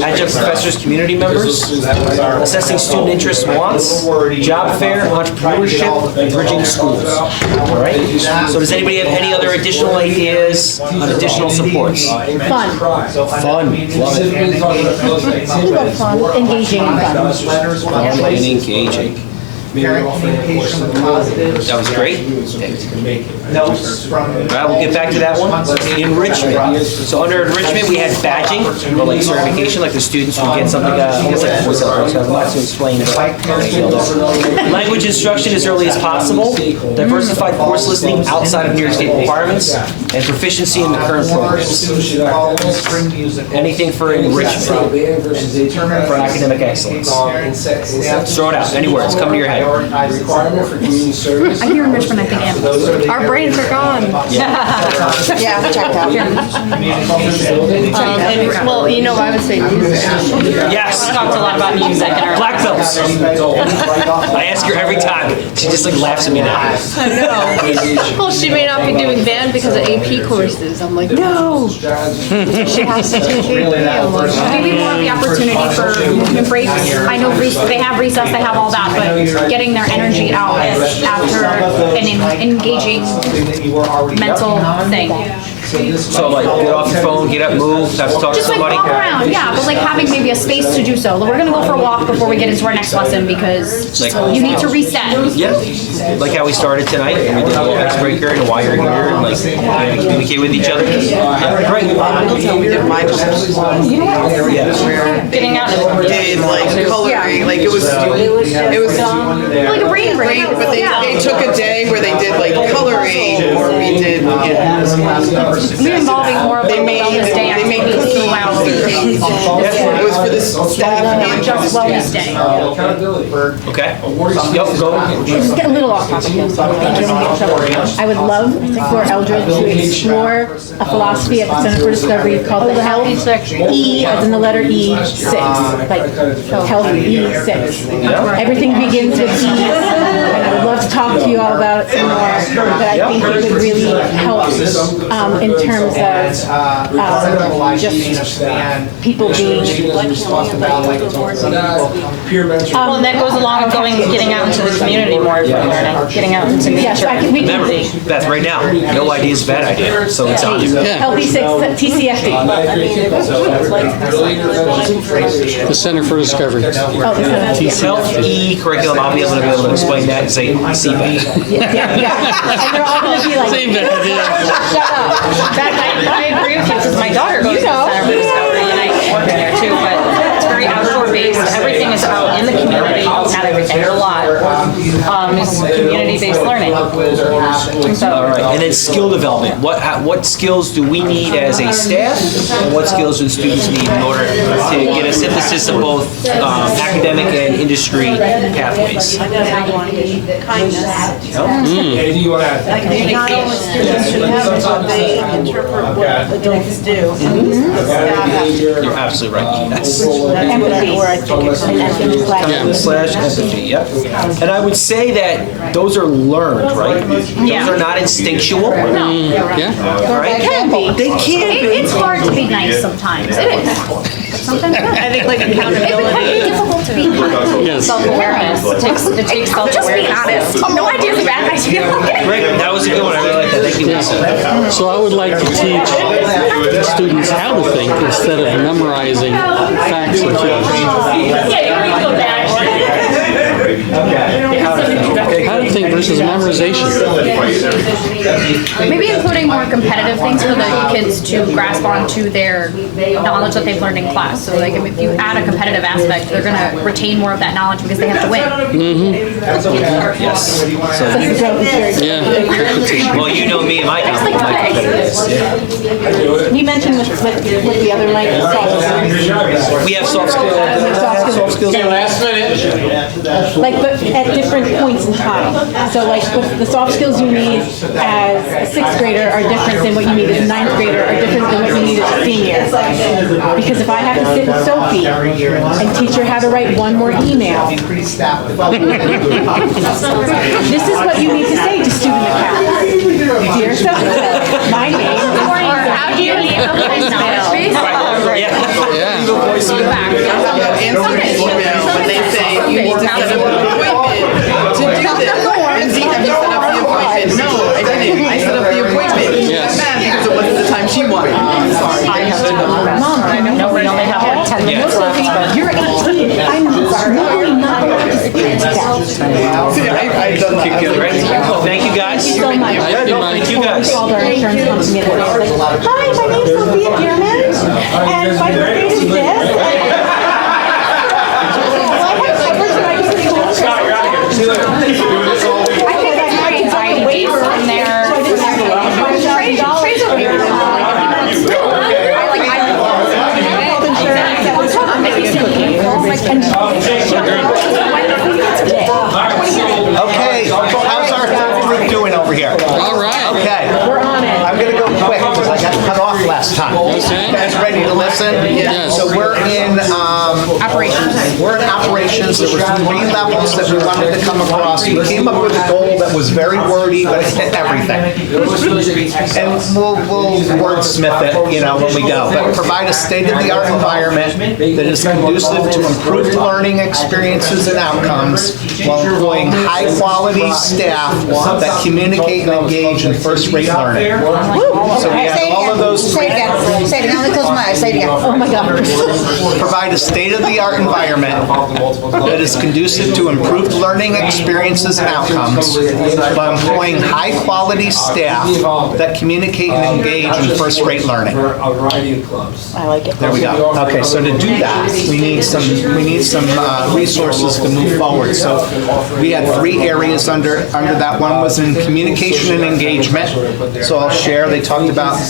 adjunct professors, community members, assessing student interests and wants, job fair, entrepreneurship, and bridging schools. All right? So does anybody have any other additional ideas on additional supports? Fun. Fun. Love it. We love fun. Engaging and fun. Fun and engaging. That was great. All right, we'll get back to that one. Enrichment. So under enrichment, we had badging, or like certification, like the students who get something, almost like a voice out process. I'm not to explain it. Language instruction as early as possible. Diversified course listening outside of New York State requirements, and proficiency in the current programs. Anything for enrichment, for academic excellence. Throw it out. Any words come to your head. Requirement for community service. I hear enrichment, I think animals. Our brains are gone. Yeah, checked out. Well, you know, I would say music. Yes. We talked a lot about music in our Black belts. I ask her every time. She just like laughs at me now. I know. Well, she may not be doing band because of AP courses. I'm like, no. She has to take AP. Maybe more of the opportunity for movement breaks. I know they have recess, they have all that, but getting their energy out after an engaging mental thing. So like, get off your phone, get up, move, have to talk to Just like somebody. walk around, yeah, but like having maybe a space to do so. We're gonna go for a walk before we get into our next lesson because Like- you need to reset. Yeah, like how we started tonight, and we did a little icebreaker and why you're here, and like, communicate with each other. Great. We did mind Getting out We did like coloring, like it was Like a brain break. but they took a day where they did like coloring, or we did, We're involving more of like wellness day they made activities cookies. throughout. It was for the staff and Just wellness day. Okay. Yep, go. Just get a little off topic here, so I don't get in trouble. I would love for Eldred to explore a philosophy at the Center for Discovery called the Health E, as in the letter E6, like Health E6. Everything begins with E, and I would love to talk to you all about it some more, but I think it would really help in terms of just people being Well, and that goes along with getting out into the community more, learning, getting out into Yes, nature. I can, we Remember, can. Beth, right now, no idea is a bad idea, so it's on you. Healthy Six, TCFD. The Center for Discovery. Health E curriculum, I'll be able to explain that and say CBET. Yeah. And they're all gonna be like, Same bad idea. shut up. I agree with you, because my daughter goes to the Center for Discovery, and I work there too, but it's very outdoor based. Everything is out in the community, not everything and a lot, is community-based learning. So, All right, and then skill development. What skills do we need as a staff, and what skills do the students need in order to get a synthesis of both academic and industry pathways? Kindness. Anything you want to add? Not only students should have, but they interpret what adults do. You're absolutely right. Yes. Empathy, where I think it's Slash empathy, yep. And I would say that those are learned, right? Yeah. Those are not instinctual. No. Yeah. Right? It can be. They can be. It's hard to be nice sometimes. It is. But sometimes it I think like can be accountability. difficult to be kind. Yes. Self-awareness, it takes self-awareness. Just be honest. No idea is a bad idea. Great, that was a good one. I really like that. Thank you, Lisa. So I would like to teach students how to think instead of memorizing facts and figures. How to think versus memorization. Maybe including more competitive things for the kids to grasp onto their knowledge that they've learned in class. So like if you add a competitive aspect, they're going to retain more of that knowledge because they have to win. Yes. Yeah. Well, you know me and my competitiveness. You mentioned with the other like soft skills. We have soft skills. Soft skills. Okay, last minute. Like, but at different points in time. So like the soft skills you need as a sixth grader are different than what you need as a ninth grader, are different than what you need as a senior. Because if I have to sit with Sophie and teach her how to write one more email, this is what you need to say to student account. Dear so-and-so, my name is... Or how do you leave a voicemail? Answer an email when they say you need to set up an appointment to do this. Lindsay, have you set up the appointment? No, I didn't. I set up the appointment. She got mad because it wasn't the time she wanted. I'm sorry. I have to go. Mom, no, we only have like 10 minutes left. but- You're 18. I'm really not allowed to speak to that. Thank you guys. So much. Thank you guys. Called our insurance company and they're like, hi, my name's Sophia Dearman, and my birthday is this. Okay, how's our group doing over here? All right. Okay. We're on it. I'm gonna go quick because I got cut off last time. Okay. You guys ready to listen? Yes. So we're in, Operations. we're in operations. There were 3 levels that we wanted to come across. We came up with a goal that was very wordy, but it hit everything. And we'll wordsmith it, you know, when we go. But provide a state-of-the-art environment that is conducive to improved learning experiences and outcomes while employing high-quality staff that communicate and engage in first-rate learning. So we have all of those Say it again. Say it again. Let me close my eyes. Say it again. Oh my God. provide a state-of-the-art environment that is conducive to improved learning experiences and outcomes by employing high-quality staff that communicate and engage in first-rate learning. For a variety of clubs. I like it. There we go. Okay, so to do that, we need some resources to move forward. So we had 3 areas under that. One was in communication and engagement. So I'll share. They talked about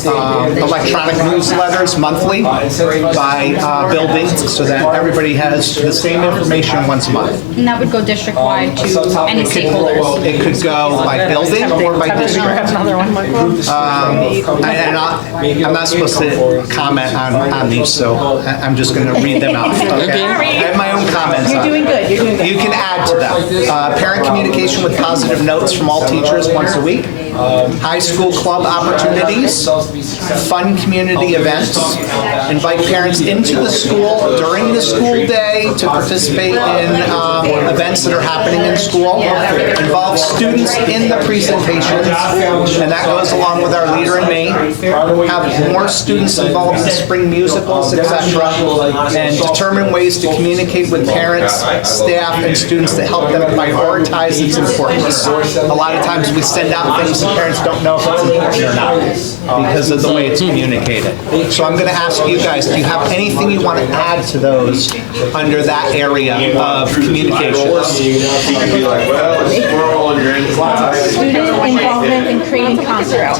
electronic newsletters monthly by buildings so that everybody has the same information once a month. And that would go district-wide to any stakeholders. It could go by building or by district. Another one. And I'm not supposed to comment on these, so I'm just going to read them out. Okay? I have my own comments. You're doing good. You're doing good. You can add to them. Parent communication with positive notes from all teachers once a week. High school club opportunities. Fun community events. Invite parents into the school during the school day to participate in events that are happening in school. Involve students in the presentations, and that goes along with our Leader in Me. Have more students involved in spring musicals, etc. And determine ways to communicate with parents, staff, and students to help them prioritize its importance. A lot of times we send out things and parents don't know if it's important or not because of the way it's communicated. So I'm going to ask you guys, do you have anything you want to add to those under that area of communication? force you, he can be like, well, it's squirrel on your inside. Student involvement in creating content.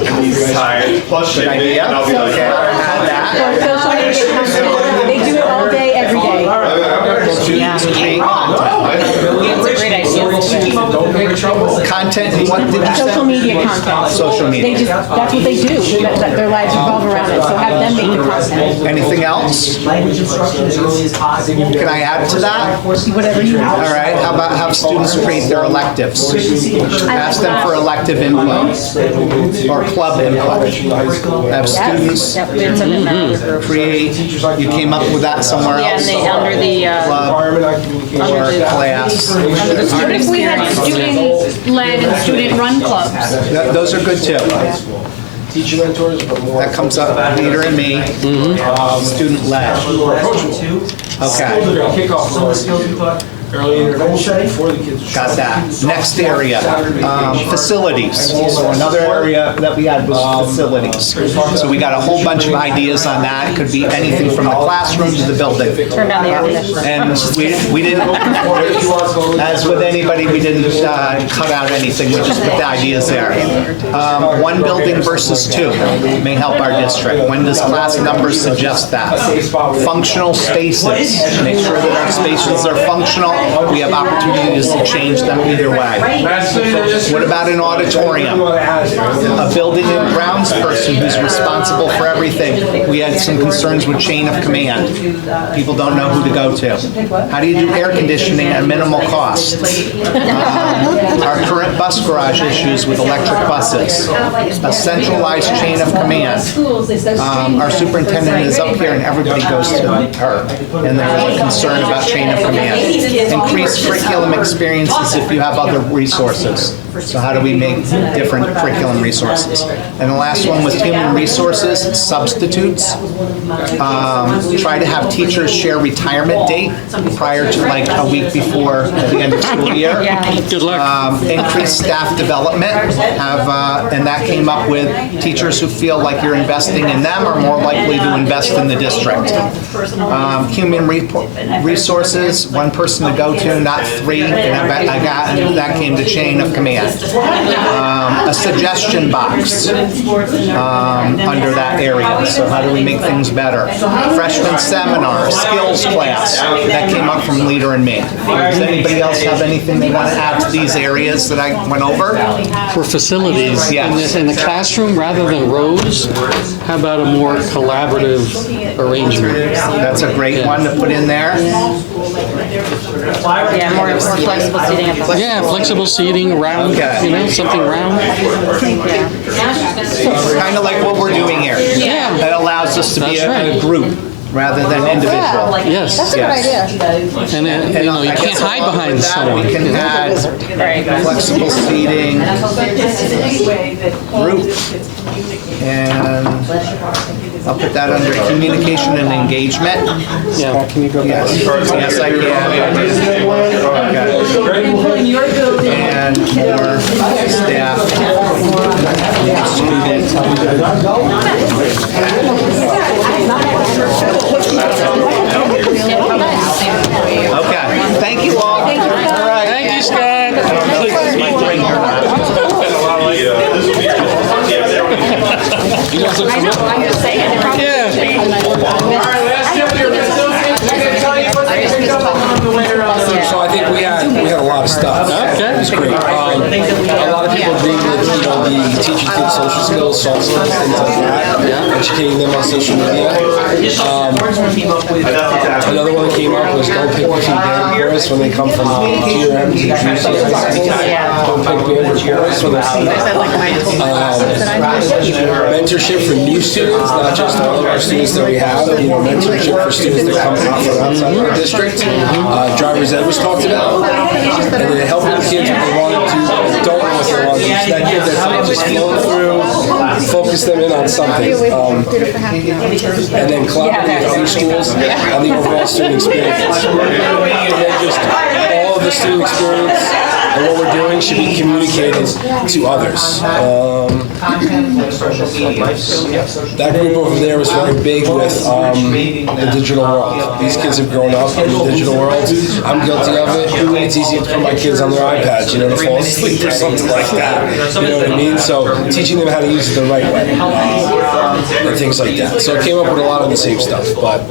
Tired. Plus Good shit, idea. and I'll be like, Okay, I had that. For social media content, they do it all day, every day. Students create content. It's a great idea. Content, and what did you say? Social media content. Social They media. just, that's what they do, that their lives revolve around it, so have them make the content. Anything else? Can I add to that? Whatever you want. All right, how about have students create their electives? Ask them for elective input or club input. Have students create, you came up with that somewhere Yeah, and else? they, under the, Club or class. What if we had student-led and student-run clubs? Those are good too. Teacher mentors, but more. That comes up, leader and me, student led. Okay. Kickoff early intervention before the kids. Got that. Next area, facilities. So another area that we had was facilities. So we got a whole bunch of ideas on that. It could be anything from the classroom to the building. turn down the air conditioner. And we didn't, as with anybody, we didn't cut out anything. We just put the ideas there. One building versus two may help our district. When does class numbers suggest that? Functional spaces. Make sure that our spaces are functional. We have opportunities to change them either way. What about an auditorium? A building and grounds person who's responsible for everything. We had some concerns with chain of command. People don't know who to go to. How do you do air conditioning at minimal cost? Our current bus garage issues with electric buses. A centralized chain of command. Our superintendent is up here and everybody goes to her. And there was a concern about chain of command. Increase curriculum experiences if you have other resources. So how do we make different curriculum resources? And the last one was human resources, substitutes. Try to have teachers share retirement date prior to like a week before the end of school year. Good luck. Increase staff development. And that came up with teachers who feel like you're investing in them are more likely to invest in the district. Human resources, one person to go to, not three. And that came to chain of command. A suggestion box under that area. So how do we make things better? Freshman seminar, skills class. That came up from Leader and me. Does anybody else have anything they want to add to these areas that I went over? For facilities, Yes. in the classroom, rather than rows, how about a more collaborative arrangement? That's a great one to put in there. Yeah, more flexible seating. Yeah, flexible seating, round, something round. Kind of like what we're doing here. Yeah. That allows us to be a group rather than individual. Yes. That's a good idea. And you can't hide behind someone. We can add flexible seating, group, and I'll put that under communication and engagement. Yeah. Can you go back? Yes, I can. Okay. And more staff, Okay, thank you all. Thank you, Scott. I know, I'm just saying. it probably Yeah. Last tip here, I can tell you what they picked up on the way around. So I think we had a lot of stuff. Okay. It was great. A lot of people agree with the teaching kids social skills, soft skills, things like that. Educating them on social media. Another one that came up was don't pick between band chorus when they come from GRM to GC. Don't pick band or chorus when mentorship for new students, not just all of our students that we have. Mentorship for students that come from outside of our district. Driver's ed was talked about, and then helping kids if they wanted to, don't know what they want to do. So that kid that's just flowing through, focus them in on something. And then collaborate with other schools on the overall student experience. And then just all of the student experience and what we're doing should be communicated to others. That group over there was very big with the digital world. These kids have grown up in the digital world. I'm guilty of it. It's easy to put my kids on their iPads, to fall asleep or something like that. You know what I mean? So teaching them how to use it the right way and things like that. So I came up with a lot of the same stuff, but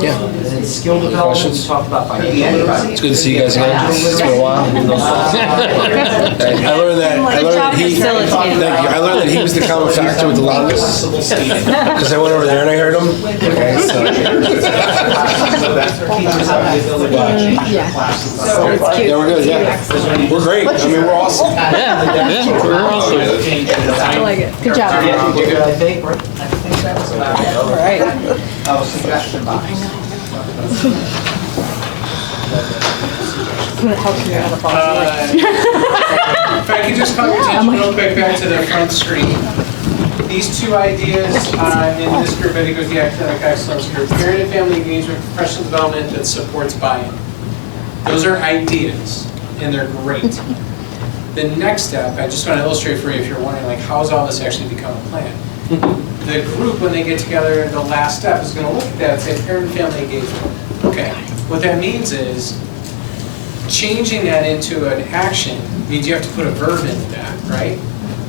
yeah. Questions? It's good to see you guys again. It's been a while. Hey, I learned that he was the common factor with the loudness because I went over there and I heard him. Okay, so. Yeah, we're good. Yeah, we're great. I mean, we're awesome. Yeah, we're awesome. I like it. Good job. I think that's about it. All right. If I could just call your attention real quick back to the front screen. These two ideas in this group, I think with the academic excellence group, parent and family engagement, professional development that supports buy-in. Those are ideas, and they're great. The next step, I just want to illustrate for you if you're wondering, like, how has all this actually become a plan? The group, when they get together, the last step is going to look at that and say parent and family engagement. Okay, what that means is changing that into an action means you have to put a verb into that, right?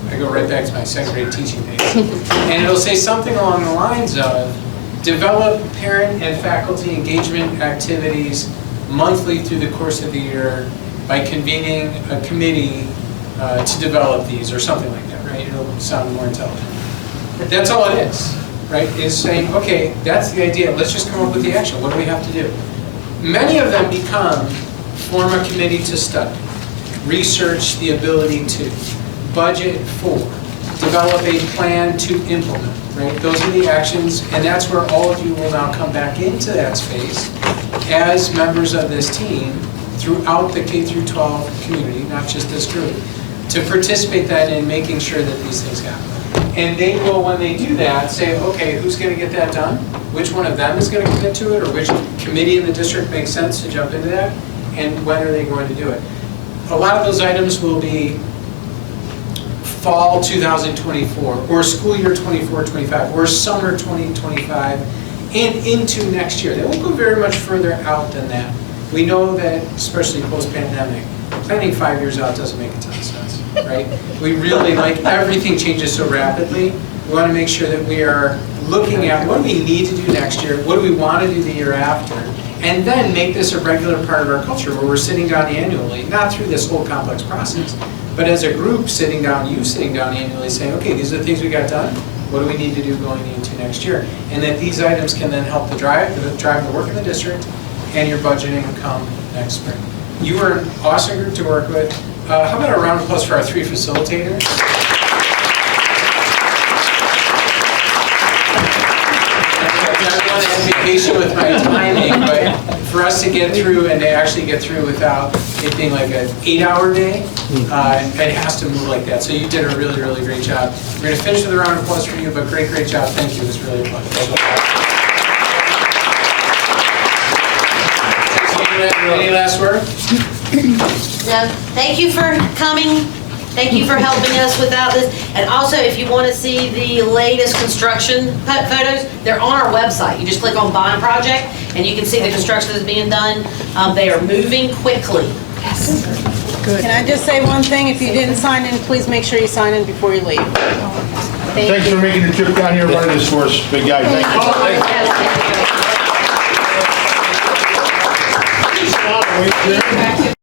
I go right back to my second grade teaching days. And it'll say something along the lines of develop parent and faculty engagement activities monthly through the course of the year by convening a committee to develop these, or something like that, right? It'll sound more intelligent. That's all it is, right? Is saying, okay, that's the idea. Let's just come up with the action. What do we have to do? Many of them become form a committee to study, research the ability to, budget for, develop a plan to implement, right? Those are the actions, and that's where all of you will now come back into that space as members of this team throughout the K through 12 community, not just this group, to participate then in making sure that these things happen. And they will, when they do that, say, okay, who's going to get that done? Which one of them is going to commit to it, or which committee in the district makes sense to jump into that? And when are they going to do it? A lot of those items will be fall 2024, or school year 24-25, or summer 2025, and into next year. They won't go very much further out than that. We know that, especially post-pandemic, planning 5 years out doesn't make a ton of sense, right? We really, like, everything changes so rapidly. We want to make sure that we are looking at what do we need to do next year, what do we want to do the year after, and then make this a regular part of our culture where we're sitting down annually, not through this whole complex process, but as a group sitting down annually saying, okay, these are the things we got done, what do we need to do going into next year? And that these items can then help to drive the work in the district and your budgeting come next spring. You are an awesome group to work with. How about a round of applause for our 3 facilitators? I'm patient with my timing, but for us to get through and to actually get through without it being like an 8-hour day, it has to move like that. So you did a really, really great job. We're going to finish with a round of applause for you, but great, great job. Thank you. It was really a pleasure. Any last word? No, thank you for coming. Thank you for helping us with this. And also, if you want to see the latest construction photos, they're on our website. You just click on Bond Project, and you can see the construction that's being done. They are moving quickly. Yes. Good. Can I just say one thing? If you didn't sign in, please make sure you sign in before you leave. Thanks for making the trip down here running this for us, big guy. Thank you. Thank you.